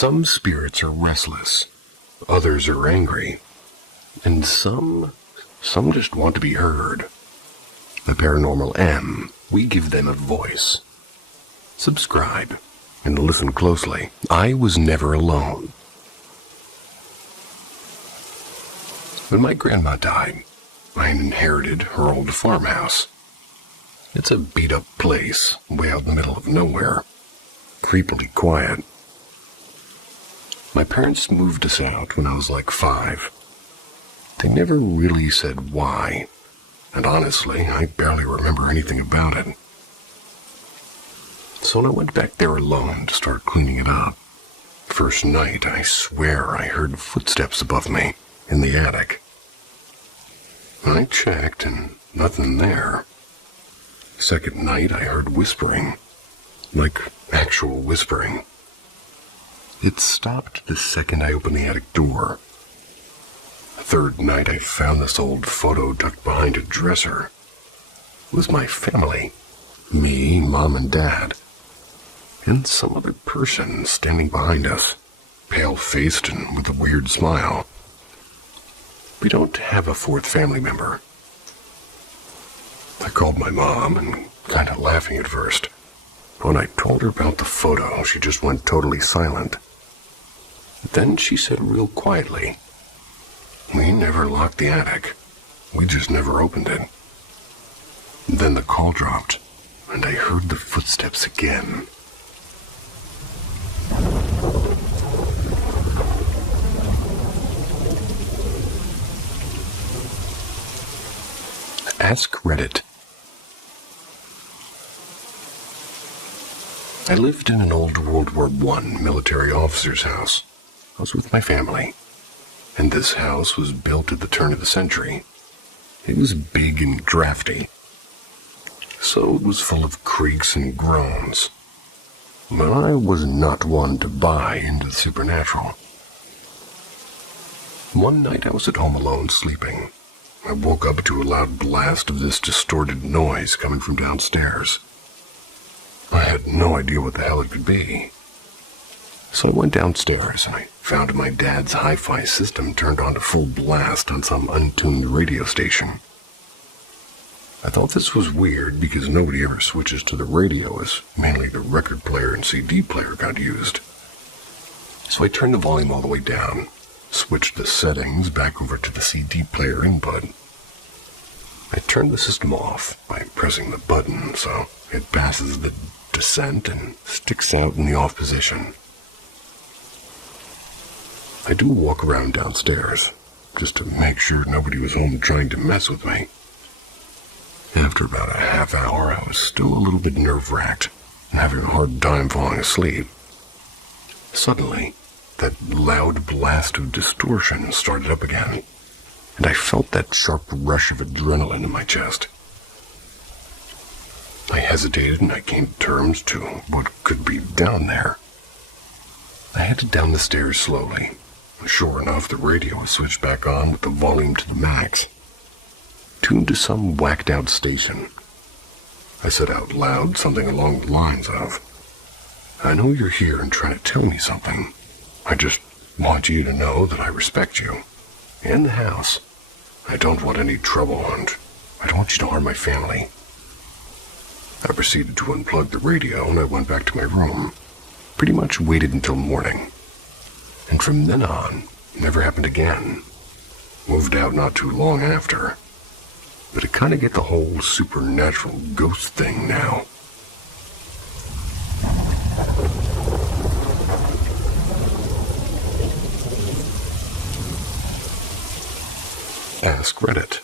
Some spirits are restless, others are angry, and some just want to be heard. The Paranormal M, we give them a voice. Subscribe and listen closely. I was never alone. When my grandma died, I inherited her old farmhouse. It's a beat-up place, way out in the middle of nowhere. Creepily quiet. My parents moved us out when I was like 5. They never really said why, and honestly, I barely remember anything about it. So when I went back there alone to start cleaning it up, first night I swear I heard footsteps above me in the attic. I checked and nothing there. Second night I heard whispering, like actual whispering. It stopped the second I opened the attic door. Third night I found this old photo tucked behind a dresser. It was my family, me, Mom and Dad, and some other person standing behind us, pale-faced and with a weird smile. We don't have a fourth family member. I called my mom and kind of laughing at first. When I told her about the photo, she just went totally silent. Then she said real quietly, "We never locked the attic. We just never opened it." Then the call dropped, and I heard the footsteps again. Ask Reddit. I lived in an old World War I military officer's house. I was with my family, and this house was built at the turn of the century. It was big and drafty, so it was full of creaks and groans. But I was not one to buy into the supernatural. One night I was at home alone sleeping. I woke up to a loud blast of this distorted noise coming from downstairs. I had no idea what the hell it could be. So I went downstairs and I found my dad's hi-fi system turned on to full blast on some untuned radio station. I thought this was weird because nobody ever switches to the radio, as mainly the record player and CD player got used. So I turned the volume all the way down, switched the settings back over to the CD player input. I turned the system off by pressing the button so it passes the descent and sticks out in the off position. I do a walk around downstairs, just to make sure nobody was home trying to mess with me. After about a half hour, I was still a little bit nerve-wracked and having a hard time falling asleep. Suddenly, that loud blast of distortion started up again, and I felt that sharp rush of adrenaline in my chest. I hesitated and I came to terms to what could be down there. I headed down the stairs slowly. Sure enough, the radio was switched back on with the volume to the max, tuned to some whacked-out station. I said out loud something along the lines of, "I know you're here and trying to tell me something. I just want you to know that I respect you and the house. I don't want any trouble, and I don't want you to harm my family." I proceeded to unplug the radio and I went back to my room. Pretty much waited until morning. And from then on, never happened again. Moved out not too long after. But I kind of get the whole supernatural ghost thing now. Ask Reddit.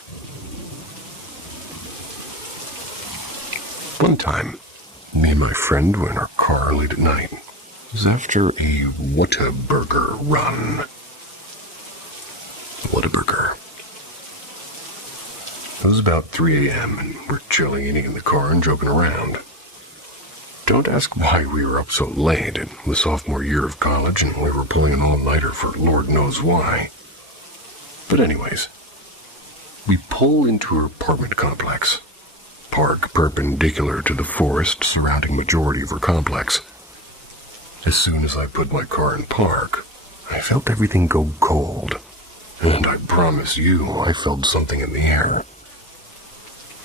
One time, me and my friend were in our car late at night. It was after a Whataburger run. Whataburger. It was about 3 a.m. and we're chilling, eating in the car and joking around. Don't ask why we were up so late. It was sophomore year of college and we were pulling an all-nighter for Lord knows why. But anyways, we pull into her apartment complex. Park perpendicular to the forest surrounding majority of her complex. As soon as I put my car in park, I felt everything go cold. And I promise you, I felt something in the air.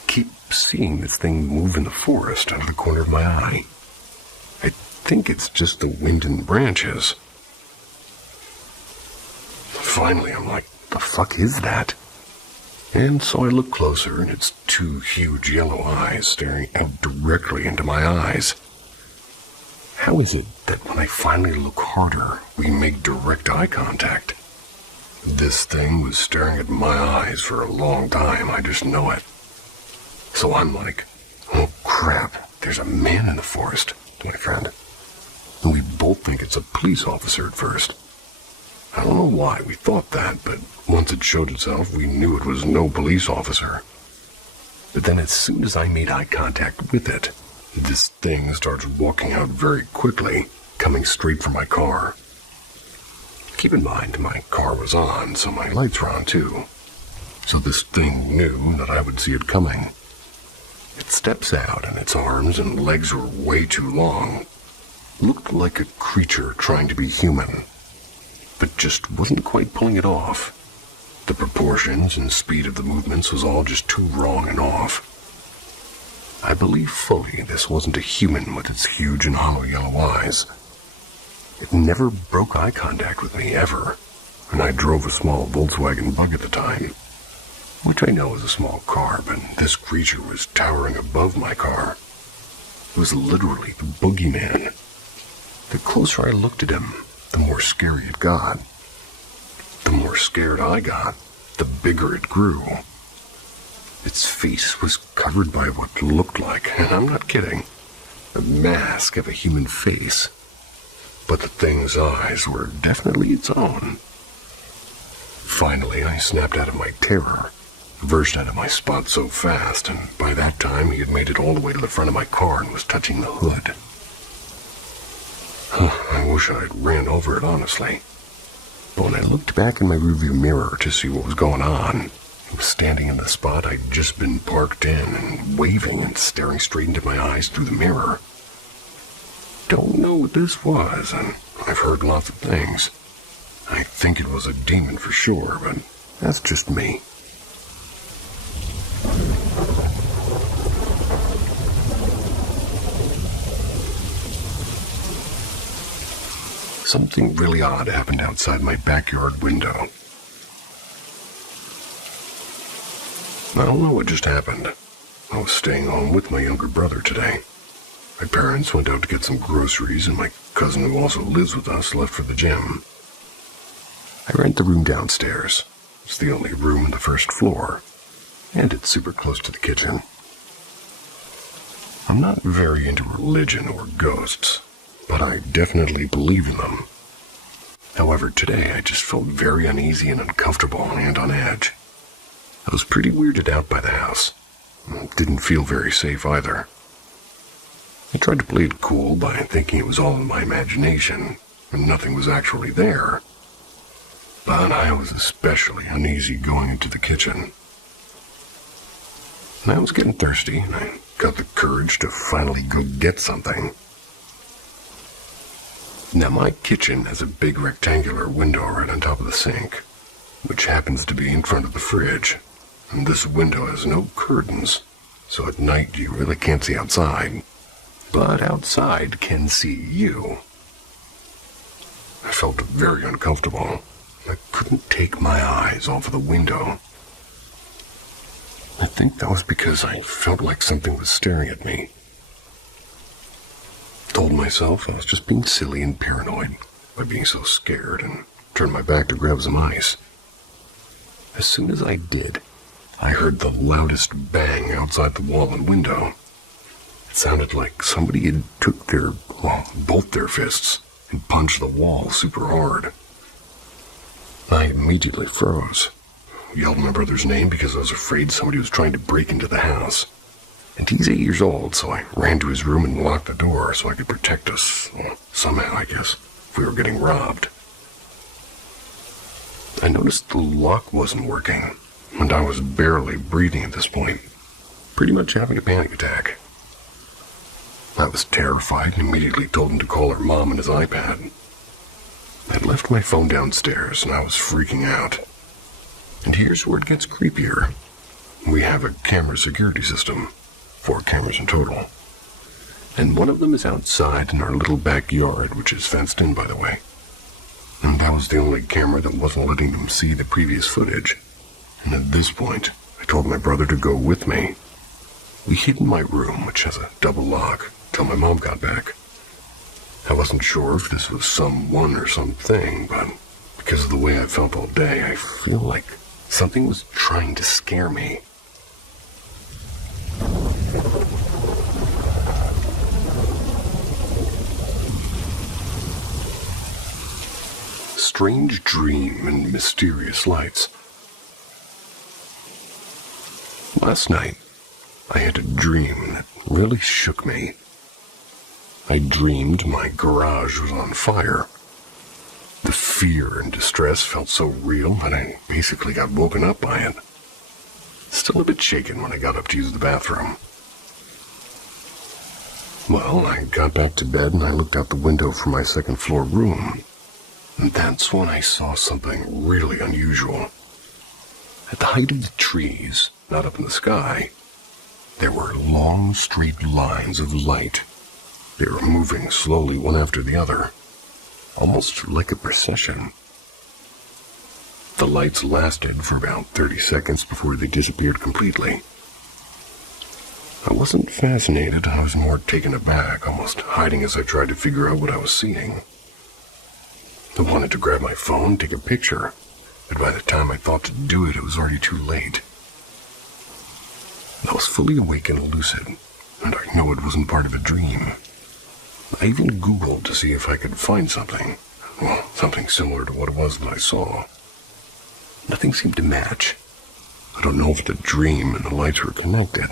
Keep seeing this thing move in the forest out of the corner of my eye. I think it's just the wind in the branches. Finally, I'm like, the fuck is that? And so I look closer, and it's two huge yellow eyes staring out directly into my eyes. How is it that when I finally look harder, we make direct eye contact? This thing was staring at my eyes for a long time, I just know it. So I'm like, oh crap, there's a man in the forest, to my friend. And we both think it's a police officer at first. I don't know why we thought that, but once it showed itself, we knew it was no police officer. But then as soon as I made eye contact with it, this thing starts walking out very quickly, coming straight for my car. Keep in mind, my car was on, so my lights were on too. So this thing knew that I would see it coming. It steps out, and its arms and legs were way too long. Looked like a creature trying to be human, but just wasn't quite pulling it off. The proportions and speed of the movements was all just too wrong and off. I believe fully this wasn't a human with its huge and hollow yellow eyes. It never broke eye contact with me, ever, and I drove a small Volkswagen Bug at the time, which I know is a small car, but this creature was towering above my car. It was literally the boogeyman. The closer I looked at him, the more scary it got. The more scared I got, the bigger it grew. Its face was covered by what looked like, and I'm not kidding, a mask of a human face. But the thing's eyes were definitely its own. Finally, I snapped out of my terror, burst out of my spot so fast, and by that time he had made it all the way to the front of my car and was touching the hood. I wish I'd ran over it, honestly. But when I looked back in my rearview mirror to see what was going on, it was standing in the spot I'd just been parked in and waving and staring straight into my eyes through the mirror. Don't know what this was, and I've heard lots of things. I think it was a demon for sure, but that's just me. Something really odd happened outside my backyard window. I don't know what just happened. I was staying home with my younger brother today. My parents went out to get some groceries, and my cousin, who also lives with us, left for the gym. I rent the room downstairs. It's the only room on the first floor, and it's super close to the kitchen. I'm not very into religion or ghosts, but I definitely believe in them. However, today I just felt very uneasy and uncomfortable and on edge. I was pretty weirded out by the house. Didn't feel very safe either. I tried to play it cool by thinking it was all in my imagination, and nothing was actually there. But I was especially uneasy going into the kitchen. And I was getting thirsty, and I got the courage to finally go get something. Now, my kitchen has a big rectangular window right on top of the sink, which happens to be in front of the fridge. And this window has no curtains, so at night you really can't see outside. But outside can see you. I felt very uncomfortable. I couldn't take my eyes off of the window. I think that was because I felt like something was staring at me. Told myself I was just being silly and paranoid by being so scared, and turned my back to grab some ice. As soon as I did, I heard the loudest bang outside the wall and window. It sounded like somebody had took both their fists and punched the wall super hard. I immediately froze. Yelled my brother's name because I was afraid somebody was trying to break into the house. And he's 8 years old, so I ran to his room and locked the door so I could protect us, somehow, I guess, if we were getting robbed. I noticed the lock wasn't working, and I was barely breathing at this point, pretty much having a panic attack. I was terrified and immediately told him to call her mom and his iPad. I'd left my phone downstairs and I was freaking out. And here's where it gets creepier. We have a camera security system, 4 cameras in total. And one of them is outside in our little backyard, which is fenced in, by the way. And that was the only camera that wasn't letting them see the previous footage. And at this point, I told my brother to go with me. We hid in my room, which has a double lock, till my mom got back. I wasn't sure if this was someone or something, but because of the way I felt all day, I feel like something was trying to scare me. Strange dream and mysterious lights. Last night, I had a dream that really shook me. I dreamed my garage was on fire. The fear and distress felt so real that I basically got woken up by it. Still a bit shaken when I got up to use the bathroom. Well, I got back to bed and I looked out the window from my second-floor room. And that's when I saw something really unusual. At the height of the trees, not up in the sky, there were long straight lines of light. They were moving slowly one after the other, almost like a procession. The lights lasted for about 30 seconds before they disappeared completely. I wasn't fascinated, I was more taken aback, almost hiding as I tried to figure out what I was seeing. I wanted to grab my phone, take a picture, but by the time I thought to do it, it was already too late. I was fully awake and lucid, and I know it wasn't part of a dream. I even Googled to see if I could find something. Well, something similar to what it was that I saw. Nothing seemed to match. I don't know if the dream and the lights were connected,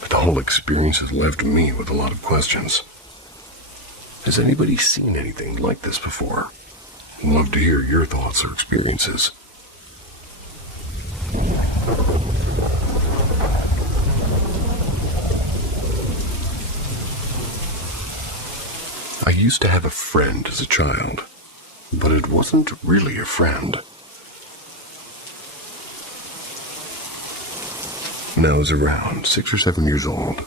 but the whole experience has left me with a lot of questions. Has anybody seen anything like this before? I'd love to hear your thoughts or experiences. I used to have a friend as a child, but it wasn't really a friend. When I was around 6 or 7 years old,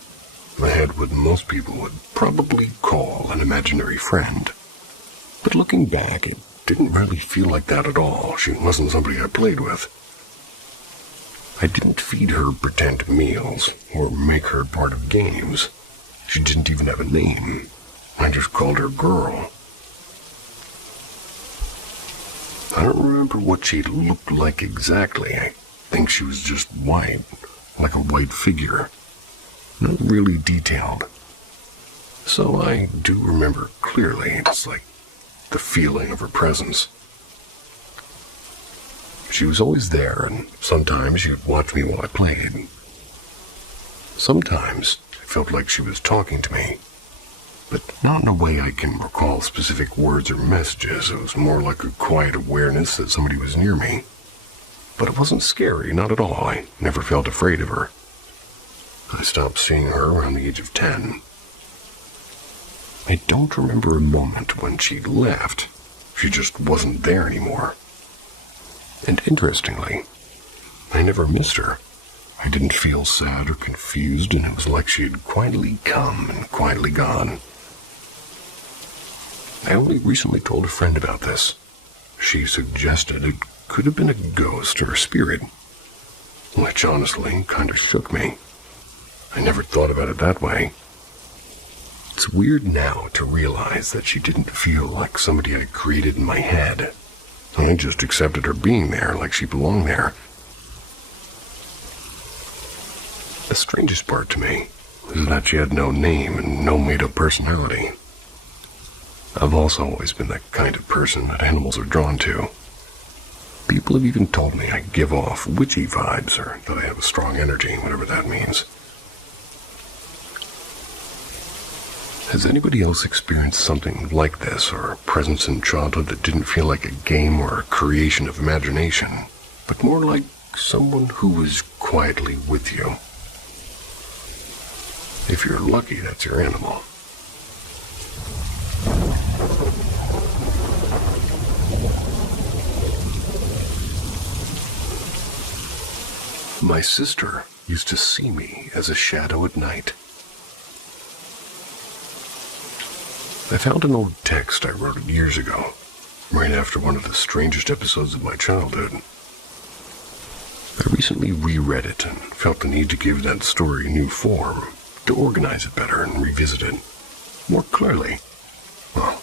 I had what most people would probably call an imaginary friend. But looking back, it didn't really feel like that at all. She wasn't somebody I played with. I didn't feed her pretend meals or make her part of games. She didn't even have a name. I just called her Girl. I don't remember what she looked like exactly. I think she was just white, like a white figure. Not really detailed. So I do remember clearly. It's like the feeling of her presence. She was always there, and sometimes she would watch me while I played. Sometimes it felt like she was talking to me, but not in a way I can recall specific words or messages. It was more like a quiet awareness that somebody was near me. But it wasn't scary, not at all. I never felt afraid of her. I stopped seeing her around the age of 10. I don't remember a moment when she left. She just wasn't there anymore. And interestingly, I never missed her. I didn't feel sad or confused, and it was like she had quietly come and quietly gone. I only recently told a friend about this. She suggested it could have been a ghost or a spirit, which honestly kind of shook me. I never thought about it that way. It's weird now to realize that she didn't feel like somebody I created in my head. I just accepted her being there like she belonged there. The strangest part to me is that she had no name and no made-up personality. I've also always been the kind of person that animals are drawn to. People have even told me I give off witchy vibes, or that I have a strong energy, whatever that means. Has anybody else experienced something like this, or a presence in childhood that didn't feel like a game or a creation of imagination, but more like someone who was quietly with you? If you're lucky, that's your animal. My sister used to see me as a shadow at night. I found an old text I wrote years ago, right after one of the strangest episodes of my childhood. I recently reread it and felt the need to give that story new form, to organize it better and revisit it more clearly. Well,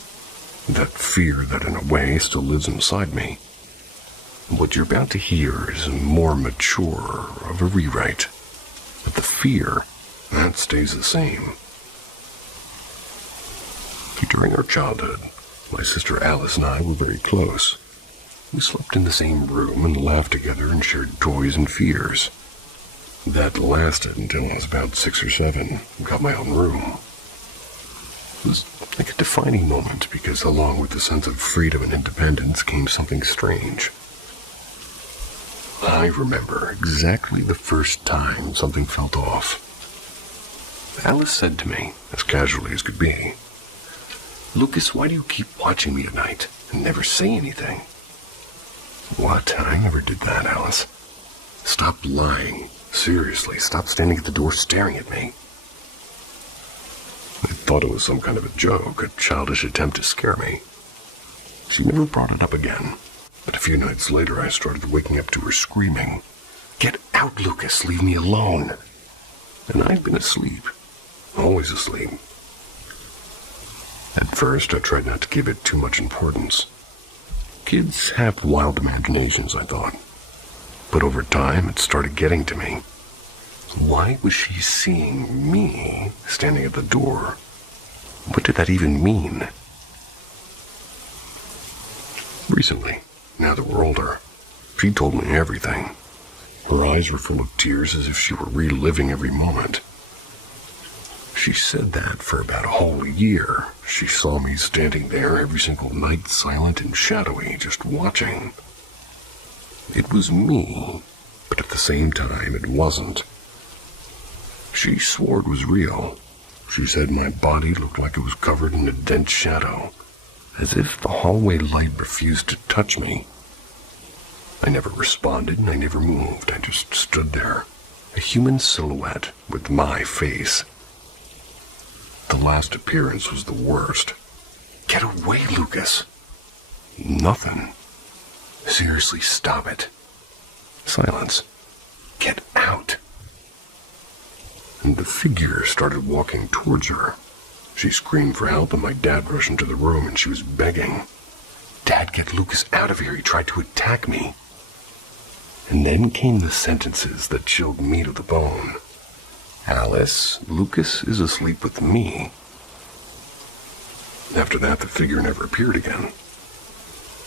that fear that in a way still lives inside me. What you're about to hear is more mature of a rewrite, but the fear, that stays the same. During our childhood, my sister Alice and I were very close. We slept in the same room and laughed together and shared toys and fears. That lasted until I was about 6 or 7 and got my own room. It was like a defining moment because along with the sense of freedom and independence came something strange. I remember exactly the first time something felt off. Alice said to me, as casually as could be, "Lucas, why do you keep watching me at night and never say anything?" "What? I never did that, Alice." "Stop lying. Seriously, stop standing at the door staring at me." I thought it was some kind of a joke, a childish attempt to scare me. She never brought it up again, but a few nights later I started waking up to her screaming, "Get out, Lucas, leave me alone." And I'd been asleep, always asleep. At first, I tried not to give it too much importance. Kids have wild imaginations, I thought. But over time, it started getting to me. Why was she seeing me standing at the door? What did that even mean? Recently, now that we're older, she told me everything. Her eyes were full of tears as if she were reliving every moment. She said that for about a whole year. She saw me standing there every single night, silent and shadowy, just watching. It was me, but at the same time, it wasn't. She swore it was real. She said my body looked like it was covered in a dense shadow, as if the hallway light refused to touch me. I never responded and I never moved. I just stood there, a human silhouette with my face. The last appearance was the worst. "Get away, Lucas." "Nothing." "Seriously, stop it." Silence. "Get out." And the figure started walking towards her. She screamed for help and my dad rushed into the room and she was begging. "Dad, get Lucas out of here. He tried to attack me." And then came the sentences that chilled me to the bone. "Alice, Lucas is asleep with me." After that, the figure never appeared again.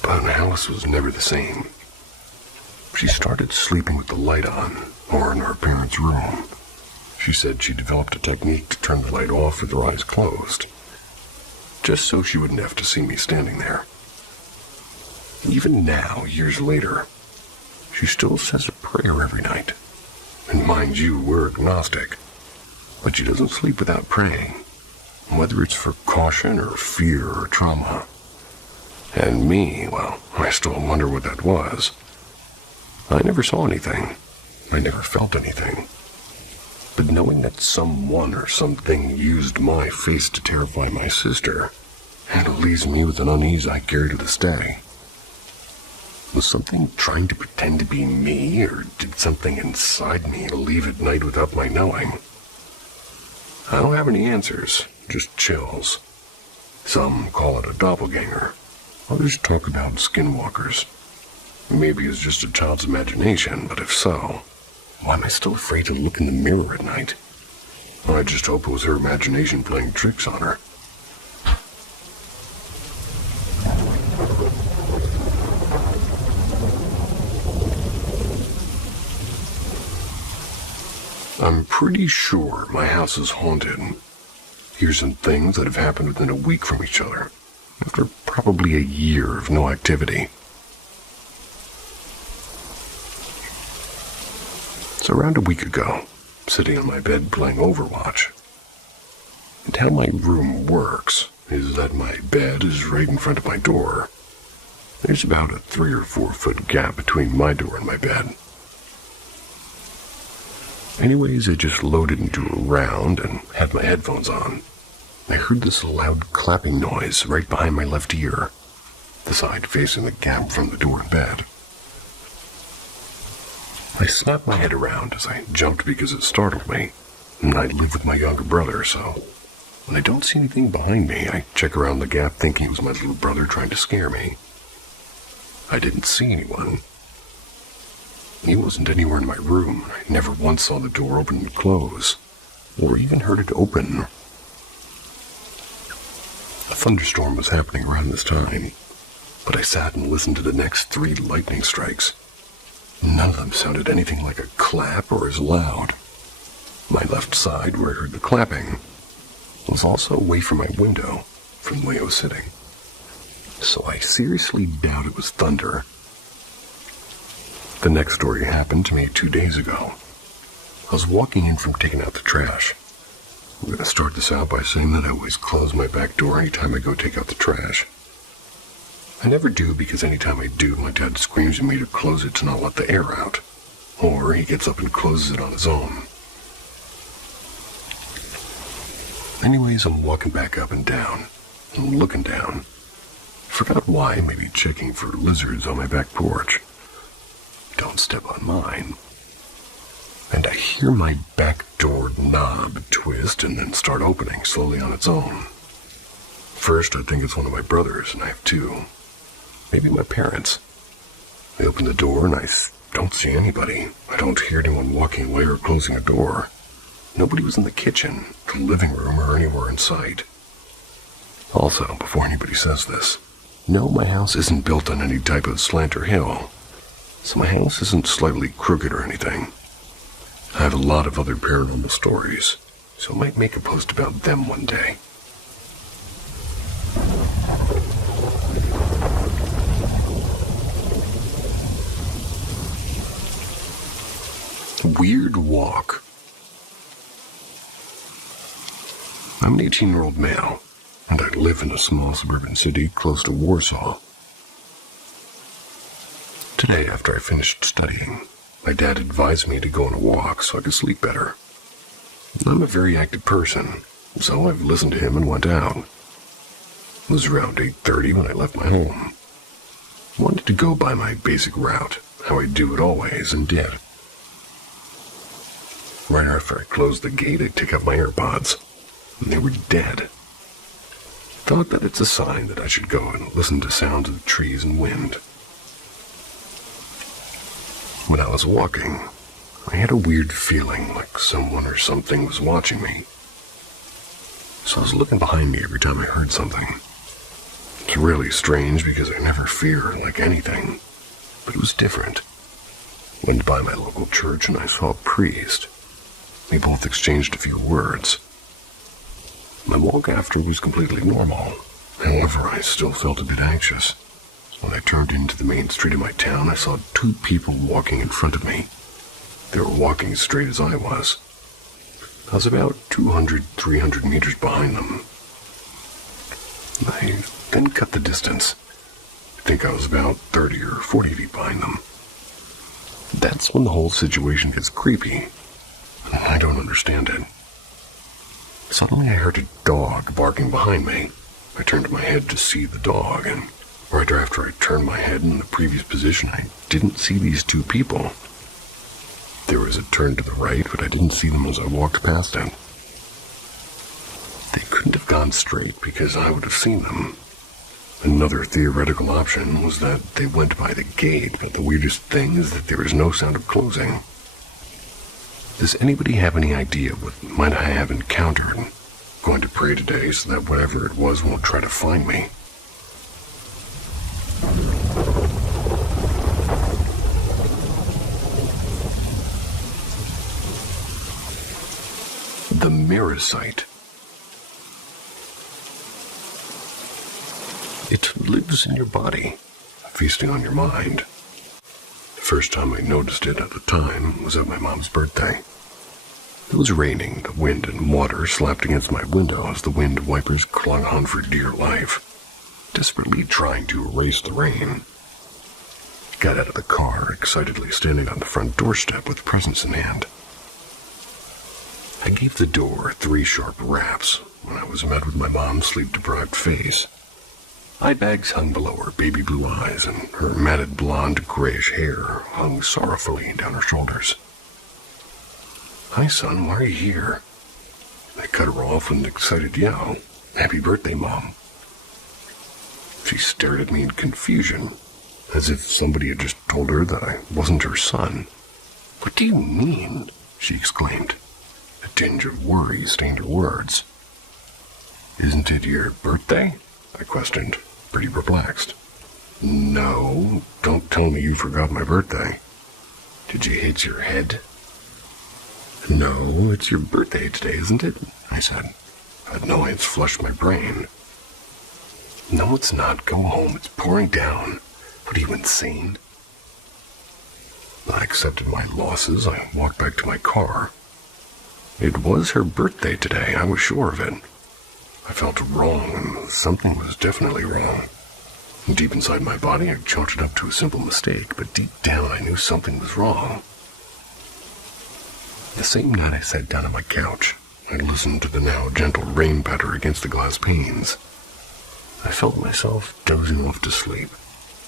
But Alice was never the same. She started sleeping with the light on, or in our parents' room. She said she developed a technique to turn the light off with her eyes closed, just so she wouldn't have to see me standing there. Even now, years later, she still says a prayer every night. And mind you, we're agnostic. But she doesn't sleep without praying, whether it's for caution or fear or trauma. And me, well, I still wonder what that was. I never saw anything. I never felt anything. But knowing that someone or something used my face to terrify my sister, it leaves me with an unease I carry to this day. Was something trying to pretend to be me, or did something inside me leave at night without my knowing? I don't have any answers, just chills. Some call it a doppelganger. Others talk about skinwalkers. Maybe it's just a child's imagination, but if so, why am I still afraid to look in the mirror at night? I just hope it was her imagination playing tricks on her. I'm pretty sure my house is haunted. Here's some things that have happened within a week from each other, after probably a year of no activity. So around a week ago, sitting on my bed playing Overwatch. And how my room works is that my bed is right in front of my door. There's about a 3 or 4 foot gap between my door and my bed. Anyways, I just loaded into a round and had my headphones on. I heard this loud clapping noise right behind my left ear, the side facing the gap from the door in bed. I snapped my head around as I jumped because it startled me, and I live with my younger brother, so when I don't see anything behind me, I check around the gap thinking it was my little brother trying to scare me. I didn't see anyone. He wasn't anywhere in my room, and I never once saw the door open and close, or even heard it open. A thunderstorm was happening around this time, but I sat and listened to the next 3 lightning strikes. None of them sounded anything like a clap or as loud. My left side, where I heard the clapping, was also away from my window, from the way I was sitting. So I seriously doubt it was thunder. The next story happened to me 2 days ago. I was walking in from taking out the trash. I'm going to start this out by saying that I always close my back door anytime I go take out the trash. I never do because anytime I do, my dad screams at me to close it to not let the air out. Or he gets up and closes it on his own. Anyways, I'm walking back up and down. I'm looking down. Forgot why, maybe checking for lizards on my back porch. Don't step on mine. And I hear my back door knob twist and then start opening slowly on its own. First, I think it's one of my brothers, and I have 2. Maybe my parents. I open the door and I don't see anybody. I don't hear anyone walking away or closing a door. Nobody was in the kitchen, the living room, or anywhere in sight. Also, before anybody says this, no, my house isn't built on any type of slant or hill, so my house isn't slightly crooked or anything. I have a lot of other paranormal stories, so I might make a post about them one day. Weird walk. I'm an 18-year-old male, and I live in a small suburban city close to Warsaw. Today, after I finished studying, my dad advised me to go on a walk so I could sleep better. I'm a very active person, so I've listened to him and went out. It was around 8:30 when I left my home. I wanted to go by my basic route, how I do it always, and did. Right after I closed the gate, I took out my AirPods, and they were dead. Thought that it's a sign that I should go and listen to sounds of the trees and wind. When I was walking, I had a weird feeling like someone or something was watching me. So I was looking behind me every time I heard something. It's really strange because I never fear like anything, but it was different. Went by my local church and I saw a priest. We both exchanged a few words. My walk after was completely normal. However, I still felt a bit anxious. When I turned into the main street of my town, I saw 2 people walking in front of me. They were walking as straight as I was. I was about 200, 300 meters behind them. I then cut the distance. I think I was about 30 or 40 feet behind them. That's when the whole situation gets creepy. I don't understand it. Suddenly I heard a dog barking behind me. I turned my head to see the dog, and right after I turned my head in the previous position, I didn't see these 2 people. There was a turn to the right, but I didn't see them as I walked past it. They couldn't have gone straight because I would have seen them. Another theoretical option was that they went by the gate, but the weirdest thing is that there was no sound of closing. Does anybody have any idea what might I have encountered? I'm going to pray today so that whatever it was won't try to find me. The mirror sight. It lives in your body, feasting on your mind. The first time I noticed it at the time was at my mom's birthday. It was raining, the wind and water slapped against my window as the wind wipers clung on for dear life, desperately trying to erase the rain. I got out of the car, excitedly standing on the front doorstep with presents in hand. I gave the door 3 sharp raps when I was met with my mom's sleep-deprived face. Eye bags hung below her baby blue eyes, and her matted blonde, grayish hair hung sorrowfully down her shoulders. "Hi, son, why are you here?" I cut her off with an excited yell. "Happy birthday, Mom." She stared at me in confusion, as if somebody had just told her that I wasn't her son. "What do you mean?" she exclaimed. A tinge of worry stained her words. "Isn't it your birthday?" I questioned, pretty perplexed. "No, don't tell me you forgot my birthday. Did you hit your head?" "No, it's your birthday today, isn't it?" I said. Annoyance flushed my brain. "No, it's not. Go home. It's pouring down. What are you, insane?" I accepted my losses. I walked back to my car. It was her birthday today, I was sure of it. I felt wrong, and something was definitely wrong. Deep inside my body, I chalked it up to a simple mistake, but deep down I knew something was wrong. The same night I sat down on my couch, I listened to the now gentle rain patter against the glass panes. I felt myself dozing off to sleep.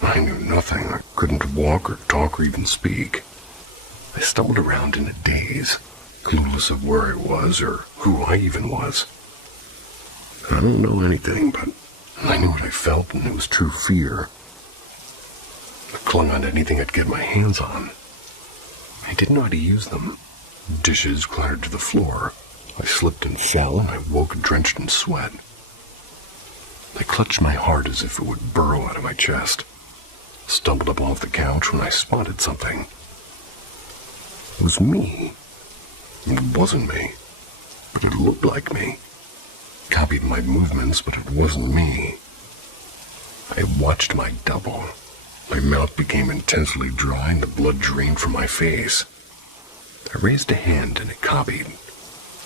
I knew nothing. I couldn't walk or talk or even speak. I stumbled around in a daze, clueless of where I was or who I even was. I don't know anything, but I knew what I felt, and it was true fear. I clung on to anything I'd get my hands on. I didn't know how to use them. Dishes clattered to the floor. I slipped and fell, and I woke drenched in sweat. I clutched my heart as if it would burrow out of my chest. Stumbled up off the couch when I spotted something. It was me. It wasn't me, but it looked like me. Copied my movements, but it wasn't me. I watched my double. My mouth became intensely dry and the blood drained from my face. I raised a hand and it copied.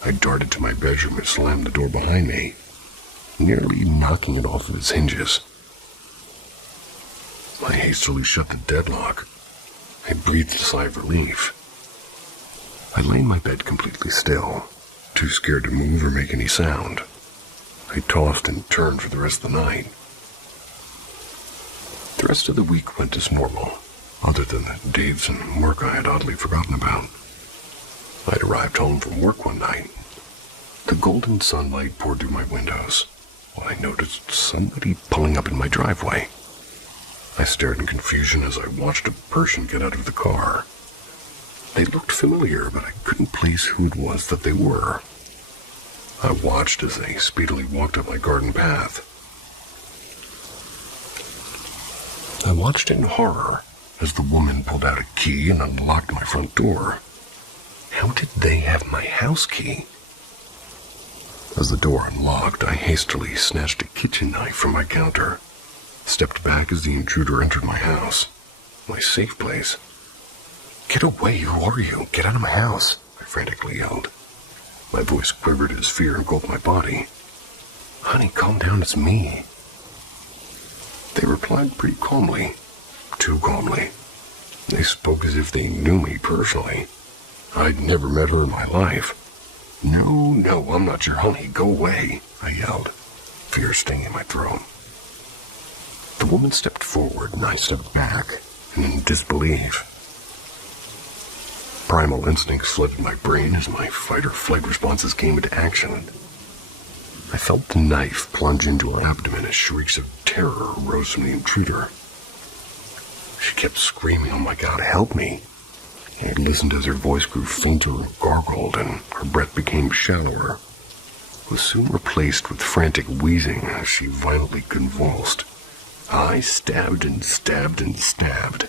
I darted to my bedroom and slammed the door behind me, nearly knocking it off of its hinges. I hastily shut the deadlock. I breathed a sigh of relief. I lay in my bed completely still, too scared to move or make any sound. I tossed and turned for the rest of the night. The rest of the week went as normal, other than the dates and work I had oddly forgotten about. I'd arrived home from work one night. The golden sunlight poured through my windows, while I noticed somebody pulling up in my driveway. I stared in confusion as I watched a person get out of the car. They looked familiar, but I couldn't place who it was that they were. I watched as they speedily walked up my garden path. I watched in horror as the woman pulled out a key and unlocked my front door. How did they have my house key? As the door unlocked, I hastily snatched a kitchen knife from my counter, stepped back as the intruder entered my house, my safe place. "Get away, who are you? Get out of my house," I frantically yelled. My voice quivered as fear engulfed my body. "Honey, calm down, it's me." They replied pretty calmly, too calmly. They spoke as if they knew me personally. I'd never met her in my life. No, I'm not your honey, go away," I yelled, fear stinging my throat. The woman stepped forward and I stepped back, in disbelief. Primal instincts flooded my brain as my fight-or-flight responses came into action. I felt the knife plunge into my abdomen as shrieks of terror rose from the intruder. She kept screaming, "Oh my God, help me!" I listened as her voice grew fainter and gargled, and her breath became shallower. It was soon replaced with frantic wheezing as she violently convulsed. I stabbed and stabbed and stabbed.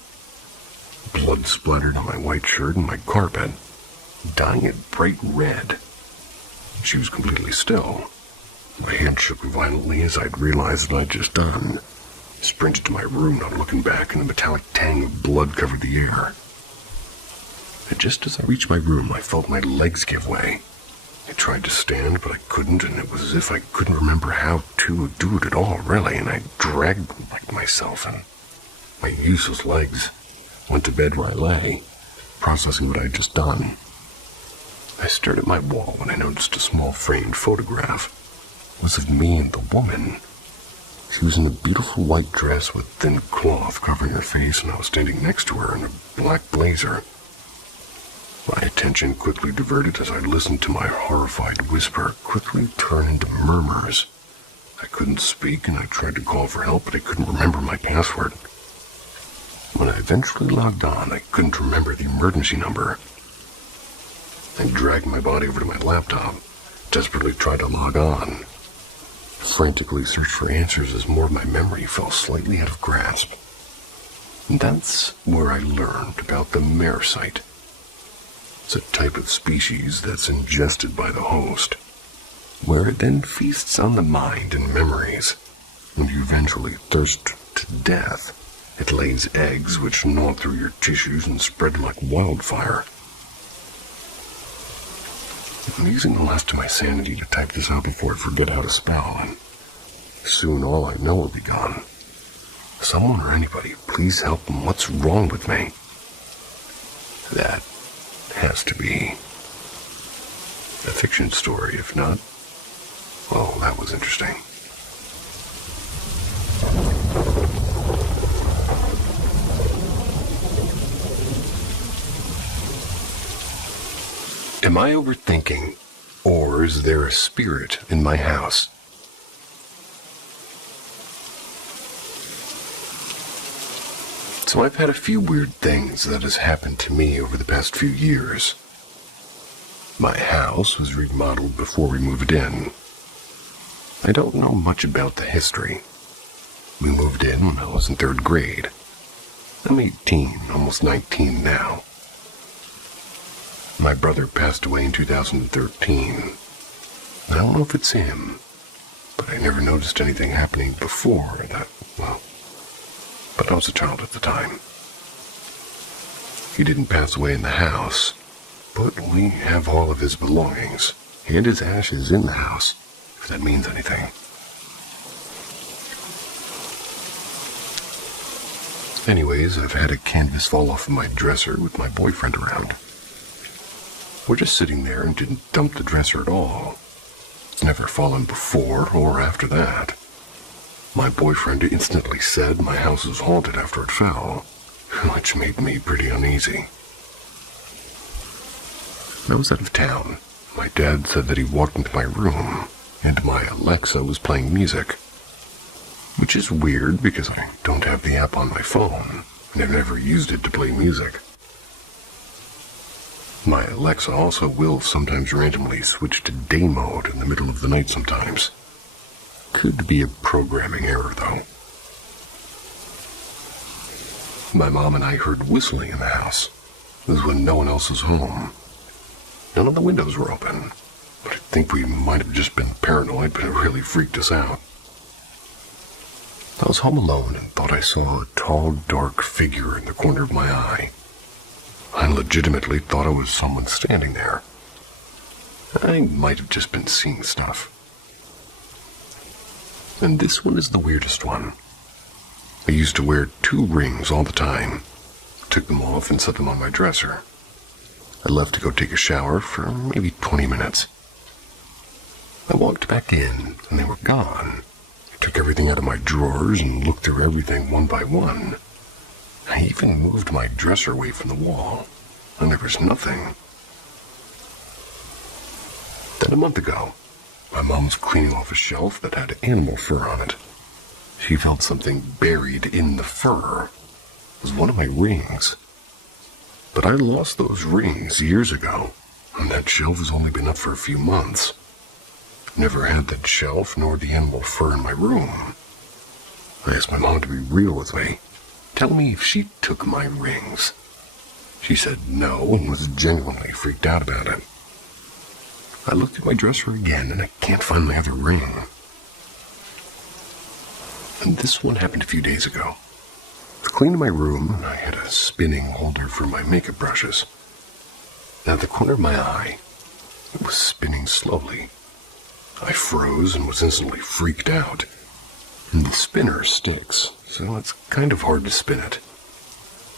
Blood splattered on my white shirt and my carpet, dyeing it bright red. She was completely still. My hand shook violently as I'd realized what I'd just done. I sprinted to my room, not looking back, and a metallic tang of blood covered the air. And just as I reached my room, I felt my legs give way. I tried to stand, but I couldn't, and it was as if I couldn't remember how to do it at all, really, and I dragged like myself, and my useless legs went to bed where I lay, processing what I'd just done. I stared at my wall when I noticed a small framed photograph. It was of me and the woman. She was in a beautiful white dress with thin cloth covering her face, and I was standing next to her in a black blazer. My attention quickly diverted as I listened to my horrified whisper quickly turn into murmurs. I couldn't speak, and I tried to call for help, but I couldn't remember my password. When I eventually logged on, I couldn't remember the emergency number. I dragged my body over to my laptop, desperately tried to log on. Frantically searched for answers as more of my memory fell slightly out of grasp. And that's where I learned about the parasite. It's a type of species that's ingested by the host, where it then feasts on the mind and memories. When you eventually thirst to death, it lays eggs which gnaw through your tissues and spread like wildfire. I'm using the last of my sanity to type this out before I forget how to spell, and soon all I know will be gone. Someone or anybody, please help them. What's wrong with me? That has to be a fiction story. If not, well, that was interesting. Am I overthinking, or is there a spirit in my house? So I've had a few weird things that has happened to me over the past few years. My house was remodeled before we moved in. I don't know much about the history. We moved in when I was in 3rd grade. I'm 18, almost 19 now. My brother passed away in 2013. I don't know if it's him, but I never noticed anything happening before that, well, but I was a child at the time. He didn't pass away in the house, but we have all of his belongings. He had his ashes in the house, if that means anything. Anyways, I've had a canvas fall off of my dresser with my boyfriend around. We're just sitting there and didn't dump the dresser at all. It's never fallen before or after that. My boyfriend instantly said my house was haunted after it fell, which made me pretty uneasy. I was out of town. My dad said that he walked into my room, and my Alexa was playing music. Which is weird because I don't have the app on my phone, and I've never used it to play music. My Alexa also will sometimes randomly switch to day mode in the middle of the night sometimes. Could be a programming error, though. My mom and I heard whistling in the house. It was when no one else was home. None of the windows were open, but I think we might have just been paranoid, but it really freaked us out. I was home alone and thought I saw a tall, dark figure in the corner of my eye. I legitimately thought it was someone standing there. I might have just been seeing stuff. And this one is the weirdest one. I used to wear 2 rings all the time. Took them off and set them on my dresser. I left to go take a shower for maybe 20 minutes. I walked back in and they were gone. I took everything out of my drawers and looked through everything one by one. I even moved my dresser away from the wall, and there was nothing. Then a month ago, my mom was cleaning off a shelf that had animal fur on it. She felt something buried in the fur. It was one of my rings. But I lost those rings years ago, and that shelf has only been up for a few months. Never had that shelf nor the animal fur in my room. I asked my mom to be real with me. Tell me if she took my rings. She said no and was genuinely freaked out about it. I looked at my dresser again and I can't find my other ring. And this one happened a few days ago. I was cleaning my room and I had a spinning holder for my makeup brushes. At the corner of my eye, it was spinning slowly. I froze and was instantly freaked out. And the spinner sticks, so it's kind of hard to spin it.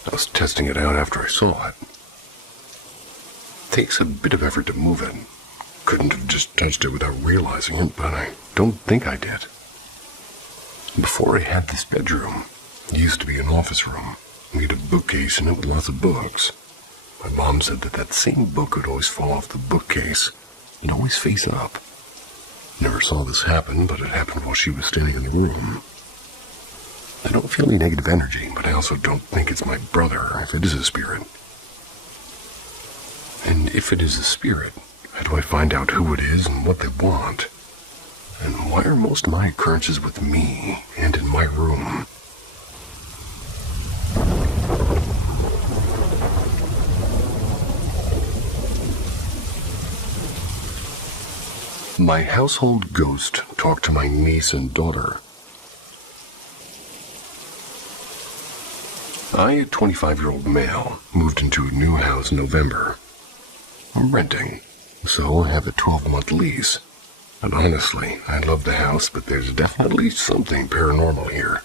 I was testing it out after I saw it. takes a bit of effort to move it. Couldn't have just touched it without realizing it, but I don't think I did. Before I had this bedroom, it used to be an office room. We had a bookcase in it with lots of books. My mom said that same book would always fall off the bookcase. It'd always face up. Never saw this happen, but it happened while she was standing in the room. I don't feel any negative energy, but I also don't think it's my brother if it is a spirit. And if it is a spirit, how do I find out who it is and what they want? And why are most of my occurrences with me and in my room? My household ghost talked to my niece and daughter. I, a 25-year-old male, moved into a new house in November. I'm renting, so I have a 12-month lease. And honestly, I love the house, but there's definitely something paranormal here.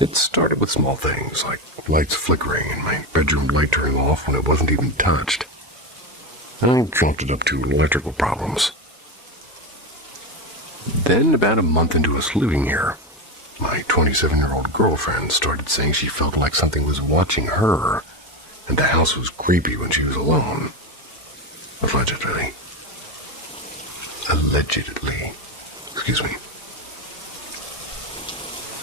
It started with small things, like lights flickering and my bedroom light turning off when it wasn't even touched. I chalked it up to electrical problems. Then, about a month into us living here, my 27-year-old girlfriend started saying she felt like something was watching her, and the house was creepy when she was alone. Allegedly. Excuse me.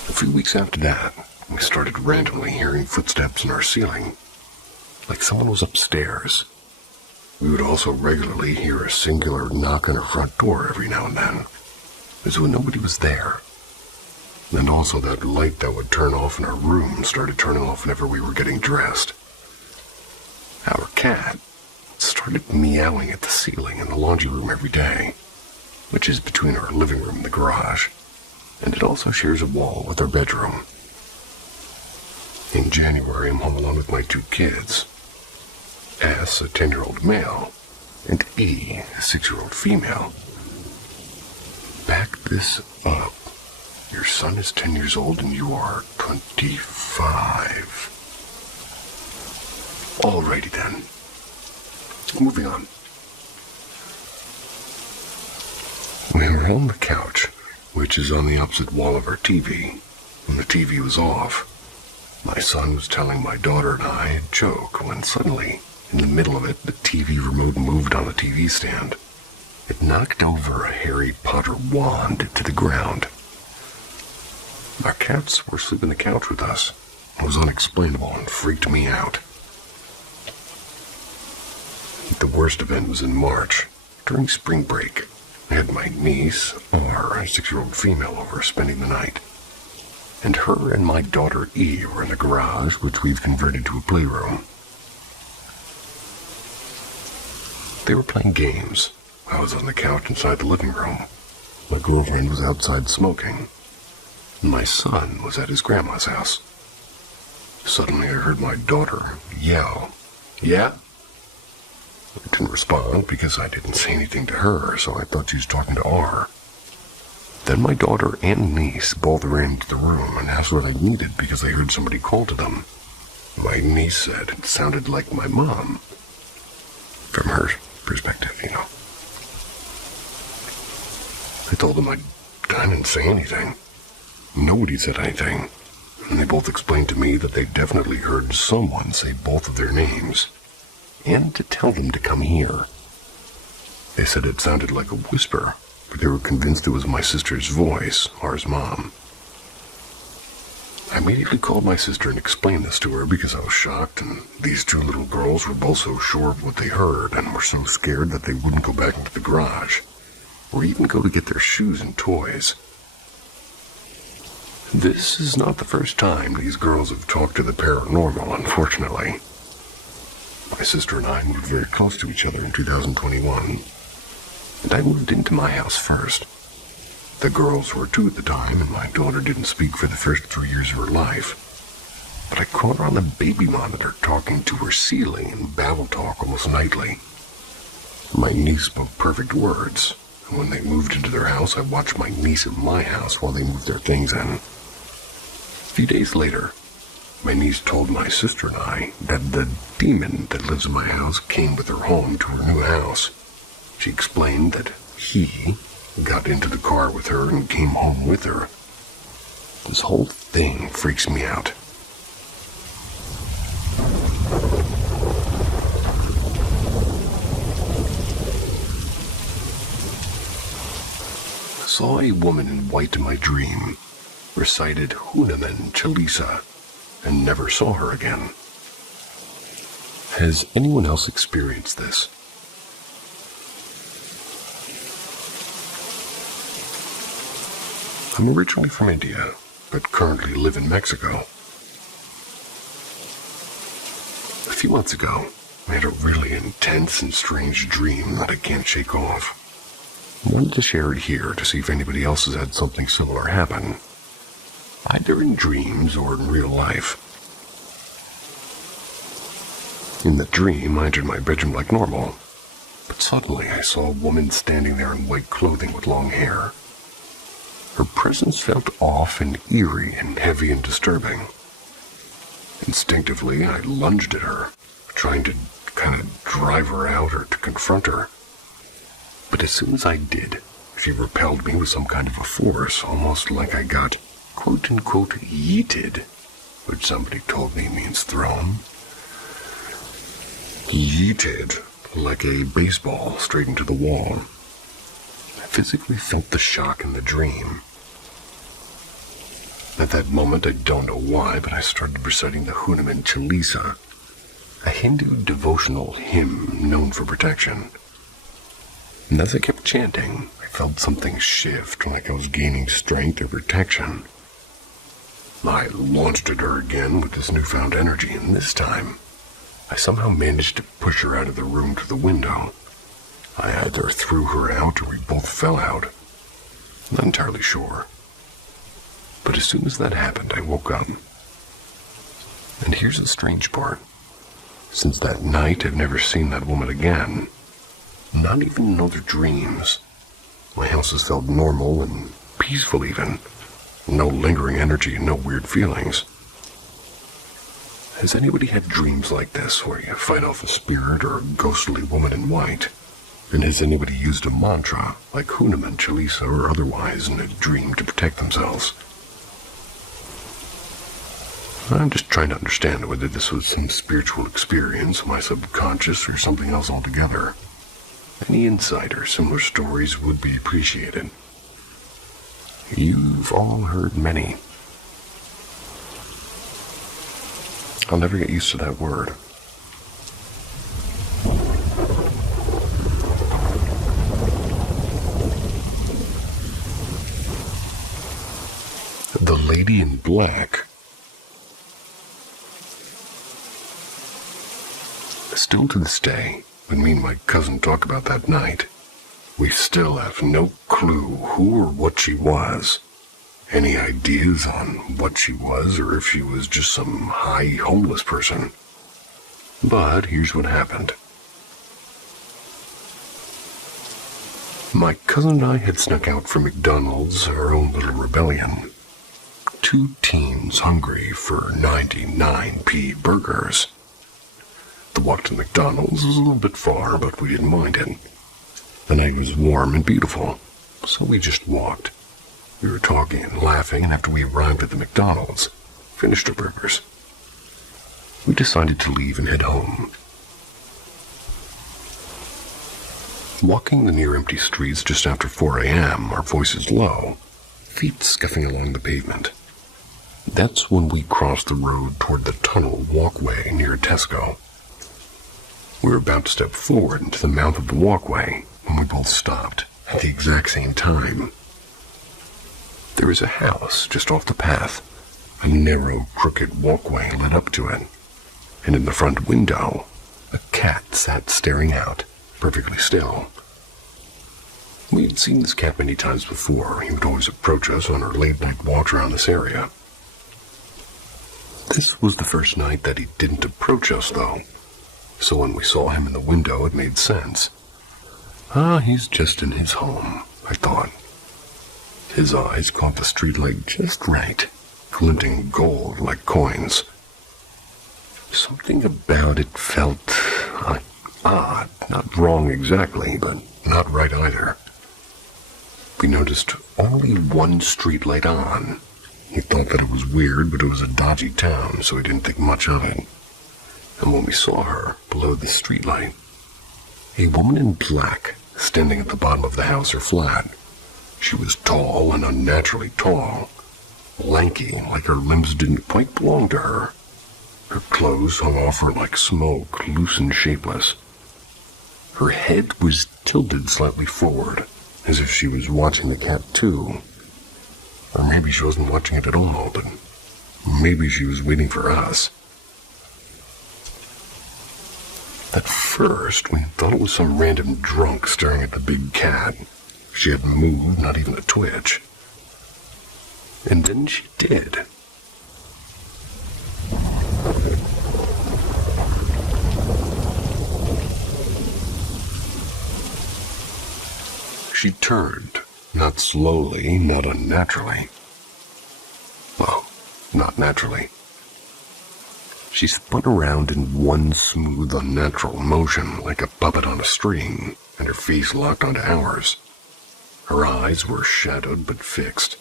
A few weeks after that, we started randomly hearing footsteps in our ceiling, like someone was upstairs. We would also regularly hear a singular knock on our front door every now and then, as though nobody was there. And also that light that would turn off in our room started turning off whenever we were getting dressed. Our cat started meowing at the ceiling in the laundry room every day, which is between our living room and the garage, and it also shares a wall with our bedroom. In January, I'm home alone with my 2 kids. S, a 10-year-old male, and E, a 6-year-old female. Back this up. Your son is 10 years old and you are 25. Alrighty then. Moving on. We were on the couch, which is on the opposite wall of our TV, when the TV was off. My son was telling my daughter and I a joke when suddenly, in the middle of it, the TV remote moved on the TV stand. It knocked over a Harry Potter wand to the ground. Our cats were asleep on the couch with us. It was unexplainable and freaked me out. The worst event was in March, during spring break. I had my niece, or a 6-year-old female, over spending the night. And her and my daughter E were in the garage, which we've converted to a playroom. They were playing games. I was on the couch inside the living room. My girlfriend was outside smoking. My son was at his grandma's house. Suddenly I heard my daughter yell, "Yeah?" I didn't respond because I didn't say anything to her, so I thought she was talking to R. Then my daughter and niece both ran into the room and asked what I needed because they heard somebody call to them. My niece said it sounded like my mom. From her perspective, you know. I told them I didn't say anything. Nobody said anything, and they both explained to me that they definitely heard someone say both of their names, and to tell them to come here. They said it sounded like a whisper, but they were convinced it was my sister's voice, ours mom. I immediately called my sister and explained this to her because I was shocked, and these 2 little girls were both so sure of what they heard and were so scared that they wouldn't go back into the garage, or even go to get their shoes and toys. This is not the first time these girls have talked to the paranormal, unfortunately. My sister and I moved very close to each other in 2021, and I moved into my house first. The girls were 2 at the time, and my daughter didn't speak for the first 3 years of her life. But I caught her on the baby monitor talking to her ceiling in babble talk almost nightly. My niece spoke perfect words, and when they moved into their house, I watched my niece at my house while they moved their things in. A few days later, My niece told my sister and I that the demon that lives in my house came with her home to her new house. She explained that he got into the car with her and came home with her. This whole thing freaks me out. I saw a woman in white in my dream, recited Hunaman Chalisa, and never saw her again. Has anyone else experienced this? I'm originally from India, but currently live in Mexico. A few months ago, I had a really intense and strange dream that I can't shake off. I wanted to share it here to see if anybody else has had something similar happen, either in dreams or in real life. In the dream, I entered my bedroom like normal, but suddenly I saw a woman standing there in white clothing with long hair. Her presence felt off and eerie and heavy and disturbing. Instinctively, I lunged at her, trying to kind of drive her out or to confront her. But as soon as I did, she repelled me with some kind of a force, almost like I got quote-unquote yeeted, which somebody told me means thrown. Yeeted, like a baseball, straight into the wall. I physically felt the shock in the dream. At that moment, I don't know why, but I started reciting the Hunaman Chalisa, a Hindu devotional hymn known for protection. And as I kept chanting, I felt something shift, like I was gaining strength or protection. I launched at her again with this newfound energy, and this time, I somehow managed to push her out of the room to the window. I either threw her out or we both fell out. Not entirely sure. But as soon as that happened, I woke up. And here's the strange part. Since that night, I've never seen that woman again. Not even in other dreams. My house has felt normal and peaceful even. No lingering energy and no weird feelings. Has anybody had dreams like this, where you fight off a spirit or a ghostly woman in white? And has anybody used a mantra, like Hunaman Chalisa or otherwise, in a dream to protect themselves? I'm just trying to understand whether this was some spiritual experience, my subconscious, or something else altogether. Any insight or similar stories would be appreciated. You've all heard many. I'll never get used to that word. The Lady in Black. Still to this day, when me and my cousin talk about that night, we still have no clue who or what she was. Any ideas on what she was, or if she was just some high homeless person. But here's what happened. My cousin and I had snuck out from McDonald's, our own little rebellion. Two teens hungry for 99p burgers. The walk to McDonald's was a little bit far, but we didn't mind it. The night was warm and beautiful, so we just walked. We were talking and laughing, and after we arrived at the McDonald's, finished our burgers, we decided to leave and head home. Walking the near empty streets just after 4 a.m., our voices low, feet scuffing along the pavement. That's when we crossed the road toward the tunnel walkway near Tesco. We were about to step forward into the mouth of the walkway when we both stopped at the exact same time. There is a house just off the path. A narrow, crooked walkway led up to it, and in the front window, a cat sat staring out, perfectly still. We had seen this cat many times before. He would always approach us on our late-night walks around this area. This was the first night that he didn't approach us, though, so when we saw him in the window, it made sense. He's just in his home, I thought. His eyes caught the streetlight just right, glinting gold like coins, Something about it felt odd. Not wrong exactly, but not right either. We noticed only one street light on. He thought that it was weird, but it was a dodgy town, so he didn't think much of it. And when we saw her below the streetlight, a woman in black standing at the bottom of the house or flat. She was tall and unnaturally tall, lanky, like her limbs didn't quite belong to her. Her clothes hung off her like smoke, loose and shapeless. Her head was tilted slightly forward, as if she was watching the cat too. Or maybe she wasn't watching it at all, but maybe she was waiting for us. At first, we thought it was some random drunk staring at the big cat. She hadn't moved, not even a twitch. And then she did. She turned, not slowly, not unnaturally. Well, not naturally. She spun around in one smooth, unnatural motion, like a puppet on a string, and her face locked onto ours. Her eyes were shadowed but fixed,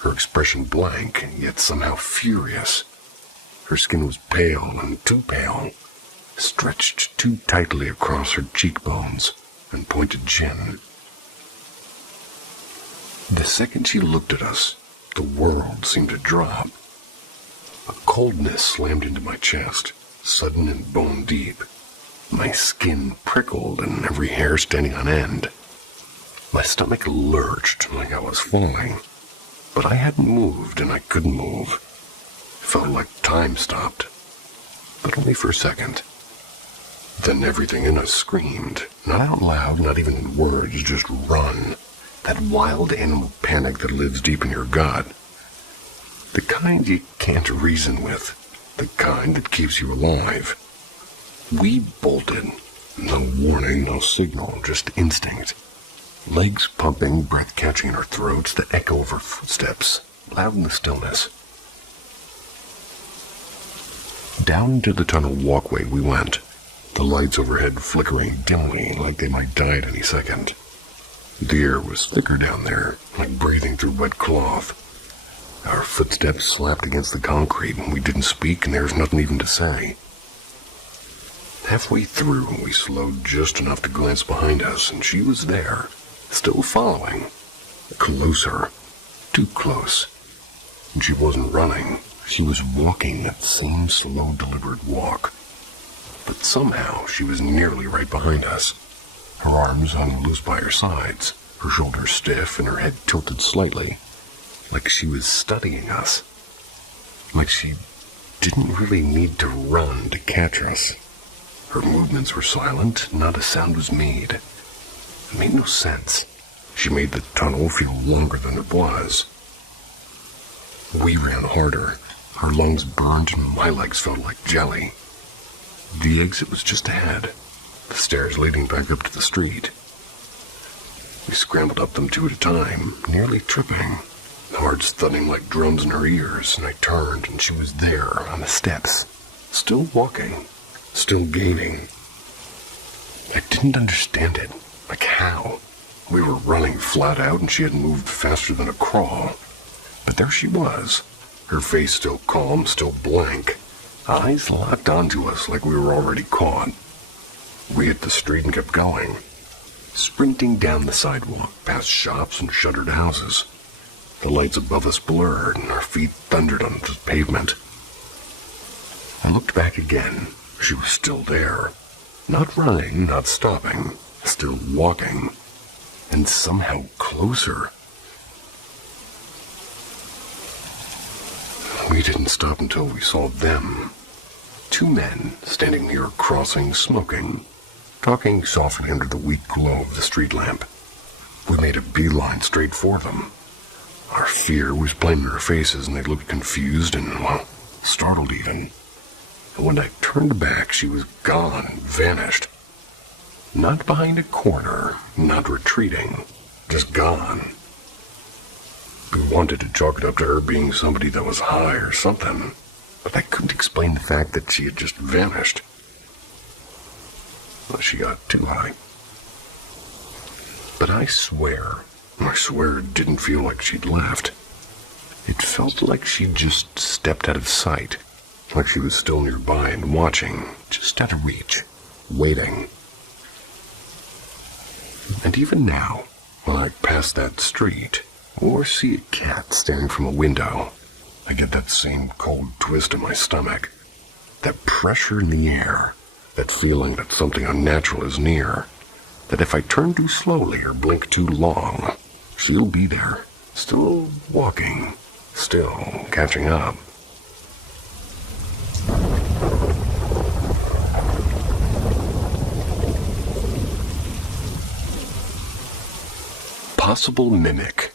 her expression blank, yet somehow furious. Her skin was pale and too pale, stretched too tightly across her cheekbones and pointed chin. The second she looked at us, the world seemed to drop. A coldness slammed into my chest, sudden and bone deep. My skin prickled and every hair standing on end. My stomach lurched like I was falling, but I hadn't moved and I couldn't move. It felt like time stopped, but only for a second. Then everything in us screamed, not out loud, not even in words, just run. That wild animal panic that lives deep in your gut. The kind you can't reason with. The kind that keeps you alive. We bolted. No warning, no signal, just instinct. Legs pumping, breath catching in our throats, the echo of our footsteps, loud in the stillness. Down into the tunnel walkway we went, the lights overhead flickering dimly like they might die at any second. The air was thicker down there, like breathing through wet cloth. Our footsteps slapped against the concrete, and we didn't speak, and there was nothing even to say. Halfway through, we slowed just enough to glance behind us, and she was there, still following. Closer. Too close. And she wasn't running. She was walking that same slow, deliberate walk. But somehow, she was nearly right behind us. Her arms hung loose by her sides, her shoulders stiff and her head tilted slightly, like she was studying us. Like she didn't really need to run to catch us. Her movements were silent, not a sound was made. It made no sense. She made the tunnel feel longer than it was. We ran harder. Her lungs burned and my legs felt like jelly. The exit was just ahead. The stairs leading back up to the street. We scrambled up them two at a time, nearly tripping, the hearts thudding like drums in her ears, and I turned and she was there on the steps, still walking, still gaining. I didn't understand it, like how. We were running flat out and she had moved faster than a crawl. But there she was, her face still calm, still blank, eyes locked onto us like we were already caught. We hit the street and kept going, sprinting down the sidewalk, past shops and shuttered houses. The lights above us blurred, and our feet thundered on the pavement. I looked back again. She was still there. Not running, not stopping, still walking, and somehow closer. We didn't stop until we saw them. Two men standing near a crossing, smoking, talking softly under the weak glow of the street lamp. We made a beeline straight for them. Our fear was plain in our faces, and they looked confused and, well, startled even. And when I turned back, she was gone, vanished. Not behind a corner, not retreating, just gone. We wanted to chalk it up to her being somebody that was high or something, but I couldn't explain the fact that she had just vanished. Well, she got too high. But I swear it didn't feel like she'd left. It felt like she'd just stepped out of sight, like she was still nearby and watching, just out of reach, waiting. And even now, when I pass that street, or see a cat staring from a window, I get that same cold twist in my stomach. That pressure in the air, that feeling that something unnatural is near, that if I turn too slowly or blink too long, she'll be there, still walking, still catching up. Possible mimic.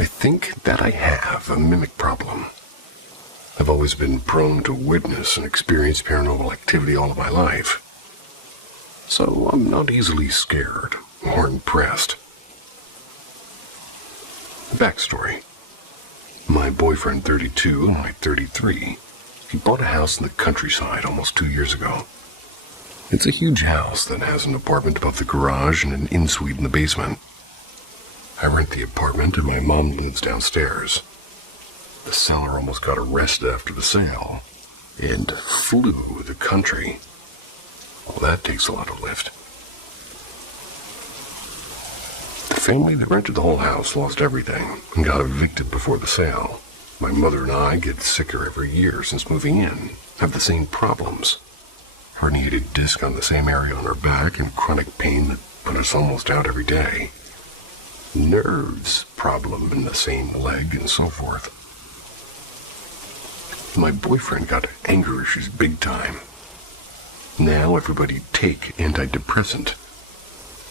I think that I have a mimic problem. I've always been prone to witness and experience paranormal activity all of my life, so I'm not easily scared or impressed. Backstory. My boyfriend, 32, and I, 33, he bought a house in the countryside almost 2 years ago. It's a huge house that has an apartment above the garage and an in-suite in the basement. I rent the apartment and my mom lives downstairs. The seller almost got arrested after the sale and flew the country. Well, that takes a lot of lift. The family that rented the whole house lost everything and got evicted before the sale. My mother and I get sicker every year since moving in, have the same problems. Herniated disc on the same area on our back and chronic pain that put us almost out every day. Nerves problem in the same leg and so forth. My boyfriend got anger issues big time. Now everybody take antidepressant.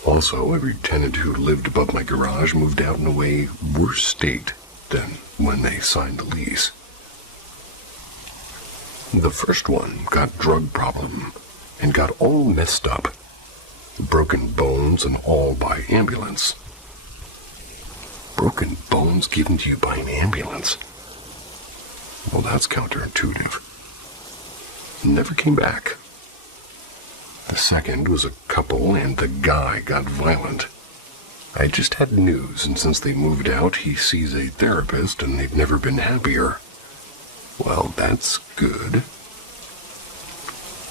Also, every tenant who lived above my garage moved out in a way worse state than when they signed the lease. The first one got drug problem and got all messed up. Broken bones and all by ambulance. Broken bones given to you by an ambulance? Well, that's counterintuitive. Never came back. The second was a couple and the guy got violent. I just had news, and since they moved out, he sees a therapist and they've never been happier. Well, that's good.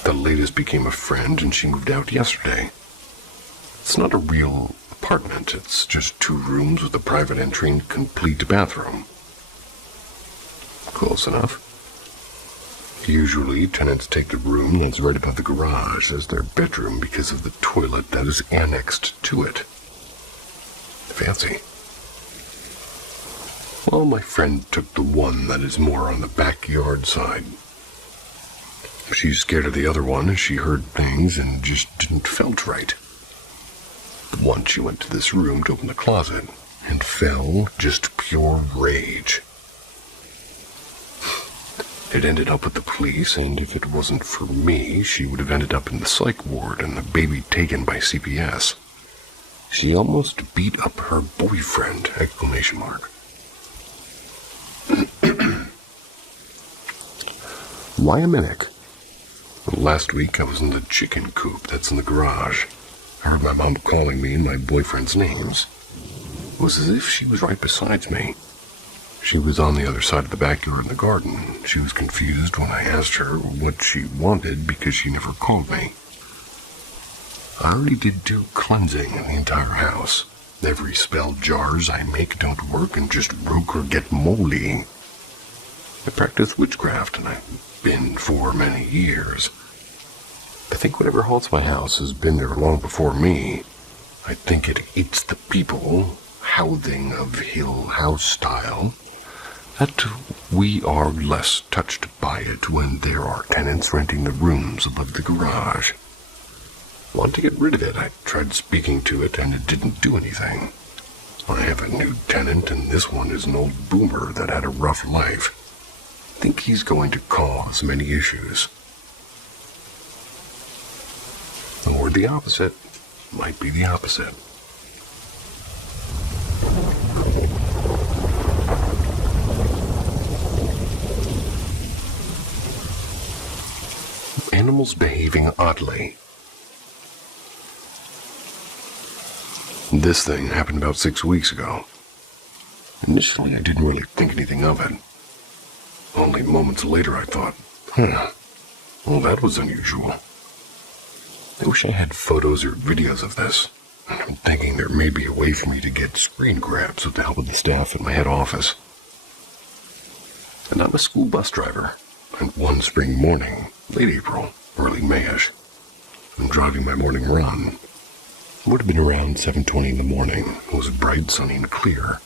The latest became a friend and she moved out yesterday. It's not a real apartment, it's just 2 rooms with a private entry and complete bathroom. Close enough. Usually, tenants take the room that's right above the garage as their bedroom because of the toilet that is annexed to it. Fancy. Well, my friend took the one that is more on the backyard side. She's scared of the other one as she heard things and just didn't felt right. Once she went to this room to open the closet and fell just pure rage. It ended up with the police, and if it wasn't for me, she would have ended up in the psych ward and the baby taken by CPS. She almost beat up her boyfriend, ! Why a mimic? Last week I was in the chicken coop that's in the garage. I heard my mom calling me and my boyfriend's names. It was as if she was right beside me. She was on the other side of the backyard in the garden. She was confused when I asked her what she wanted because she never called me. I already did do cleansing in the entire house. Every spell jars I make don't work and just broke or get moldy. I practice witchcraft and I've been for many years. I think whatever haunts my house has been there long before me. I think it eats the people, housing of hill house style, that we are less touched by it when there are tenants renting the rooms above the garage. Want to get rid of it. I tried speaking to it and it didn't do anything. I have a new tenant and this one is an old boomer that had a rough life. I think he's going to cause many issues. Or the opposite. Might be the opposite. animals behaving oddly. This thing happened about 6 weeks ago. Initially, I didn't really think anything of it. Only moments later I thought, well, that was unusual. I wish I had photos or videos of this. I'm thinking there may be a way for me to get screen grabs with the help of the staff at my head office. And I'm a school bus driver, and one spring morning, late April, early Mayish, I'm driving my morning run. It would have been around 7:20 in the morning. It was bright, sunny, and clear.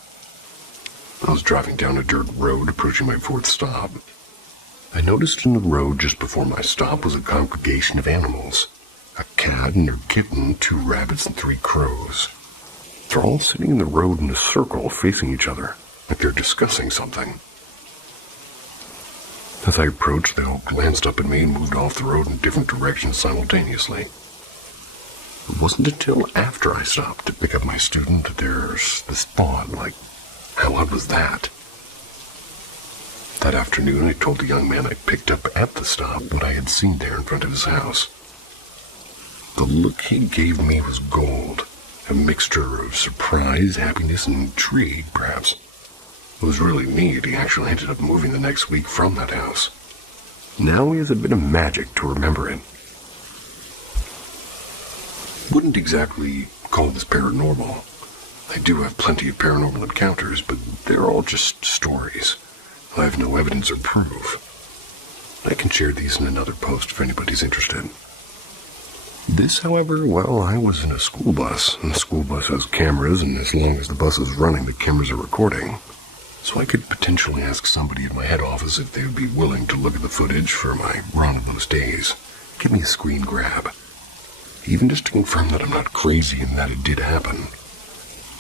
I was driving down a dirt road approaching my fourth stop. I noticed in the road just before my stop was a congregation of animals. A cat and her kitten, 2 rabbits, and 3 crows. They're all sitting in the road in a circle facing each other, like they're discussing something. As I approached, they all glanced up at me and moved off the road in different directions simultaneously. It wasn't until after I stopped to pick up my student that there's this thought, like, how odd was that? That afternoon, I told the young man I picked up at the stop what I had seen there in front of his house. The look he gave me was gold, a mixture of surprise, happiness, and intrigue, perhaps. It was really neat. He actually ended up moving the next week from that house. Now he has a bit of magic to remember it. Wouldn't exactly call this paranormal. I do have plenty of paranormal encounters, but they're all just stories. I have no evidence or proof. I can share these in another post if anybody's interested. This, however, well, I was in a school bus, and the school bus has cameras, and as long as the bus is running, the cameras are recording. So I could potentially ask somebody at my head office if they would be willing to look at the footage for my run of those days. Give me a screen grab. Even just to confirm that I'm not crazy and that it did happen.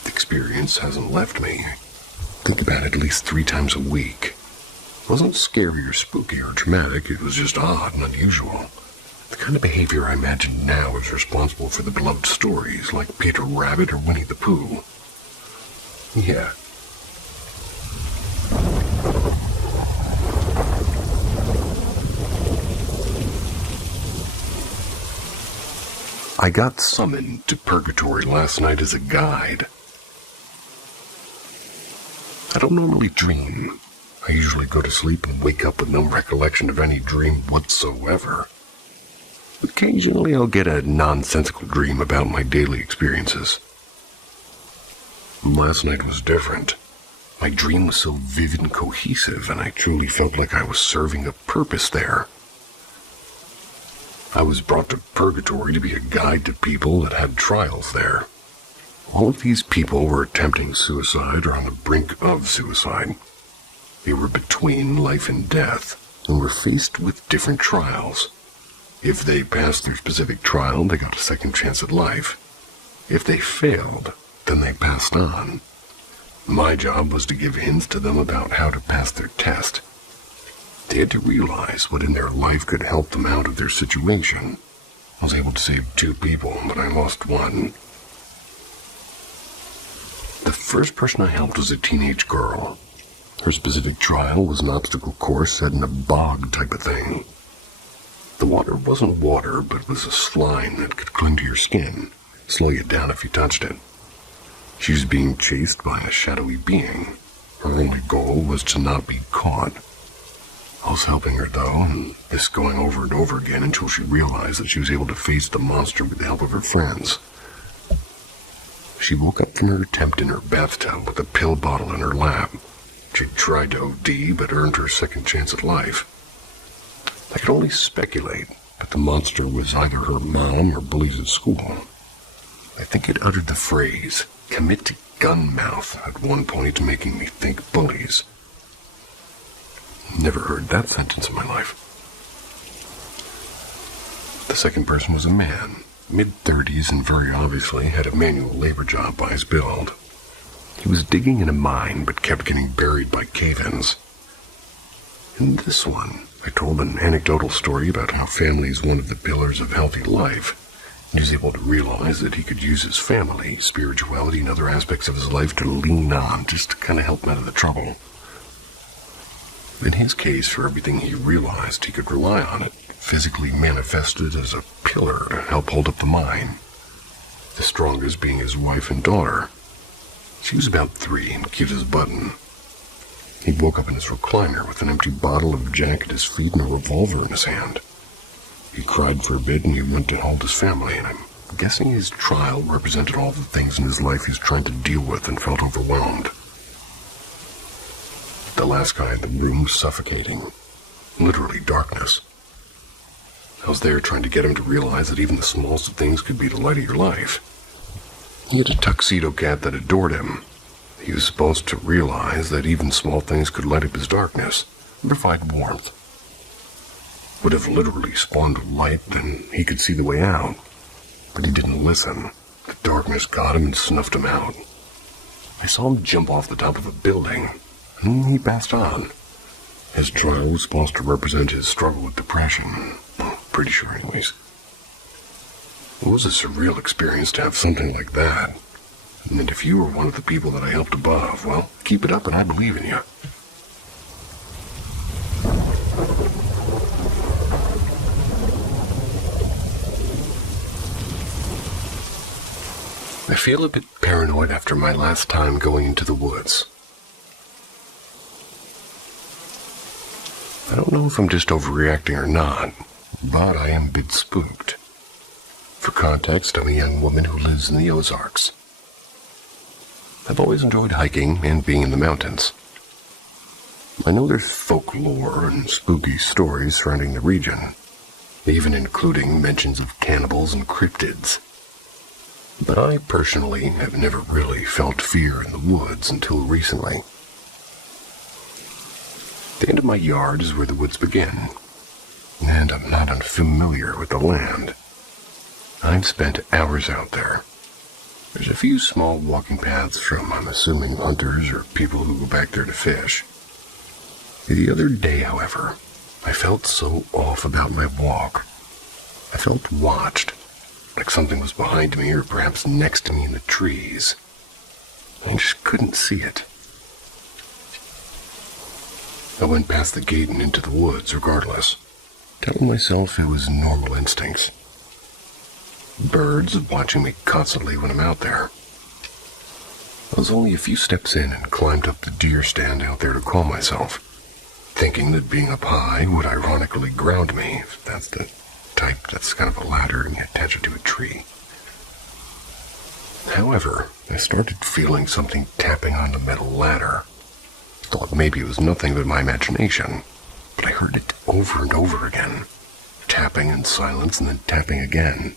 The experience hasn't left me. Think about it at least 3 times a week. It wasn't scary or spooky or dramatic, it was just odd and unusual. The kind of behavior I imagine now is responsible for the beloved stories like Peter Rabbit or Winnie the Pooh. Yeah. I got summoned to purgatory last night as a guide. I don't normally dream. I usually go to sleep and wake up with no recollection of any dream whatsoever. Occasionally I'll get a nonsensical dream about my daily experiences. Last night was different. My dream was so vivid and cohesive, and I truly felt like I was serving a purpose there. I was brought to purgatory to be a guide to people that had trials there. All of these people were attempting suicide or on the brink of suicide. They were between life and death and were faced with different trials. If they passed their specific trial, they got a second chance at life. If they failed, then they passed on. My job was to give hints to them about how to pass their test. They had to realize what in their life could help them out of their situation. I was able to save 2 people, but I lost 1. The first person I helped was a teenage girl. Her specific trial was an obstacle course set in a bog type of thing. The water wasn't water, but was a slime that could cling to your skin, slow you down if you touched it. She was being chased by a shadowy being. Her only goal was to not be caught. I was helping her, though, and this going over and over again until she realized that she was able to face the monster with the help of her friends. She woke up from her attempt in her bathtub with a pill bottle in her lap. She tried to OD, but earned her second chance at life. I could only speculate, but the monster was either her mom or bullies at school. I think it uttered the phrase, "commit to gun mouth," at one point, making me think bullies. Never heard that sentence in my life. The second person was a man, mid-30s, and very obviously had a manual labor job by his build. He was digging in a mine, but kept getting buried by cave-ins. In this one, I told an anecdotal story about how family is one of the pillars of healthy life. He was able to realize that he could use his family, spirituality, and other aspects of his life to lean on, just to kind of help him out of the trouble. In his case, for everything he realized, he could rely on it, physically manifested as a pillar to help hold up the mine. The strongest being his wife and daughter. She was about 3 and cute as a button. He woke up in his recliner with an empty bottle of Jack at his feet and a revolver in his hand. He cried for a bit and he went to hold his family, and I'm guessing his trial represented all the things in his life he's trying to deal with and felt overwhelmed. The last guy in the room was suffocating. Literally darkness. I was there trying to get him to realize that even the smallest of things could be the light of your life. He had a tuxedo cat that adored him. He was supposed to realize that even small things could light up his darkness and provide warmth. Would have literally spawned a light, then he could see the way out. But he didn't listen. The darkness got him and snuffed him out. I saw him jump off the top of a building, and he passed on. His trial was supposed to represent his struggle with depression. Well, pretty sure anyways. It was a surreal experience to have something like that. And if you were one of the people that I helped above, well, keep it up and I believe in you. I feel a bit paranoid after my last time going into the woods. I don't know if I'm just overreacting or not, but I am a bit spooked. For context, I'm a young woman who lives in the Ozarks. I've always enjoyed hiking and being in the mountains. I know there's folklore and spooky stories surrounding the region, even including mentions of cannibals and cryptids. But I personally have never really felt fear in the woods until recently. The end of my yard is where the woods begin, and I'm not unfamiliar with the land. I've spent hours out there. There's a few small walking paths from, I'm assuming, hunters or people who go back there to fish. The other day, however, I felt so off about my walk. I felt watched, like something was behind me or perhaps next to me in the trees. I just couldn't see it. I went past the gate and into the woods regardless, telling myself it was normal instincts. Birds watching me constantly when I'm out there. I was only a few steps in and climbed up the deer stand out there to calm myself, thinking that being up high would ironically ground me, if that's the type that's kind of a ladder and you attach it to a tree. However, I started feeling something tapping on the metal ladder. Thought maybe it was nothing but my imagination, but I heard it over and over again, tapping in silence and then tapping again.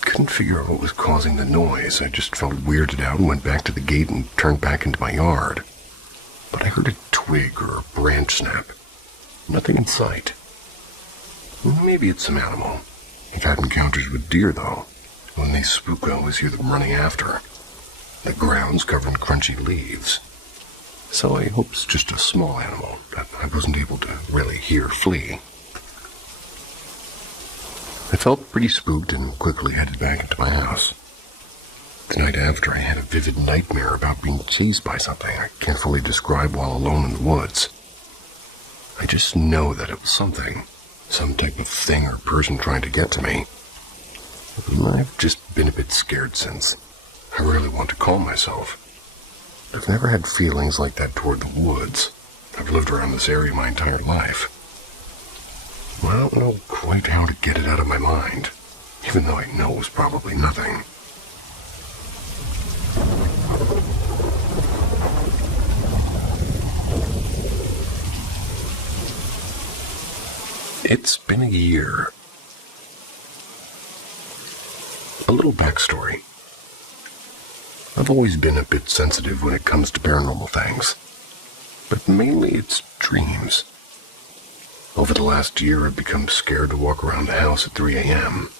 Couldn't figure out what was causing the noise. I just felt weirded out and went back to the gate and turned back into my yard. But I heard a twig or a branch snap. Nothing in sight. Maybe it's some animal. I've had encounters with deer, though. When they spook, I always hear them running after. The ground's covered in crunchy leaves. So I hope it's just a small animal that I wasn't able to really hear flee. I felt pretty spooked and quickly headed back into my house. The night after, I had a vivid nightmare about being chased by something I can't fully describe while alone in the woods. I just know that it was something, some type of thing or person trying to get to me. I've just been a bit scared since. I really want to calm myself. I've never had feelings like that toward the woods. I've lived around this area my entire life. I don't know quite how to get it out of my mind, even though I know it was probably nothing. It's been a year. A little backstory. I've always been a bit sensitive when it comes to paranormal things, but mainly it's dreams. Over the last year, I've become scared to walk around the house at 3 a.m.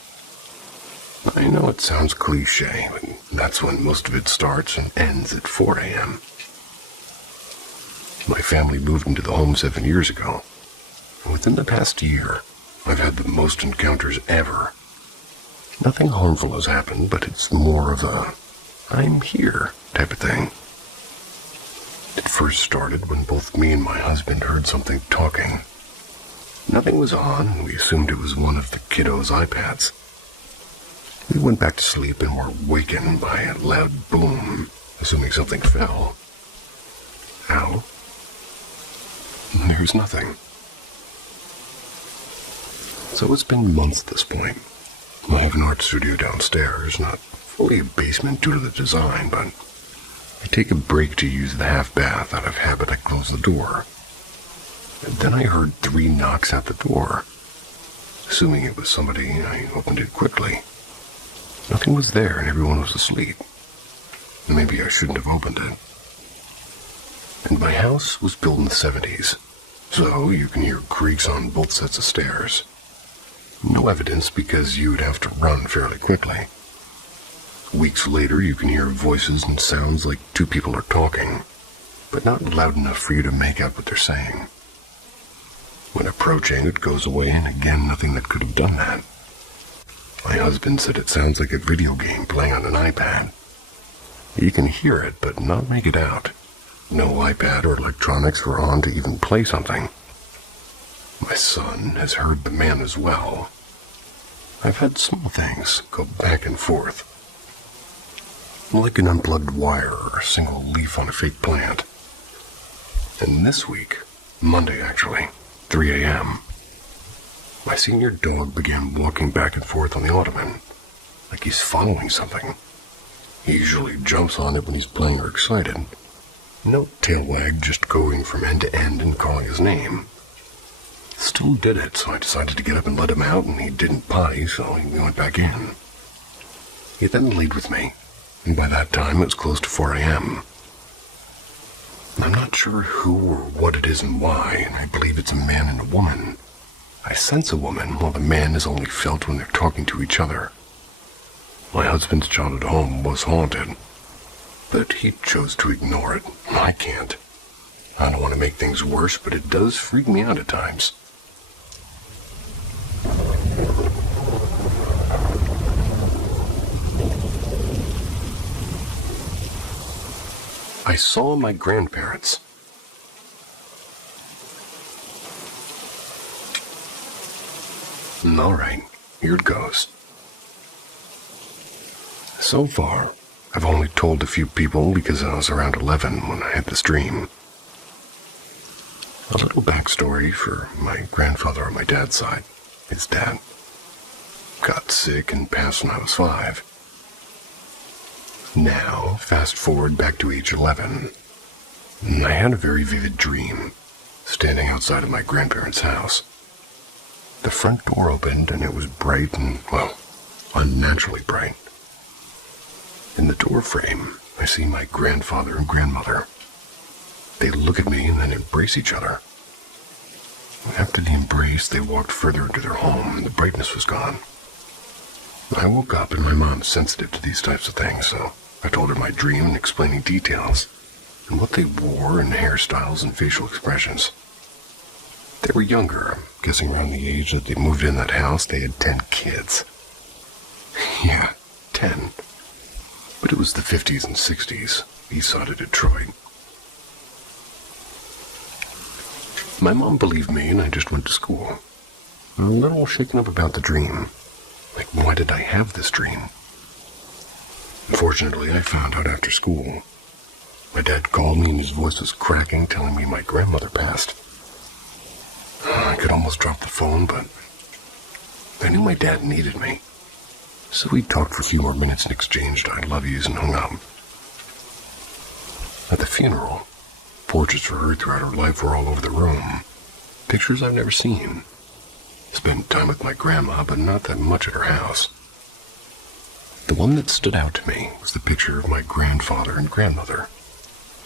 I know it sounds cliche, but that's when most of it starts and ends at 4 a.m. My family moved into the home 7 years ago. Within the past year, I've had the most encounters ever. Nothing harmful has happened, but it's more of a I'm here type of thing. It first started when both me and my husband heard something talking. Nothing was on, and we assumed it was one of the kiddos' iPads. We went back to sleep and were wakened by a loud boom, assuming something fell. Ow. There was nothing. So it's been months at this point. I have an art studio downstairs, not fully a basement due to the design, but I take a break to use the half bath. Out of habit, I close the door. And then I heard 3 knocks at the door. Assuming it was somebody, I opened it quickly. Nothing was there and everyone was asleep. Maybe I shouldn't have opened it. And my house was built in the 70s, so you can hear creaks on both sets of stairs. No evidence because you would have to run fairly quickly. Weeks later, you can hear voices and sounds like 2 people are talking, but not loud enough for you to make out what they're saying. When approaching, it goes away, and again, nothing that could have done that. My husband said it sounds like a video game playing on an iPad. You can hear it, but not make it out. No iPad or electronics were on to even play something. My son has heard the man as well. I've had small things go back and forth, like an unplugged wire or a single leaf on a fake plant. And this week, Monday actually, 3 a.m., my senior dog began walking back and forth on the ottoman, like he's following something. He usually jumps on it when he's playing or excited. No tail wag, just going from end to end and calling his name. Still did it, so I decided to get up and let him out, and he didn't potty, so we went back in. He then laid with me, and by that time it was close to 4 a.m. I'm not sure who or what it is and why, and I believe it's a man and a woman. I sense a woman, while the man is only felt when they're talking to each other. My husband's childhood home was haunted, but he chose to ignore it. I can't. I don't want to make things worse, but it does freak me out at times. I saw my grandparents. All right, here it goes. So far, I've only told a few people because I was around 11 when I had this dream. A little backstory for my grandfather on my dad's side. His dad got sick and passed when I was 5. Now, fast forward back to age 11, and I had a very vivid dream, standing outside of my grandparents' house. The front door opened and it was bright and, well, unnaturally bright. In the door frame, I see my grandfather and grandmother. They look at me and then embrace each other. After the embrace, they walked further into their home and the brightness was gone. I woke up and my mom's sensitive to these types of things, so I told her my dream and explaining details and what they wore and hairstyles and facial expressions. They were younger, I'm guessing around the age that they moved in that house. They had 10 kids. Yeah, 10. But it was the 50s and 60s, east side of Detroit. My mom believed me and I just went to school. A little shaken up about the dream. Like, why did I have this dream? Unfortunately, I found out after school. My dad called me and his voice was cracking, telling me my grandmother passed. I could almost drop the phone, but I knew my dad needed me. So we talked for a few more minutes and exchanged I love yous and hung up. At the funeral, portraits for her throughout her life were all over the room. Pictures I've never seen. Spent time with my grandma, but not that much at her house. The one that stood out to me was the picture of my grandfather and grandmother.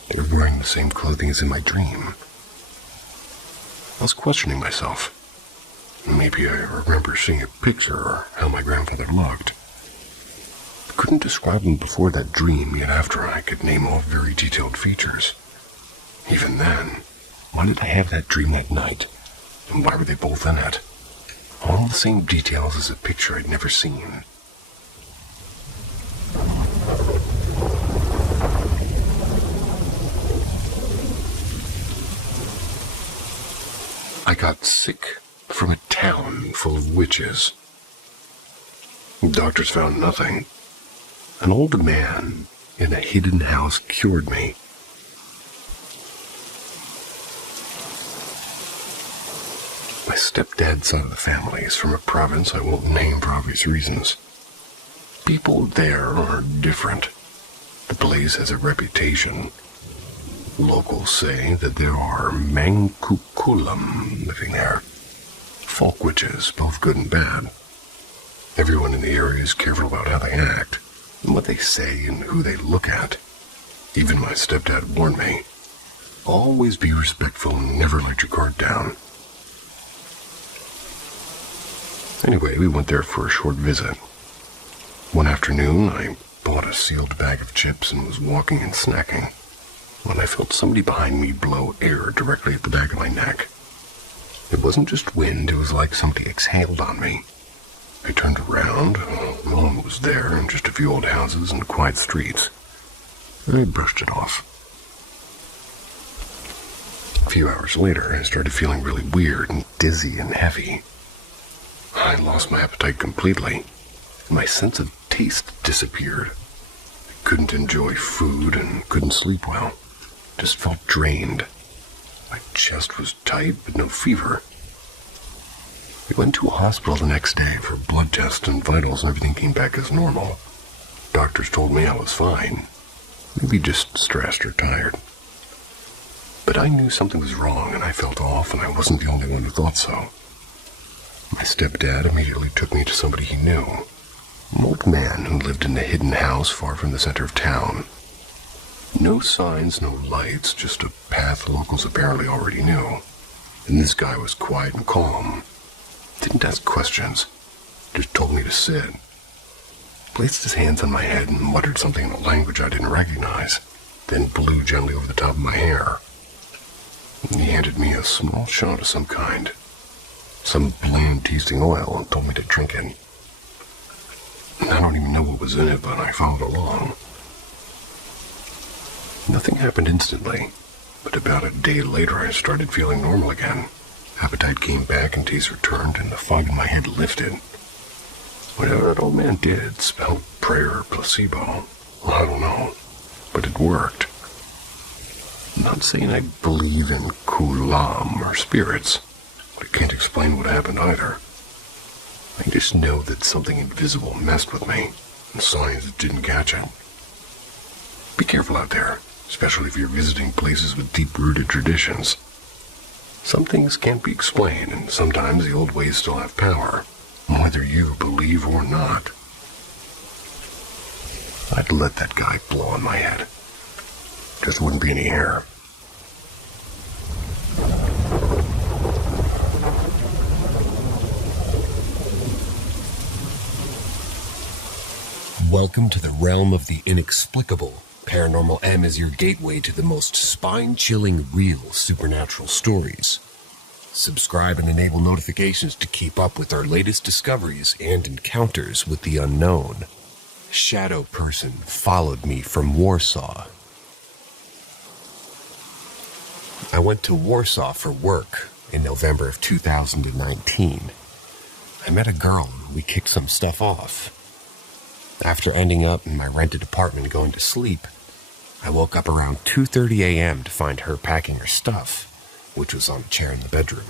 They were wearing the same clothing as in my dream. I was questioning myself. Maybe I remember seeing a picture or how my grandfather looked. I couldn't describe him before that dream, yet after I could name all very detailed features. Even then, why did I have that dream that night? And why were they both in it? All the same details as a picture I'd never seen. I got sick from a town full of witches. Doctors found nothing. An old man in a hidden house cured me. My stepdad's side of the family is from a province I won't name for obvious reasons. People there are different. The place has a reputation. Locals say that there are Mankukulam living there. Folk witches, both good and bad. Everyone in the area is careful about how they act, and what they say and who they look at. Even my stepdad warned me. Always be respectful and never let your guard down. Anyway, we went there for a short visit. One afternoon, I bought a sealed bag of chips and was walking and snacking when I felt somebody behind me blow air directly at the back of my neck. It wasn't just wind, it was like somebody exhaled on me. I turned around, no one was there, and just a few old houses and quiet streets. I brushed it off. A few hours later, I started feeling really weird and dizzy and heavy. I lost my appetite completely. My sense of taste disappeared. I couldn't enjoy food and couldn't sleep well. Just felt drained. My chest was tight, but no fever. We went to a hospital the next day for blood tests and vitals, and everything came back as normal. Doctors told me I was fine. Maybe just stressed or tired. But I knew something was wrong, and I felt off, and I wasn't the only one who thought so. My stepdad immediately took me to somebody he knew. An old man who lived in a hidden house far from the center of town. No signs, no lights, just a path locals apparently already knew. And this guy was quiet and calm. Didn't ask questions, just told me to sit. Placed his hands on my head and muttered something in a language I didn't recognize, then blew gently over the top of my hair. And he handed me a small shot of some kind. Some bland-tasting oil, and told me to drink it. I don't even know what was in it, but I followed along. Nothing happened instantly, but about a day later I started feeling normal again. Appetite came back and taste returned, and the fog in my head lifted. Whatever that old man did, spelled prayer or placebo, I don't know, but it worked. I'm not saying I believe in kulam or spirits, but I can't explain what happened either. I just know that something invisible messed with me, and science didn't catch it. Be careful out there, especially if you're visiting places with deep-rooted traditions. Some things can't be explained, and sometimes the old ways still have power, whether you believe or not. I'd let that guy blow on my head. Just wouldn't be any air. Welcome to the realm of the inexplicable. Paranormal M is your gateway to the most spine-chilling, real supernatural stories. Subscribe and enable notifications to keep up with our latest discoveries and encounters with the unknown. Shadow person followed me from Warsaw. I went to Warsaw for work in November of 2019. I met a girl and we kicked some stuff off. After ending up in my rented apartment going to sleep, I woke up around 2:30 a.m. to find her packing her stuff, which was on a chair in the bedroom.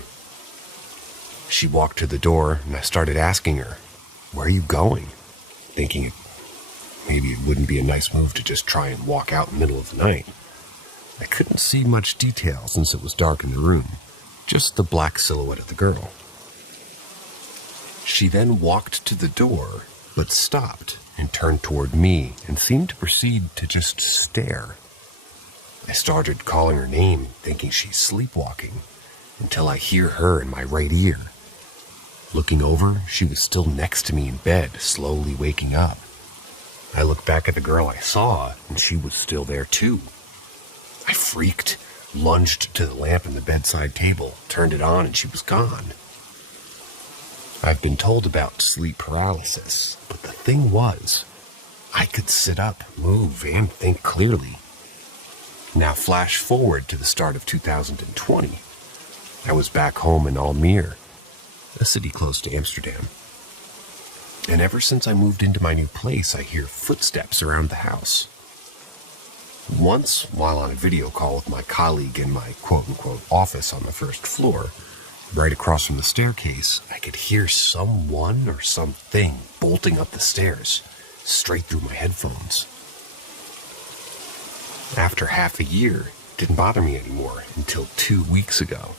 She walked to the door and I started asking her, "Where are you going?" Thinking maybe it wouldn't be a nice move to just try and walk out in the middle of the night. I couldn't see much detail since it was dark in the room, just the black silhouette of the girl. She then walked to the door, but stopped and turned toward me and seemed to proceed to just stare. I started calling her name, thinking she's sleepwalking, until I hear her in my right ear. Looking over, she was still next to me in bed, slowly waking up. I looked back at the girl I saw, and she was still there too. I freaked, lunged to the lamp in the bedside table, turned it on, and she was gone. I've been told about sleep paralysis, but the thing was, I could sit up, move, and think clearly. Now flash forward to the start of 2020. I was back home in Almere. a city close to Amsterdam. And ever since I moved into my new place, I hear footsteps around the house. Once, while on a video call with my colleague in my quote-unquote office on the first floor, right across from the staircase, I could hear someone or something bolting up the stairs, straight through my headphones. After half a year, it didn't bother me anymore until 2 weeks ago,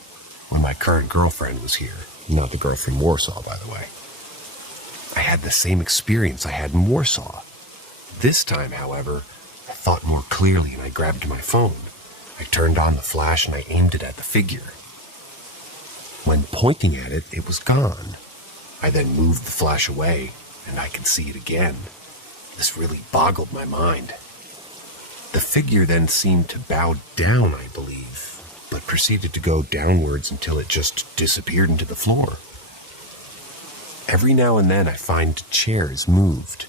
when my current girlfriend was here. Not the girl from Warsaw, by the way. I had the same experience I had in Warsaw. This time, however, I thought more clearly and I grabbed my phone. I turned on the flash and I aimed it at the figure. When pointing at it, it was gone. I then moved the flash away and I could see it again. This really boggled my mind. The figure then seemed to bow down, I believe, but proceeded to go downwards until it just disappeared into the floor. Every now and then I find chairs moved.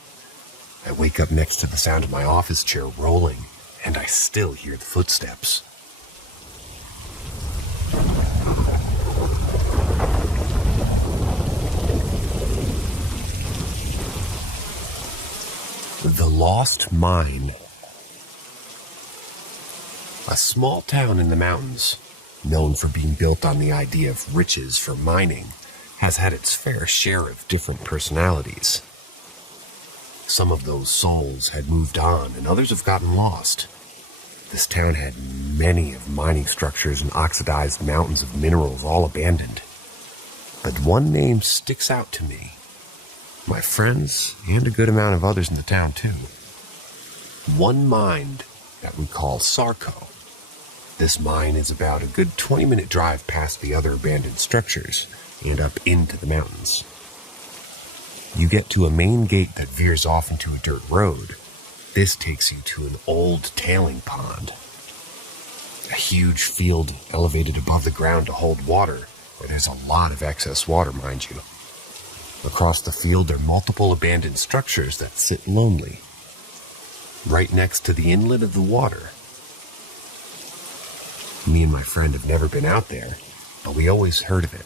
I wake up next to the sound of my office chair rolling, and I still hear the footsteps. The Lost Mine. A small town in the mountains, known for being built on the idea of riches for mining, has had its fair share of different personalities. Some of those souls had moved on, and others have gotten lost. This town had many of mining structures and oxidized mountains of minerals all abandoned. But one name sticks out to me. My friends, and a good amount of others in the town too. One mine that we call Sarko. This mine is about a good 20-minute drive past the other abandoned structures and up into the mountains. You get to a main gate that veers off into a dirt road. This takes you to an old tailing pond. A huge field elevated above the ground to hold water, where there's a lot of excess water, mind you. Across the field are multiple abandoned structures that sit lonely, right next to the inlet of the water. Me and my friend have never been out there, but we always heard of it.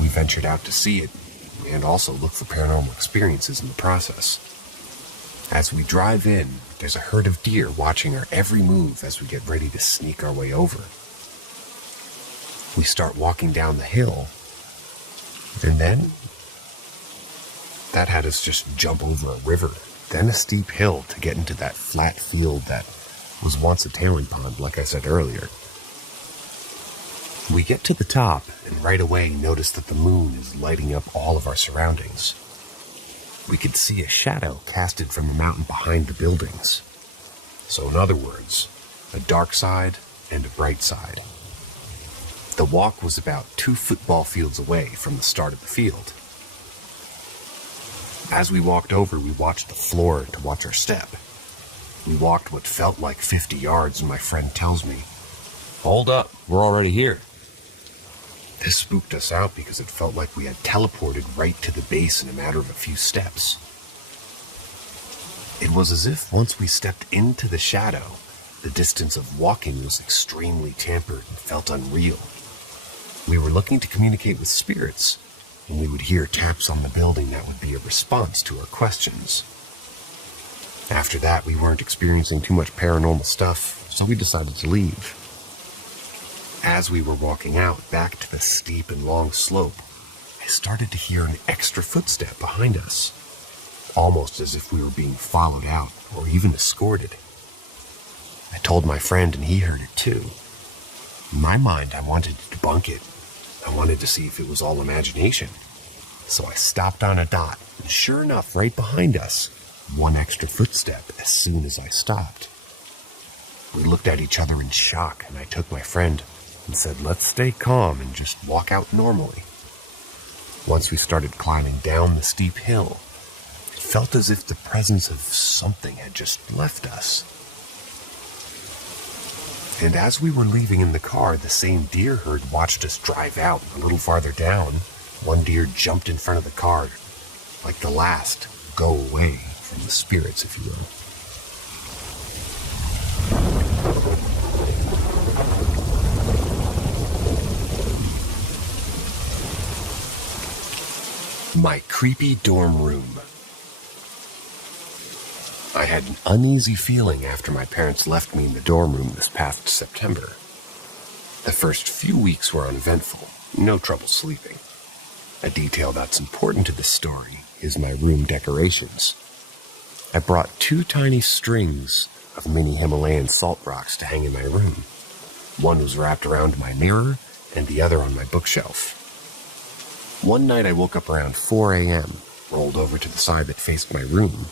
We ventured out to see it, and also look for paranormal experiences in the process. As we drive in, there's a herd of deer watching our every move as we get ready to sneak our way over. We start walking down the hill, and then that had us just jump over a river, then a steep hill to get into that flat field that was once a tailing pond, like I said earlier. We get to the top, and right away notice that the moon is lighting up all of our surroundings. We could see a shadow casted from the mountain behind the buildings. So in other words, a dark side and a bright side. The walk was about 2 football fields away from the start of the field. As we walked over, we watched the floor to watch our step. We walked what felt like 50 yards, and my friend tells me, "Hold up, we're already here." This spooked us out because it felt like we had teleported right to the base in a matter of a few steps. It was as if once we stepped into the shadow, the distance of walking was extremely tampered and felt unreal. We were looking to communicate with spirits, and we would hear taps on the building that would be a response to our questions. After that, we weren't experiencing too much paranormal stuff, so we decided to leave. As we were walking out back to the steep and long slope, I started to hear an extra footstep behind us, almost as if we were being followed out or even escorted. I told my friend and he heard it too. In my mind, I wanted to debunk it. I wanted to see if it was all imagination. So I stopped on a dot, and sure enough, right behind us, one extra footstep as soon as I stopped. We looked at each other in shock, and I took my friend and said, "Let's stay calm and just walk out normally." Once we started climbing down the steep hill, it felt as if the presence of something had just left us. And as we were leaving in the car, the same deer herd watched us drive out. A little farther down, one deer jumped in front of the car, like the last go away from the spirits, if you will. My creepy dorm room. I had an uneasy feeling after my parents left me in the dorm room this past September. The first few weeks were uneventful, no trouble sleeping. A detail that's important to this story is my room decorations. I brought 2 tiny strings of mini Himalayan salt rocks to hang in my room. One was wrapped around my mirror and the other on my bookshelf. One night I woke up around 4 a.m., rolled over to the side that faced my room.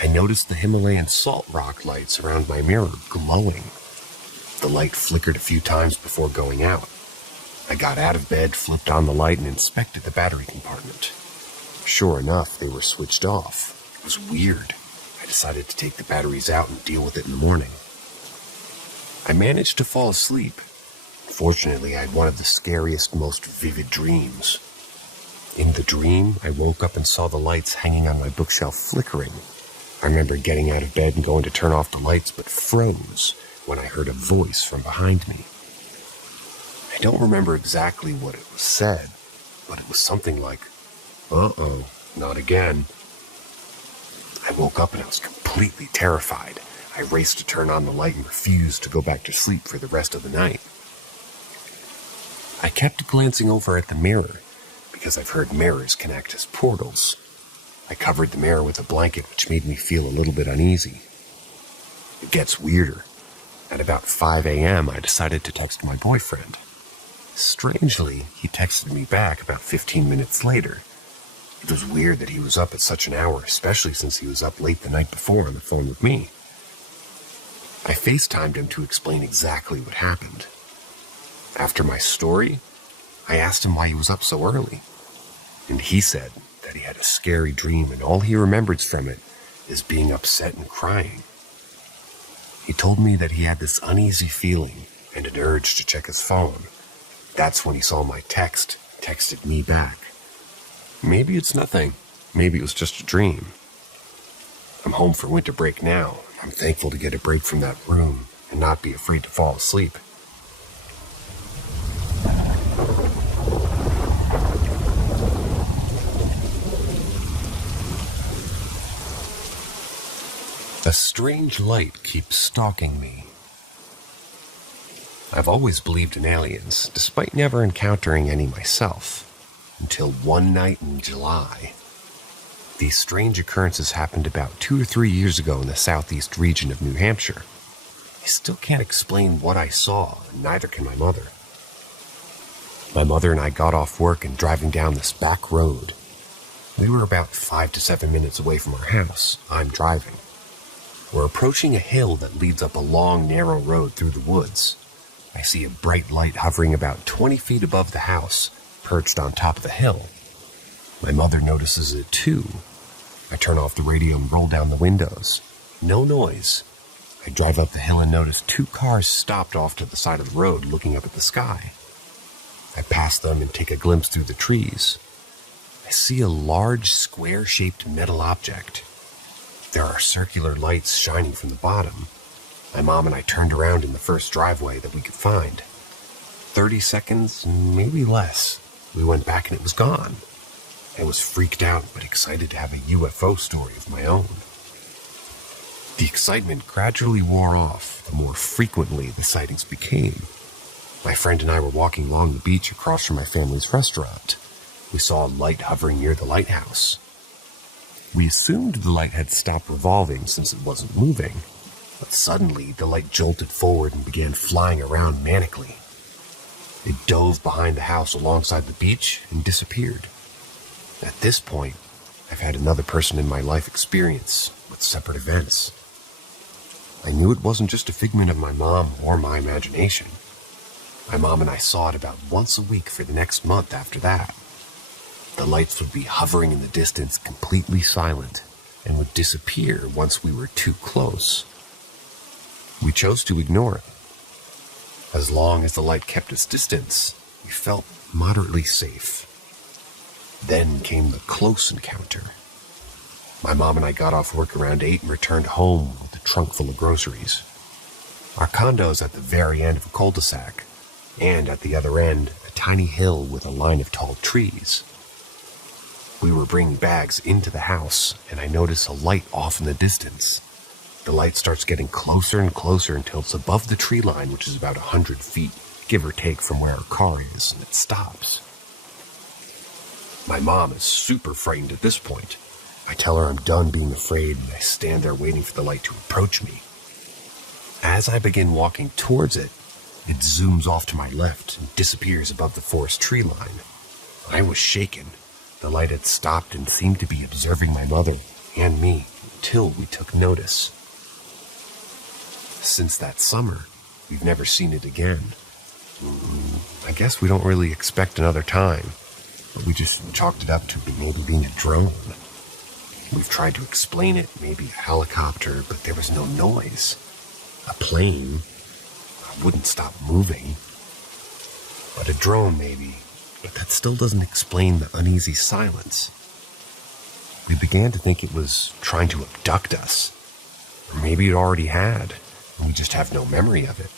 I noticed the Himalayan salt rock lights around my mirror glowing. The light flickered a few times before going out. I got out of bed, flipped on the light, and inspected the battery compartment. Sure enough, they were switched off. It was weird. I decided to take the batteries out and deal with it in the morning. I managed to fall asleep. Fortunately, I had one of the scariest, most vivid dreams. In the dream, I woke up and saw the lights hanging on my bookshelf flickering. I remember getting out of bed and going to turn off the lights, but froze when I heard a voice from behind me. I don't remember exactly what it was said, but it was something like, "Uh-oh, not again." I woke up and I was completely terrified. I raced to turn on the light and refused to go back to sleep for the rest of the night. I kept glancing over at the mirror, because I've heard mirrors can act as portals. I covered the mirror with a blanket, which made me feel a little bit uneasy. It gets weirder. At about 5 a.m., I decided to text my boyfriend. Strangely, he texted me back about 15 minutes later. It was weird that he was up at such an hour, especially since he was up late the night before on the phone with me. I FaceTimed him to explain exactly what happened. After my story, I asked him why he was up so early, and he said that he had a scary dream and all he remembers from it is being upset and crying. He told me that he had this uneasy feeling and an urge to check his phone. That's when he saw my text, texted me back. Maybe it's nothing. Maybe it was just a dream. I'm home for winter break now. I'm thankful to get a break from that room and not be afraid to fall asleep. A strange light keeps stalking me. I've always believed in aliens, despite never encountering any myself, until one night in July. These strange occurrences happened about 2 or 3 years ago in the southeast region of New Hampshire. I still can't explain what I saw, and neither can my mother. My mother and I got off work and driving down this back road. We were about 5 to 7 minutes away from our house. I'm driving. We're approaching a hill that leads up a long, narrow road through the woods. I see a bright light hovering about 20 feet above the house, perched on top of the hill. My mother notices it too. I turn off the radio and roll down the windows. No noise. I drive up the hill and notice 2 cars stopped off to the side of the road looking up at the sky. I pass them and take a glimpse through the trees. I see a large, square-shaped metal object. There are circular lights shining from the bottom. My mom and I turned around in the first driveway that we could find. 30 seconds, maybe less. We went back and it was gone. I was freaked out but excited to have a UFO story of my own. The excitement gradually wore off the more frequently the sightings became. My friend and I were walking along the beach across from my family's restaurant. We saw a light hovering near the lighthouse. We assumed the light had stopped revolving since it wasn't moving, but suddenly the light jolted forward and began flying around manically. It dove behind the house alongside the beach and disappeared. At this point, I've had another person in my life experience with separate events. I knew it wasn't just a figment of my mom or my imagination. My mom and I saw it about once a week for the next month after that. The lights would be hovering in the distance, completely silent, and would disappear once we were too close. We chose to ignore it. As long as the light kept its distance, we felt moderately safe. Then came the close encounter. My mom and I got off work around 8 and returned home with a trunk full of groceries. Our condo is at the very end of a cul-de-sac, and at the other end, a tiny hill with a line of tall trees. We were bringing bags into the house, and I noticed a light off in the distance. The light starts getting closer and closer until it's above the tree line, which is about 100 feet, give or take from where our car is, and it stops. My mom is super frightened at this point. I tell her I'm done being afraid, and I stand there waiting for the light to approach me. As I begin walking towards it, it zooms off to my left and disappears above the forest tree line. I was shaken. The light had stopped and seemed to be observing my mother and me until we took notice. Since that summer, we've never seen it again. I guess we don't really expect another time, but we just chalked it up to maybe being a drone. We've tried to explain it, maybe a helicopter, but there was no noise. A plane wouldn't stop moving. But a drone, maybe. But that still doesn't explain the uneasy silence. We began to think it was trying to abduct us. Or maybe it already had, and we just have no memory of it.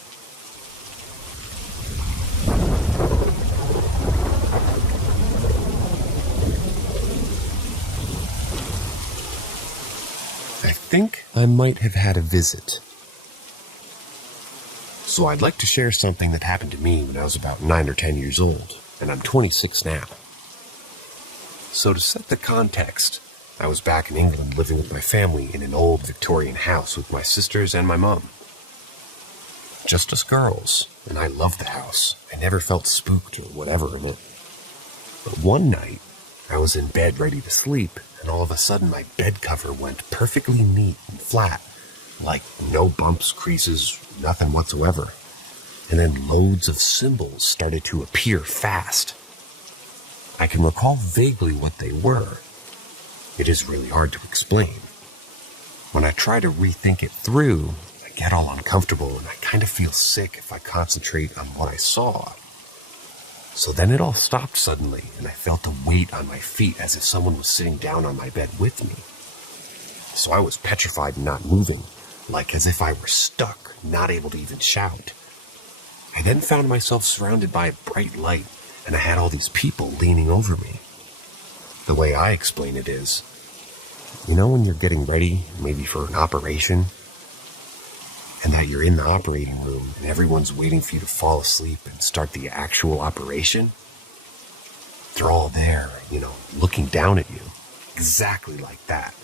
I think I might have had a visit. So I'd like to share something that happened to me when I was about 9 or 10 years old, and I'm 26 now. So to set the context, I was back in England living with my family in an old Victorian house with my sisters and my mom. Just us girls, and I loved the house. I never felt spooked or whatever in it. But one night, I was in bed ready to sleep, and all of a sudden my bed cover went perfectly neat and flat. Like no bumps, creases, nothing whatsoever. And then loads of symbols started to appear fast. I can recall vaguely what they were. It is really hard to explain. When I try to rethink it through, I get all uncomfortable and I kind of feel sick if I concentrate on what I saw. So then it all stopped suddenly, and I felt a weight on my feet as if someone was sitting down on my bed with me. So I was petrified and not moving, like as if I were stuck, not able to even shout. I then found myself surrounded by a bright light, and I had all these people leaning over me. The way I explain it is, you know when you're getting ready, maybe for an operation, and that you're in the operating room, and everyone's waiting for you to fall asleep and start the actual operation? They're all there, looking down at you, exactly like that.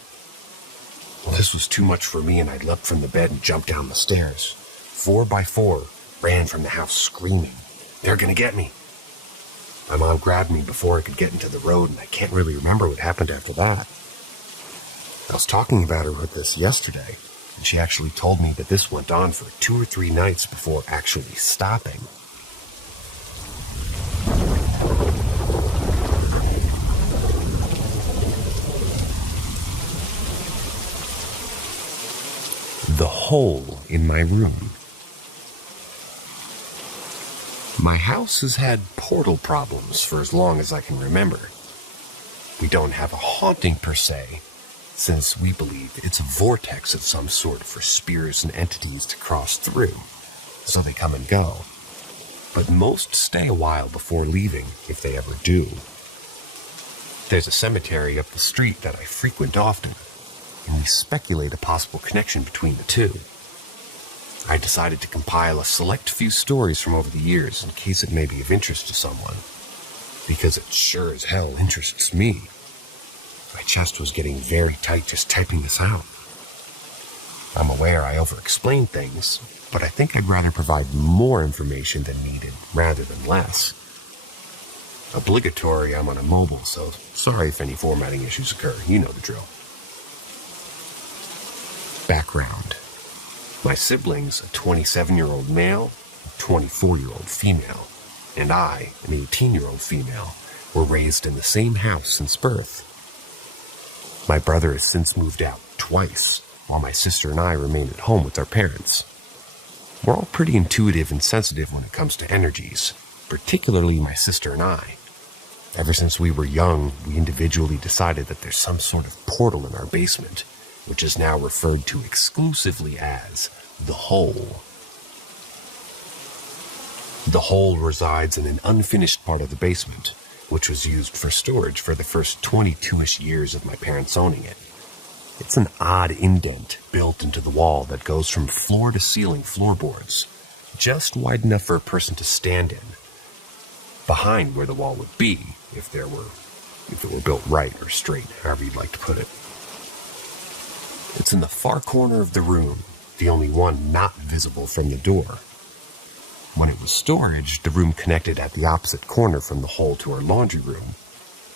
Well, this was too much for me, and I leapt from the bed and jumped down the stairs. 4 by 4, ran from the house screaming, "They're gonna get me!" My mom grabbed me before I could get into the road, and I can't really remember what happened after that. I was talking about her with this yesterday, and she actually told me that this went on for 2 or 3 nights before actually stopping. The hole in my room. My house has had portal problems for as long as I can remember. We don't have a haunting per se, since we believe it's a vortex of some sort for spirits and entities to cross through, so they come and go. But most stay a while before leaving, if they ever do. There's a cemetery up the street that I frequent often, and we speculate a possible connection between the two. I decided to compile a select few stories from over the years in case it may be of interest to someone, because it sure as hell interests me. My chest was getting very tight just typing this out. I'm aware I over-explain things, but I think I'd rather provide more information than needed rather than less. Obligatory, I'm on a mobile, so sorry if any formatting issues occur. You know the drill. Background. My siblings, a 27-year-old male, a 24-year-old female, and I, an 18-year-old female, were raised in the same house since birth. My brother has since moved out twice, while my sister and I remain at home with our parents. We're all pretty intuitive and sensitive when it comes to energies, particularly my sister and I. Ever since we were young, we individually decided that there's some sort of portal in our basement, which is now referred to exclusively as the hole. The hole resides in an unfinished part of the basement, which was used for storage for the first 22-ish years of my parents owning it. It's an odd indent built into the wall that goes from floor to ceiling floorboards, just wide enough for a person to stand in, behind where the wall would be if it were built right or straight, however you'd like to put it. It's in the far corner of the room, the only one not visible from the door. When it was storage, the room connected at the opposite corner from the hole to our laundry room,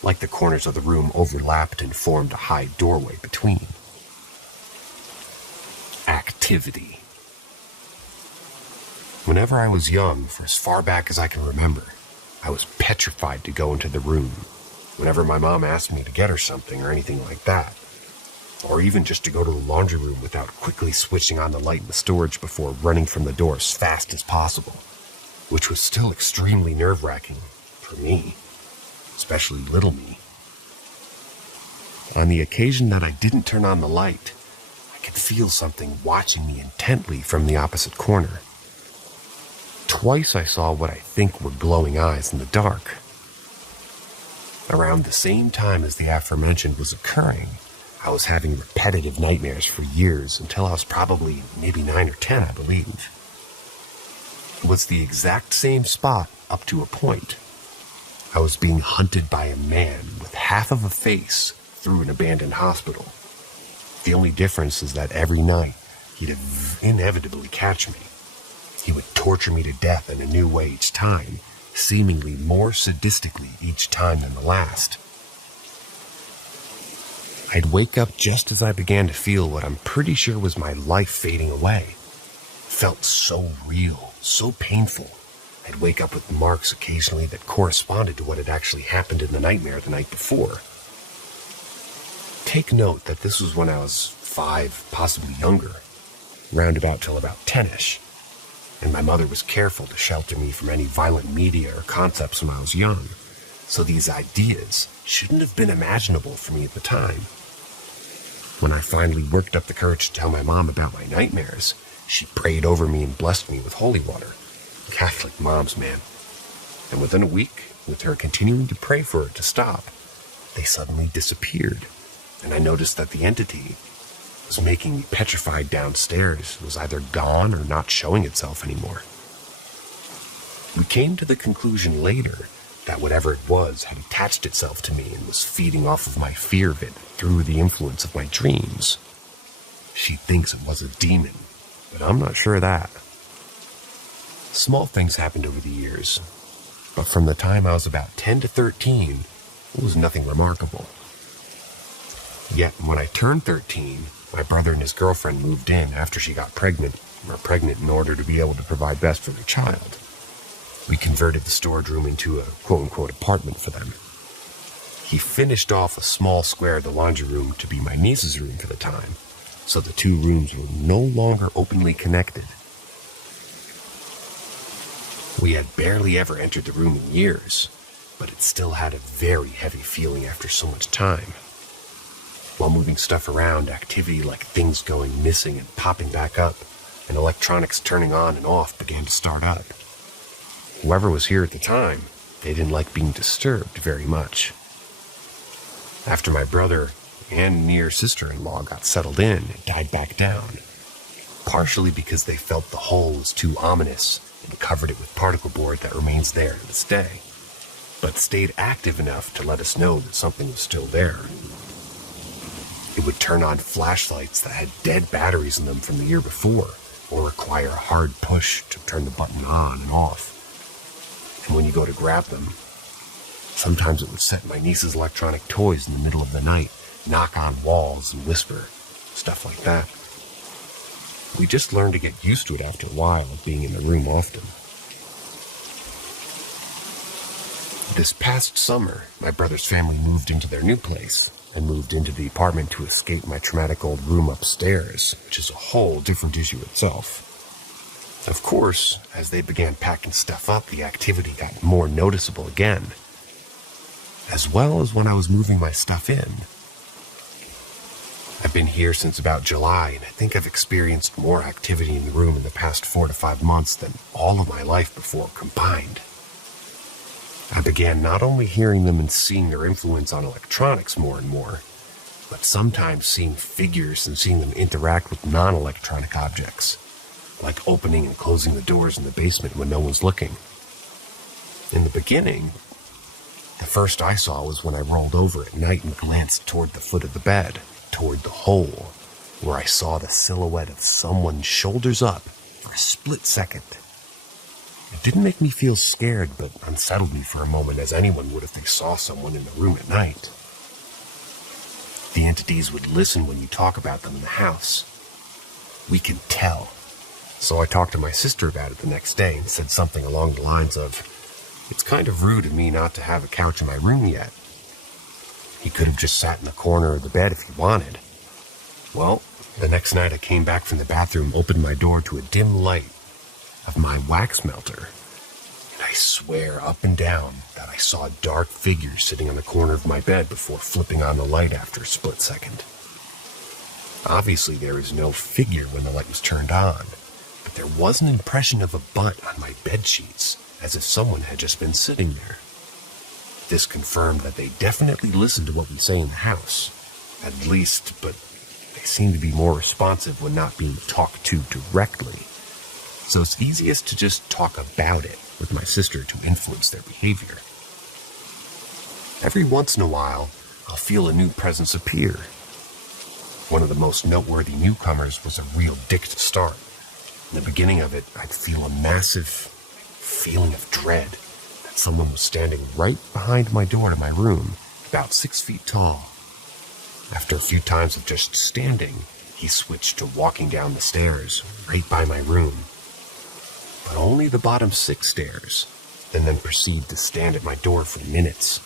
like the corners of the room overlapped and formed a high doorway between. Activity. Whenever I was young, for as far back as I can remember, I was petrified to go into the room. Whenever my mom asked me to get her something or anything like that, or even just to go to the laundry room without quickly switching on the light in the storage before running from the door as fast as possible, which was still extremely nerve-wracking for me, especially little me. On the occasion that I didn't turn on the light, I could feel something watching me intently from the opposite corner. Twice I saw what I think were glowing eyes in the dark. Around the same time as the aforementioned was occurring, I was having repetitive nightmares for years until I was probably maybe 9 or 10, I believe. It was the exact same spot up to a point. I was being hunted by a man with half of a face through an abandoned hospital. The only difference is that every night he'd inevitably catch me. He would torture me to death in a new way each time, seemingly more sadistically each time than the last. I'd wake up just as I began to feel what I'm pretty sure was my life fading away. It felt so real, so painful. I'd wake up with marks occasionally that corresponded to what had actually happened in the nightmare the night before. Take note that this was when I was 5, possibly younger, roundabout till about 10-ish, and my mother was careful to shelter me from any violent media or concepts when I was young, so these ideas shouldn't have been imaginable for me at the time. When I finally worked up the courage to tell my mom about my nightmares, she prayed over me and blessed me with holy water. Catholic moms, man. And within a week, with her continuing to pray for it to stop, they suddenly disappeared, and I noticed that the entity was making me petrified downstairs. It was either gone or not showing itself anymore. We came to the conclusion later that whatever it was had attached itself to me and was feeding off of my fear of it through the influence of my dreams. She thinks it was a demon, but I'm not sure of that. Small things happened over the years, but from the time I was about 10 to 13, it was nothing remarkable. Yet when I turned 13, my brother and his girlfriend moved in after she got pregnant, or pregnant in order to be able to provide best for their child. We converted the storage room into a quote-unquote apartment for them. He finished off a small square of the laundry room to be my niece's room for the time, so the two rooms were no longer openly connected. We had barely ever entered the room in years, but it still had a very heavy feeling after so much time. While moving stuff around, activity like things going missing and popping back up, and electronics turning on and off began to start up. Whoever was here at the time, they didn't like being disturbed very much. After my brother and near sister-in-law got settled in, it died back down, partially because they felt the hole was too ominous and covered it with particle board that remains there to this day, but stayed active enough to let us know that something was still there. It would turn on flashlights that had dead batteries in them from the year before, or require a hard push to turn the button on and off. And when you go to grab them, sometimes it would set my niece's electronic toys in the middle of the night, knock on walls and whisper, stuff like that. We just learned to get used to it after a while of being in the room often. This past summer, my brother's family moved into their new place and moved into the apartment to escape my traumatic old room upstairs, which is a whole different issue itself. Of course, as they began packing stuff up, the activity got more noticeable again, as well as when I was moving my stuff in. I've been here since about July, and I think I've experienced more activity in the room in the past 4 to 5 months than all of my life before combined. I began not only hearing them and seeing their influence on electronics more and more, but sometimes seeing figures and seeing them interact with non-electronic objects, like opening and closing the doors in the basement when no one's looking. In the beginning, the first I saw was when I rolled over at night and glanced toward the foot of the bed, toward the hole, where I saw the silhouette of someone shoulders up for a split second. It didn't make me feel scared, but unsettled me for a moment, as anyone would if they saw someone in the room at night. The entities would listen when you talk about them in the house. We can tell. So I talked to my sister about it the next day and said something along the lines of, "It's kind of rude of me not to have a couch in my room yet. He could have just sat in the corner of the bed if he wanted." Well, the next night I came back from the bathroom, opened my door to a dim light of my wax melter, and I swear up and down that I saw a dark figure sitting on the corner of my bed before flipping on the light after a split second. Obviously there was no figure when the light was turned on, but there was an impression of a butt on my bed sheets, as if someone had just been sitting there. This confirmed that they definitely listen to what we say in the house, at least, but they seem to be more responsive when not being talked to directly. So it's easiest to just talk about it with my sister to influence their behavior. Every once in a while, I'll feel a new presence appear. One of the most noteworthy newcomers was a real dick to start. In the beginning of it, I'd feel a massive feeling of dread that someone was standing right behind my door to my room, about 6 feet tall. After a few times of just standing, he switched to walking down the stairs right by my room, but only the bottom 6 stairs, and then proceeded to stand at my door for minutes.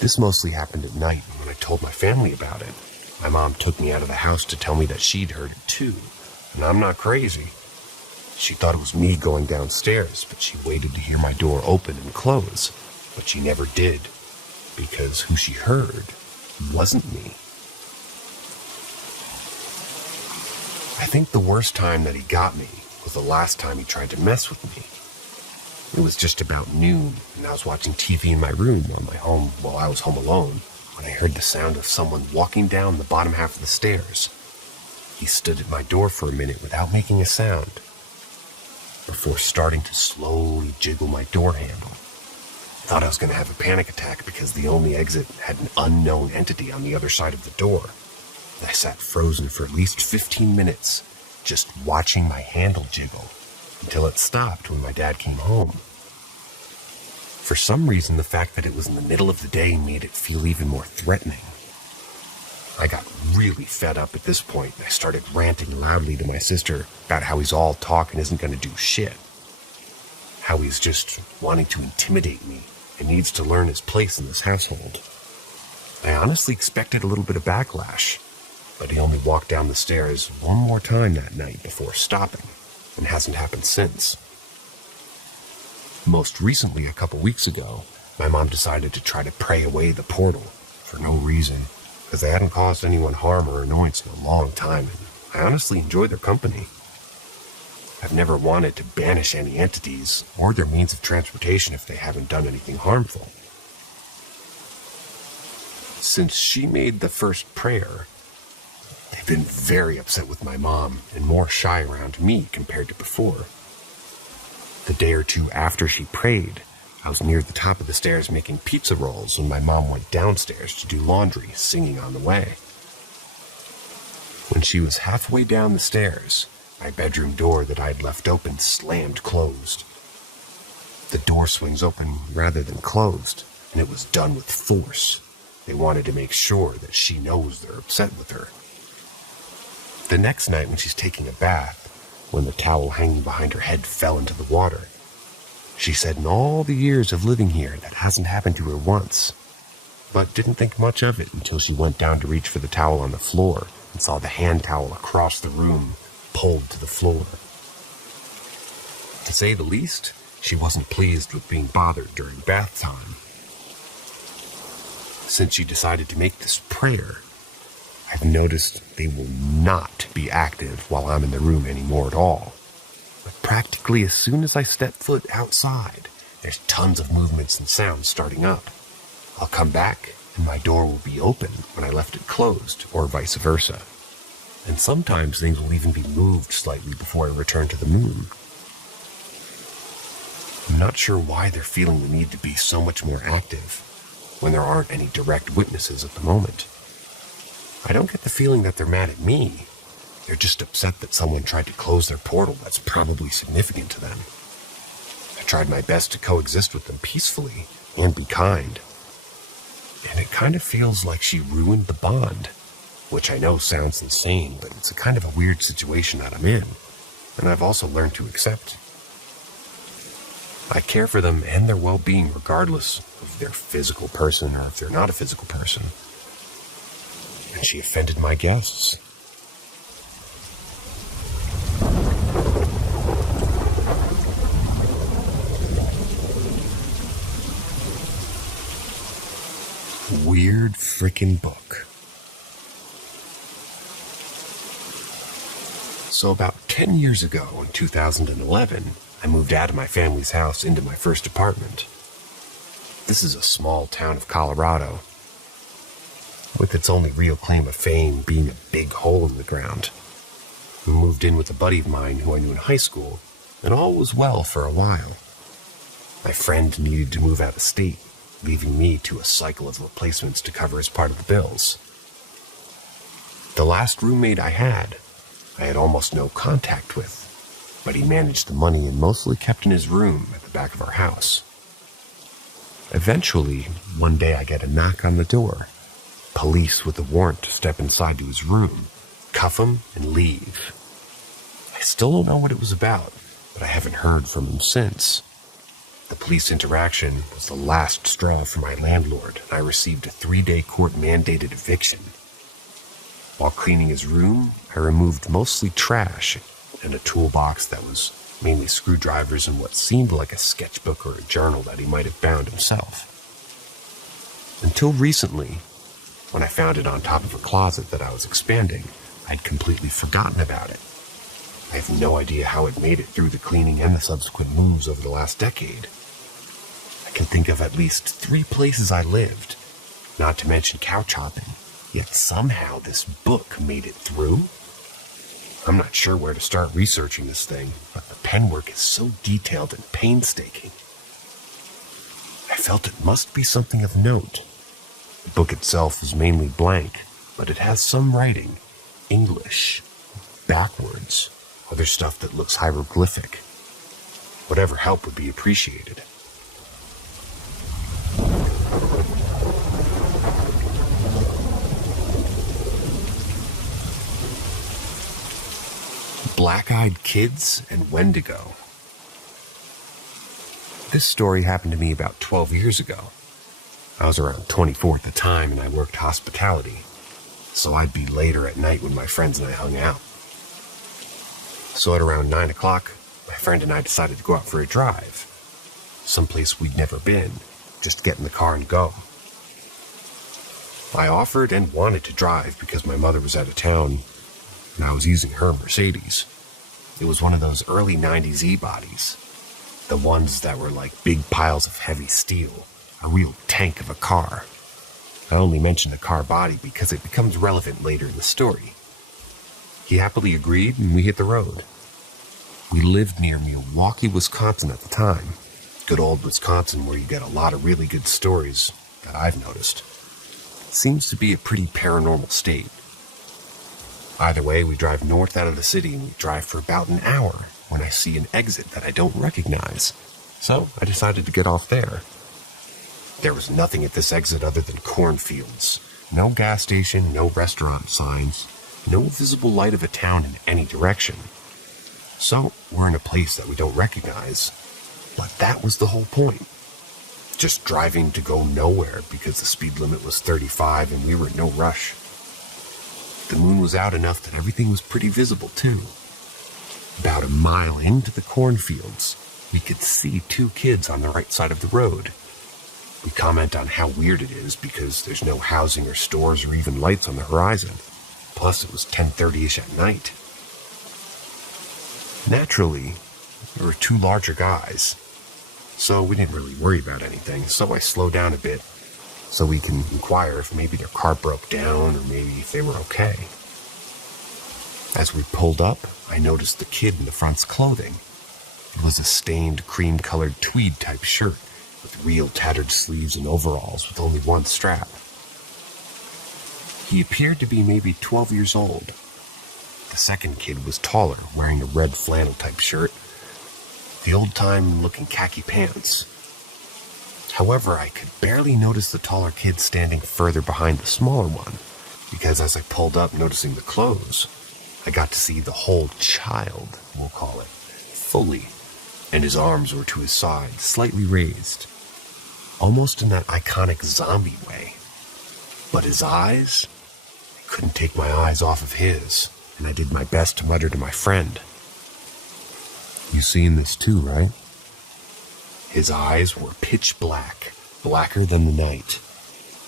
This mostly happened at night, and when I told my family about it, my mom took me out of the house to tell me that she'd heard it too, and I'm not crazy. She thought it was me going downstairs, but she waited to hear my door open and close, but she never did, because who she heard wasn't me. I think the worst time that he got me was the last time he tried to mess with me. It was just about noon, and I was watching TV in my room while I was home alone, when I heard the sound of someone walking down the bottom half of the stairs. He stood at my door for a minute without making a sound, before starting to slowly jiggle my door handle. I thought I was going to have a panic attack because the only exit had an unknown entity on the other side of the door. I sat frozen for at least 15 minutes, just watching my handle jiggle, until it stopped when my dad came home. For some reason, the fact that it was in the middle of the day made it feel even more threatening. I got really fed up at this point, and I started ranting loudly to my sister about how he's all talk and isn't going to do shit. How he's just wanting to intimidate me and needs to learn his place in this household. I honestly expected a little bit of backlash, but he only walked down the stairs one more time that night before stopping, and hasn't happened since. Most recently, a couple weeks ago, my mom decided to try to pray away the portal for no reason, because they hadn't caused anyone harm or annoyance in a long time, and I honestly enjoyed their company. I've never wanted to banish any entities or their means of transportation if they haven't done anything harmful. Since she made the first prayer, they've been very upset with my mom and more shy around me compared to before. The day or two after she prayed, I was near the top of the stairs making pizza rolls when my mom went downstairs to do laundry, singing on the way. When she was halfway down the stairs, my bedroom door that I'd left open slammed closed. The door swings open rather than closed, and it was done with force. They wanted to make sure that she knows they're upset with her. The next night when she's taking a bath, when the towel hanging behind her head fell into the water, she said in all the years of living here that hasn't happened to her once, but didn't think much of it until she went down to reach for the towel on the floor and saw the hand towel across the room pulled to the floor. To say the least, she wasn't pleased with being bothered during bath time. Since she decided to make this prayer, I've noticed they will not be active while I'm in the room anymore at all. But practically as soon as I step foot outside, there's tons of movements and sounds starting up. I'll come back, and my door will be open when I left it closed, or vice versa. And sometimes things will even be moved slightly before I return to the moon. I'm not sure why they're feeling the need to be so much more active when there aren't any direct witnesses at the moment. I don't get the feeling that they're mad at me. They're just upset that someone tried to close their portal that's probably significant to them. I tried my best to coexist with them peacefully and be kind. And it kind of feels like she ruined the bond, which I know sounds insane, but it's a kind of a weird situation that I'm in, and I've also learned to accept. I care for them and their well-being regardless of their physical person or if they're not a physical person. And she offended my guests. Weird frickin' book. So about 10 years ago, in 2011, I moved out of my family's house into my first apartment. This is a small town of Colorado, with its only real claim of fame being a big hole in the ground. I moved in with a buddy of mine who I knew in high school, and all was well for a while. My friend needed to move out of state, leaving me to a cycle of replacements to cover his part of the bills. The last roommate I had almost no contact with, but he managed the money and mostly kept in his room at the back of our house. Eventually, one day I get a knock on the door. Police with a warrant to step inside to his room, cuff him, and leave. I still don't know what it was about, but I haven't heard from him since. The police interaction was the last straw for my landlord, and I received a 3-day court-mandated eviction. While cleaning his room, I removed mostly trash and a toolbox that was mainly screwdrivers and what seemed like a sketchbook or a journal that he might have bound himself. Until recently, when I found it on top of a closet that I was expanding, I'd completely forgotten about it. I have no idea how it made it through the cleaning and the subsequent moves over the last decade. I can think of at least 3 places I lived, not to mention couch hopping, yet somehow this book made it through. I'm not sure where to start researching this thing, but the penwork is so detailed and painstaking. I felt it must be something of note. The book itself is mainly blank, but it has some writing, English, backwards, other stuff that looks hieroglyphic. Whatever help would be appreciated. Black-eyed kids and Wendigo. This story happened to me about 12 years ago. I was around 24 at the time and I worked hospitality, so I'd be later at night when my friends and I hung out. So at around 9 o'clock, my friend and I decided to go out for a drive. Someplace we'd never been, just get in the car and go. I offered and wanted to drive because my mother was out of town and I was using her Mercedes. It was one of those early 90s E-bodies, the ones that were like big piles of heavy steel, a real tank of a car. I only mention the car body because it becomes relevant later in the story. He happily agreed and we hit the road. We lived near Milwaukee, Wisconsin at the time. Good old Wisconsin where you get a lot of really good stories that I've noticed. It seems to be a pretty paranormal state. Either way, we drive north out of the city and we drive for about an hour when I see an exit that I don't recognize. So I decided to get off there. There was nothing at this exit other than cornfields. No gas station, no restaurant signs, no visible light of a town in any direction. So we're in a place that we don't recognize. But that was the whole point. Just driving to go nowhere because the speed limit was 35 and we were in no rush. The moon was out enough that everything was pretty visible too. About a mile into the cornfields, we could see 2 kids on the right side of the road. We comment on how weird it is because there's no housing or stores or even lights on the horizon. Plus it was 10:30ish at night. Naturally, there were 2 larger guys. so we didn't really worry about anything. So I slowed down a bit so we can inquire if maybe their car broke down or maybe if they were okay. As we pulled up, I noticed the kid in the front's clothing. It was a stained cream-colored tweed-type shirt with real tattered sleeves and overalls with only one strap. He appeared to be maybe 12 years old. The second kid was taller, wearing a red flannel-type shirt, the old-time looking khaki pants. However, I could barely notice the taller kid standing further behind the smaller one, because as I pulled up noticing the clothes, I got to see the whole child, we'll call it, fully, and his arms were to his side, slightly raised, almost in that iconic zombie way. But his eyes? I couldn't take my eyes off of his, and I did my best to mutter to my friend. "You seen this too, right?" His eyes were pitch black, blacker than the night,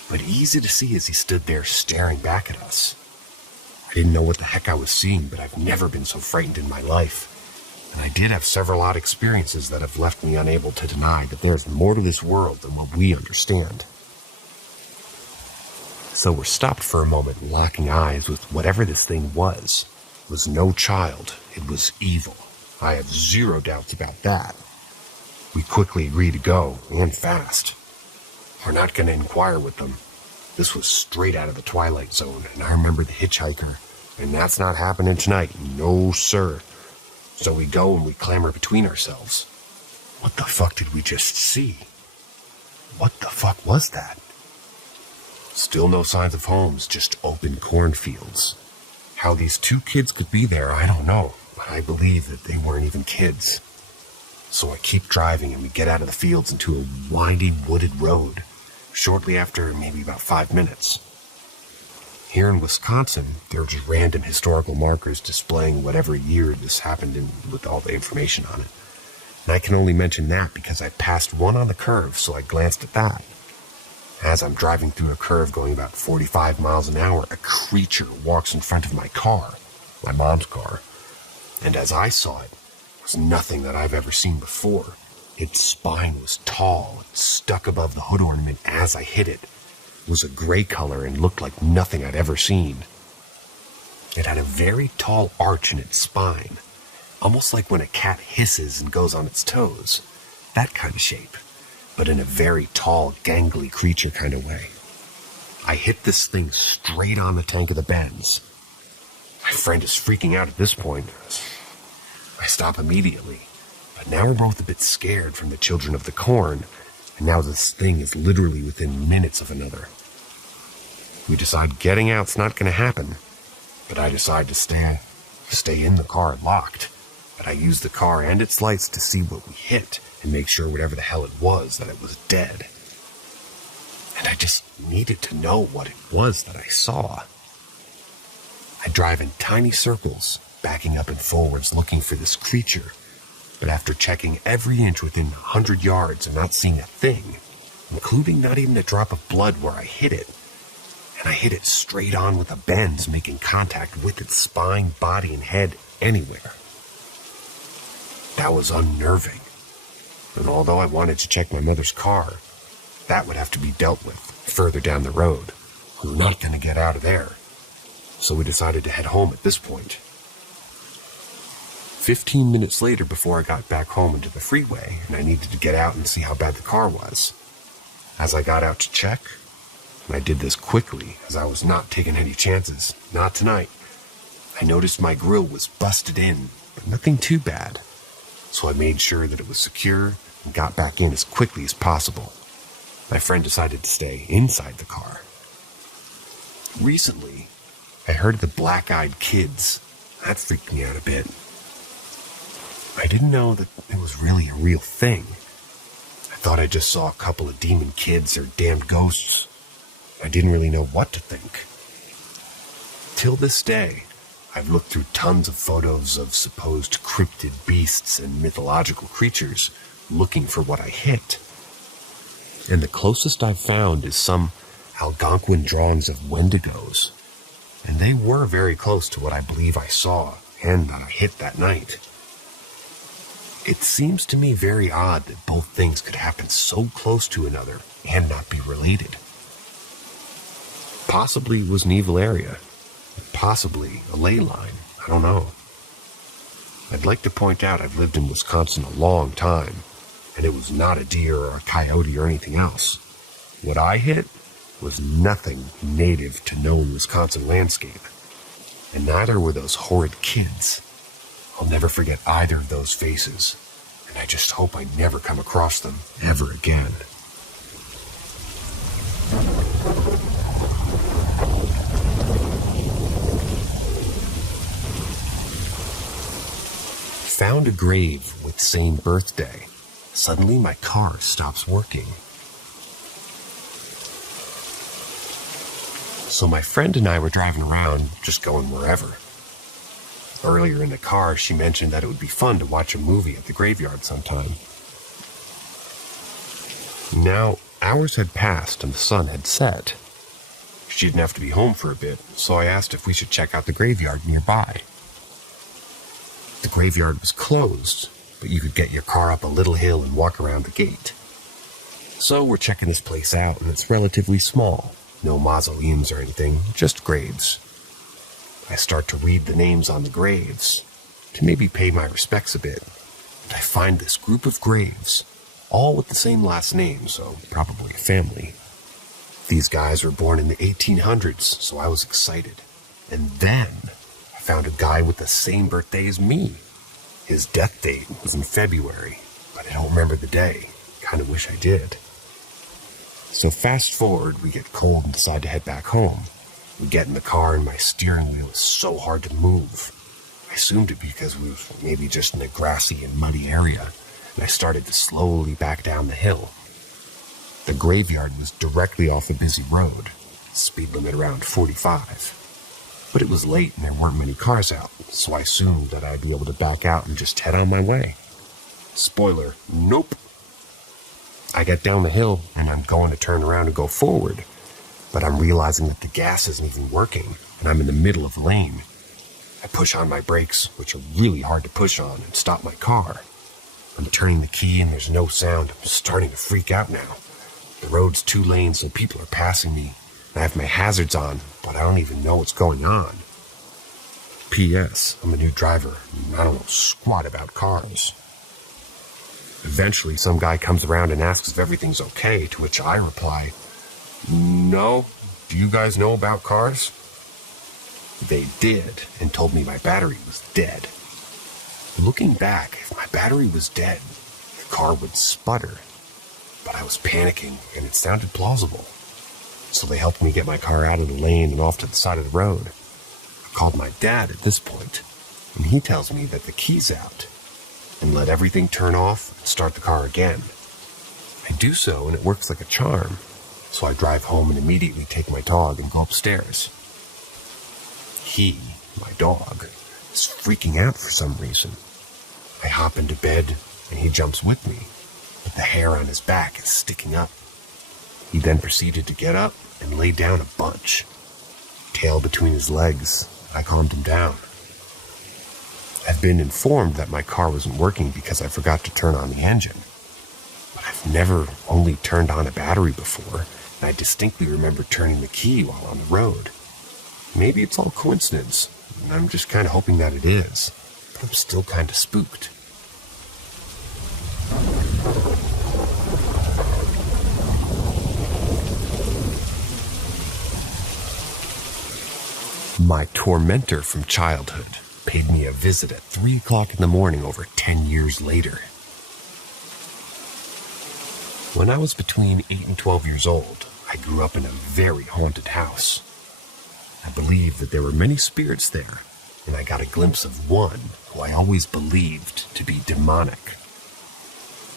but easy to see as he stood there staring back at us. I didn't know what the heck I was seeing, but I've never been so frightened in my life. And I did have several odd experiences that have left me unable to deny that there's more to this world than what we understand. So we're stopped for a moment, locking eyes with whatever this thing was. It was no child. It was evil. I have zero doubts about that. We quickly agreed to go, and fast. We're not going to inquire with them. This was straight out of the Twilight Zone, and I remember the hitchhiker, and that's not happening tonight. No, sir. So we go and we clamor between ourselves. What the fuck did we just see? What the fuck was that? Still no signs of homes, just open cornfields. How these two kids could be there, I don't know, but I believe that they weren't even kids. So I keep driving and we get out of the fields into a winding wooded road. Shortly after, maybe about 5 minutes. Here in Wisconsin, there are just random historical markers displaying whatever year this happened in with all the information on it. And I can only mention that because I passed one on the curve, so I glanced at that. As I'm driving through a curve going about 45 miles an hour, a creature walks in front of my car, my mom's car. And as I saw it, it was nothing that I've ever seen before. Its spine was tall, stuck above the hood ornament as I hit it. It was a gray color and looked like nothing I'd ever seen. It had a very tall arch in its spine, almost like when a cat hisses and goes on its toes. That kind of shape, but in a very tall, gangly creature kind of way. I hit this thing straight on the tank of the Benz. My friend is freaking out at this point. I stop immediately. But now we're both a bit scared from the children of the corn, and now this thing is literally within minutes of another. We decide getting out's not going to happen, but I decide to stay in the car locked. But I use the car and its lights to see what we hit and make sure whatever the hell it was, that it was dead. And I just needed to know what it was that I saw. I drive in tiny circles, backing up and forwards looking for this creature. But after checking every inch within 100 yards and not seeing a thing, including not even a drop of blood where I hit it, and I hit it straight on with a Benz, making contact with its spine, body, and head anywhere. That was unnerving. And although I wanted to check my mother's car, that would have to be dealt with further down the road. We were not going to get out of there. So we decided to head home at this point. 15 minutes later, before I got back home into the freeway, and I needed to get out and see how bad the car was. As I got out to check, and I did this quickly, as I was not taking any chances, not tonight, I noticed my grill was busted in, but nothing too bad. So I made sure that it was secure and got back in as quickly as possible. My friend decided to stay inside the car. Recently, I heard of the black-eyed kids. That freaked me out a bit. I didn't know that it was really a real thing. I thought I just saw a couple of demon kids or damned ghosts. I didn't really know what to think. Till this day, I've looked through tons of photos of supposed cryptid beasts and mythological creatures looking for what I hit. And the closest I've found is some Algonquin drawings of Wendigos. And they were very close to what I believe I saw and that I hit that night. It seems to me very odd that both things could happen so close to another and not be related. Possibly it was an evil area. Possibly a ley line. I don't know. I'd like to point out I've lived in Wisconsin a long time, and it was not a deer or a coyote or anything else. What I hit was nothing native to known Wisconsin landscape, and neither were those horrid kids. I'll never forget either of those faces, and I just hope I never come across them ever again. Found a grave with same birthday. Suddenly my car stops working. So my friend and I were driving around, just going wherever. Earlier in the car, she mentioned that it would be fun to watch a movie at the graveyard sometime. Now, hours had passed and the sun had set. She didn't have to be home for a bit, so I asked if we should check out the graveyard nearby. The graveyard was closed, but you could get your car up a little hill and walk around the gate. So we're checking this place out, and it's relatively small. No mausoleums or anything, just graves. I start to read the names on the graves, to maybe pay my respects a bit, and I find this group of graves, all with the same last name, so probably a family. These guys were born in the 1800s, so I was excited. And then I found a guy with the same birthday as me. His death date was in February, but I don't remember the day. Kind of wish I did. So fast forward, we get cold and decide to head back home. We get in the car and my steering wheel is so hard to move. I assumed it because we were maybe just in a grassy and muddy area, and I started to slowly back down the hill. The graveyard was directly off a busy road, speed limit around 45. But it was late and there weren't many cars out, so I assumed that I'd be able to back out and just head on my way. Spoiler, nope. I get down the hill and I'm going to turn around and go forward, but I'm realizing that the gas isn't even working and I'm in the middle of the lane. I push on my brakes, which are really hard to push on, and stop my car. I'm turning the key and there's no sound. I'm starting to freak out now. The road's 2 lanes, so people are passing me. I have my hazards on, but I don't even know what's going on. P.S. I'm a new driver, and I don't know squat about cars. Eventually, some guy comes around and asks if everything's okay, to which I reply, "No, do you guys know about cars?" They did, and told me my battery was dead. Looking back, if my battery was dead, the car would sputter. But I was panicking, and it sounded plausible. So they helped me get my car out of the lane and off to the side of the road. I called my dad at this point, and he tells me that the key's out, and let everything turn off and start the car again. I do so, and it works like a charm. So I drive home and immediately take my dog and go upstairs. He, my dog, is freaking out for some reason. I hop into bed, and he jumps with me, but the hair on his back is sticking up. He then proceeded to get up and lay down a bunch. Tail between his legs, I calmed him down. I've been informed that my car wasn't working because I forgot to turn on the engine. But I've never only turned on a battery before, and I distinctly remember turning the key while on the road. Maybe it's all coincidence, and I'm just kind of hoping that it is, but I'm still kind of spooked. My tormentor from childhood paid me a visit at 3 o'clock in the morning over 10 years later. When I was between 8 and 12 years old, I grew up in a very haunted house. I believe that there were many spirits there, and I got a glimpse of one who I always believed to be demonic.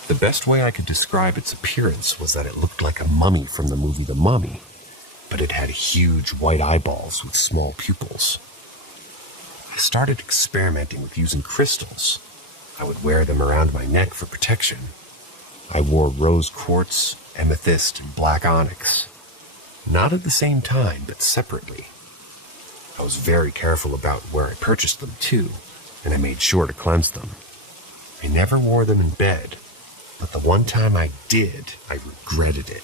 The best way I could describe its appearance was that it looked like a mummy from the movie The Mummy, but it had huge white eyeballs with small pupils. I started experimenting with using crystals. I would wear them around my neck for protection. I wore rose quartz, amethyst, and black onyx. Not at the same time, but separately. I was very careful about where I purchased them too, and I made sure to cleanse them. I I never wore them in bed, but the one time I did, I regretted it.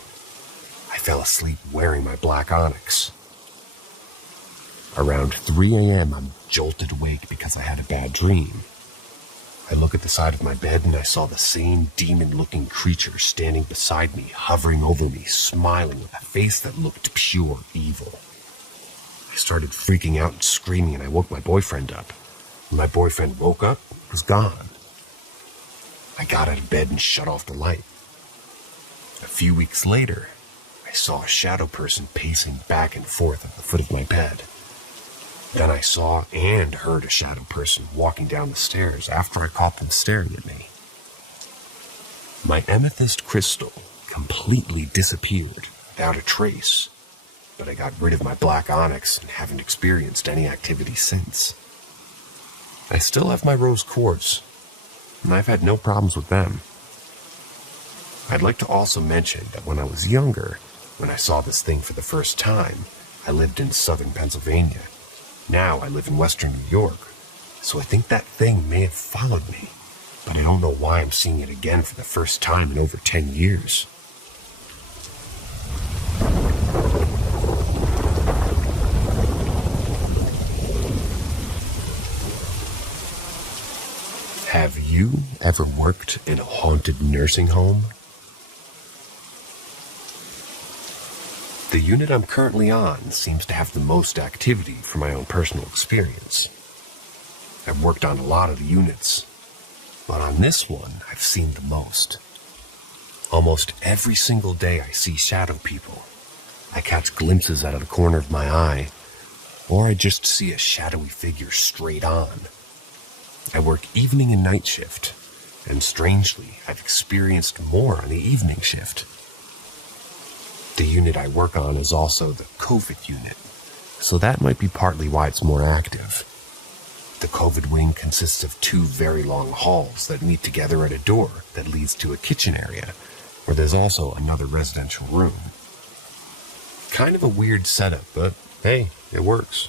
I fell asleep wearing my black onyx. Around 3 a.m., I'm jolted awake because I had a bad dream. I look at the side of my bed and I saw the same demon-looking creature standing beside me, hovering over me, smiling with a face that looked pure evil. I started freaking out and screaming, and I woke my boyfriend up. When my boyfriend woke up, it was gone. I got out of bed and shut off the light. A few weeks later, I saw a shadow person pacing back and forth at the foot of my bed. Then I saw and heard a shadow person walking down the stairs after I caught them staring at me. My amethyst crystal completely disappeared without a trace, but I got rid of my black onyx and haven't experienced any activity since. I still have my rose quartz, and I've had no problems with them. I'd like to also mention that when I was younger, when I saw this thing for the first time, I lived in southern Pennsylvania. Now I live in western New York, so I think that thing may have followed me, but I don't know why I'm seeing it again for the first time in over 10 years. Have you ever worked in a haunted nursing home? The unit I'm currently on seems to have the most activity from my own personal experience. I've worked on a lot of the units, but on this one, I've seen the most. Almost every single day I see shadow people. I catch glimpses out of the corner of my eye, or I just see a shadowy figure straight on. I work evening and night shift, and strangely, I've experienced more on the evening shift. The unit I work on is also the COVID unit, so that might be partly why it's more active. The COVID wing consists of 2 very long halls that meet together at a door that leads to a kitchen area, where there's also another residential room. Kind of a weird setup, but hey, it works.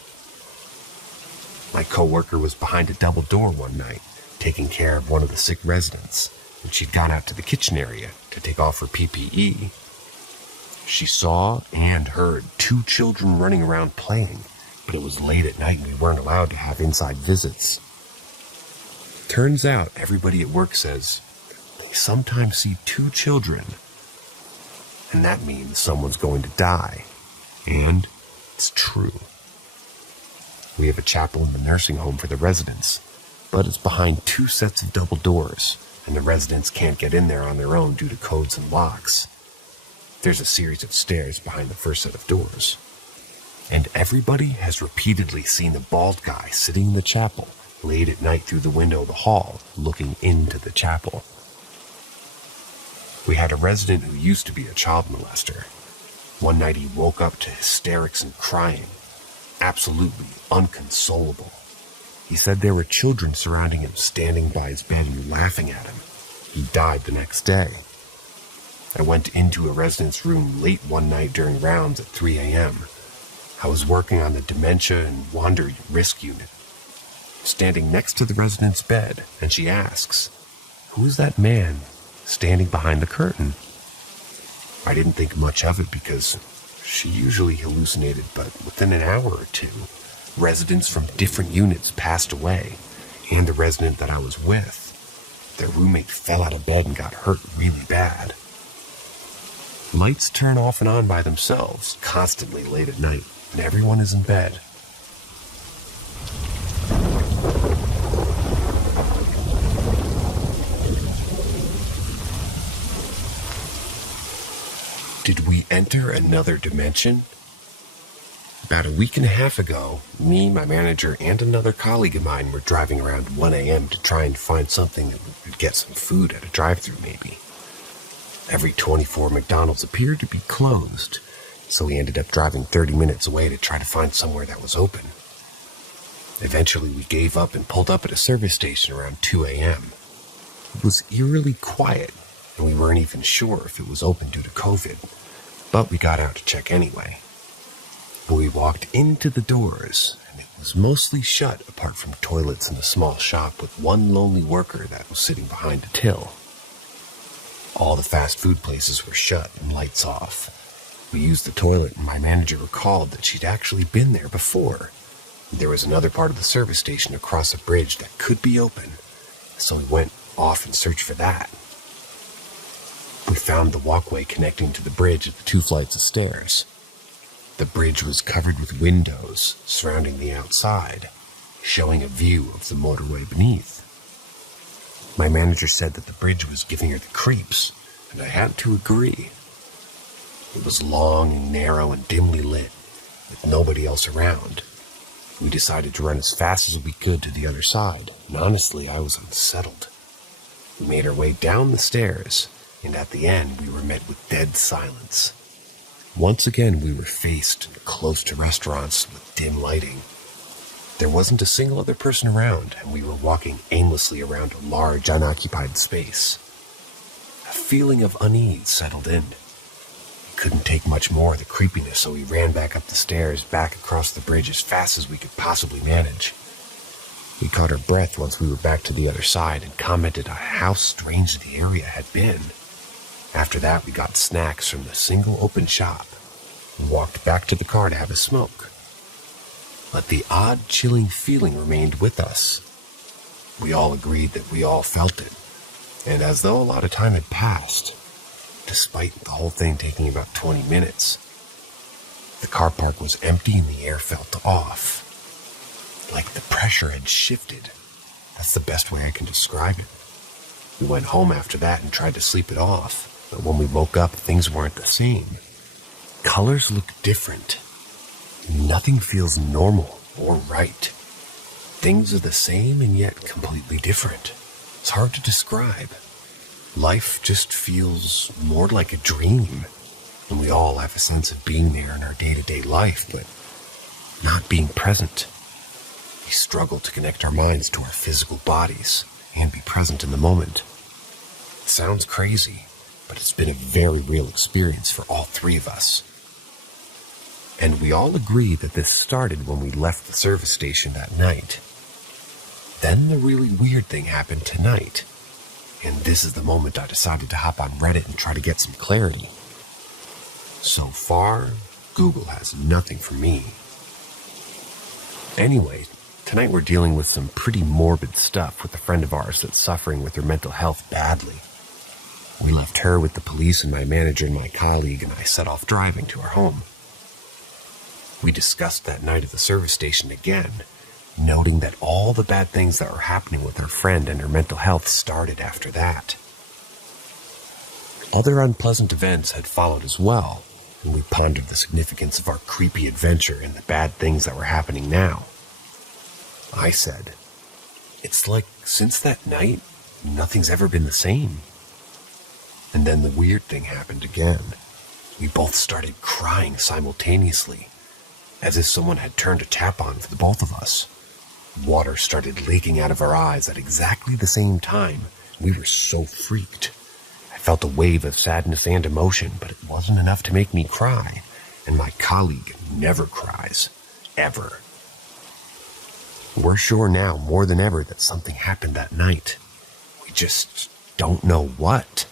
My coworker was behind a double door one night, taking care of one of the sick residents, and she'd gone out to the kitchen area to take off her PPE. She saw and heard 2 children running around playing, but it was late at night and we weren't allowed to have inside visits. Turns out everybody at work says they sometimes see 2 children, and that means someone's going to die. And it's true. We have a chapel in the nursing home for the residents, but it's behind 2 sets of double doors, and the residents can't get in there on their own due to codes and locks. There's a series of stairs behind the first set of doors. And everybody has repeatedly seen the bald guy sitting in the chapel late at night through the window of the hall, looking into the chapel. We had a resident who used to be a child molester. One night he woke up to hysterics and crying, absolutely unconsolable. He said there were children surrounding him, standing by his bed and laughing at him. He died the next day. I went into a resident's room late one night during rounds at 3 a.m. I was working on the dementia and wander risk unit. Standing next to the resident's bed, and she asks, "Who's that man standing behind the curtain?" I didn't think much of it because she usually hallucinated, but within an hour or 2, residents from different units passed away, and the resident that I was with, their roommate fell out of bed and got hurt really bad. Lights turn off and on by themselves constantly late at night, and everyone is in bed. Did we enter another dimension? About a week and a half ago, me, my manager, and another colleague of mine were driving around 1 a.m. to try and find something that we could get some food at a drive-thru maybe. Every 24 McDonald's appeared to be closed, so we ended up driving 30 minutes away to try to find somewhere that was open. Eventually we gave up and pulled up at a service station around 2 a.m. It was eerily quiet, and we weren't even sure if it was open due to COVID, but we got out to check anyway. But we walked into the doors, and it was was mostly shut apart from toilets in a small shop with one lonely worker that was sitting behind a till. All the fast food places were shut and lights off. We used the toilet and my manager recalled that she'd actually been there before. There was another part of the service station across a bridge that could be open, so we went off and searched for that. We found the walkway connecting to the bridge at the 2 flights of stairs. The bridge was covered with windows surrounding the outside, showing a view of the motorway beneath. My manager said that the bridge was giving her the creeps, and I had to agree. It was long and narrow and dimly lit, with nobody else around. We decided to run as fast as we could to the other side, and honestly, I was unsettled. We made our way down the stairs, and at the end, we were met with dead silence. Once again, we were faced close to restaurants with dim lighting. There wasn't a single other person around, and we were walking aimlessly around a large, unoccupied space. A feeling of unease settled in. We couldn't take much more of the creepiness, so we ran back up the stairs, back across the bridge as fast as we could possibly manage. We caught our breath once we were back to the other side and commented on how strange the area had been. After that, we got snacks from the single open shop and walked back to the car to have a smoke. But the odd, chilling feeling remained with us. We all agreed that we all felt it, and as though a lot of time had passed, despite the whole thing taking about 20 minutes, the car park was empty and the air felt off, like the pressure had shifted. That's the best way I can describe it. We went home after that and tried to sleep it off, but when we woke up, things weren't the same. Colors look different. Nothing feels normal or right. Things are the same and yet completely different. It's hard to describe. Life just feels more like a dream, and we all have a sense of being there in our day-to-day life, but not being present. We struggle to connect our minds to our physical bodies and be present in the moment. It sounds crazy, but it's been a very real experience for all 3 of us. And we all agree that this started when we left the service station that night. Then the really weird thing happened tonight, and this is the moment I decided to hop on Reddit and try to get some clarity. So far, Google has nothing for me. Anyway, tonight we're dealing with some pretty morbid stuff with a friend of ours that's suffering with her mental health badly. We left her with the police and my manager and my colleague, and I set off driving to our home. We discussed that night at the service station again, noting that all the bad things that were happening with her friend and her mental health started after that. Other unpleasant events had followed as well, and we pondered the significance of our creepy adventure and the bad things that were happening now. I said, "It's like since that night, nothing's ever been the same." And then the weird thing happened again. We both started crying simultaneously, as if someone had turned a tap on for the both of us. Water started leaking out of our eyes at exactly the same time. We were so freaked. I felt a wave of sadness and emotion, but it wasn't enough to make me cry, and my colleague never cries, ever. We're sure now more than ever that something happened that night. We just don't know what.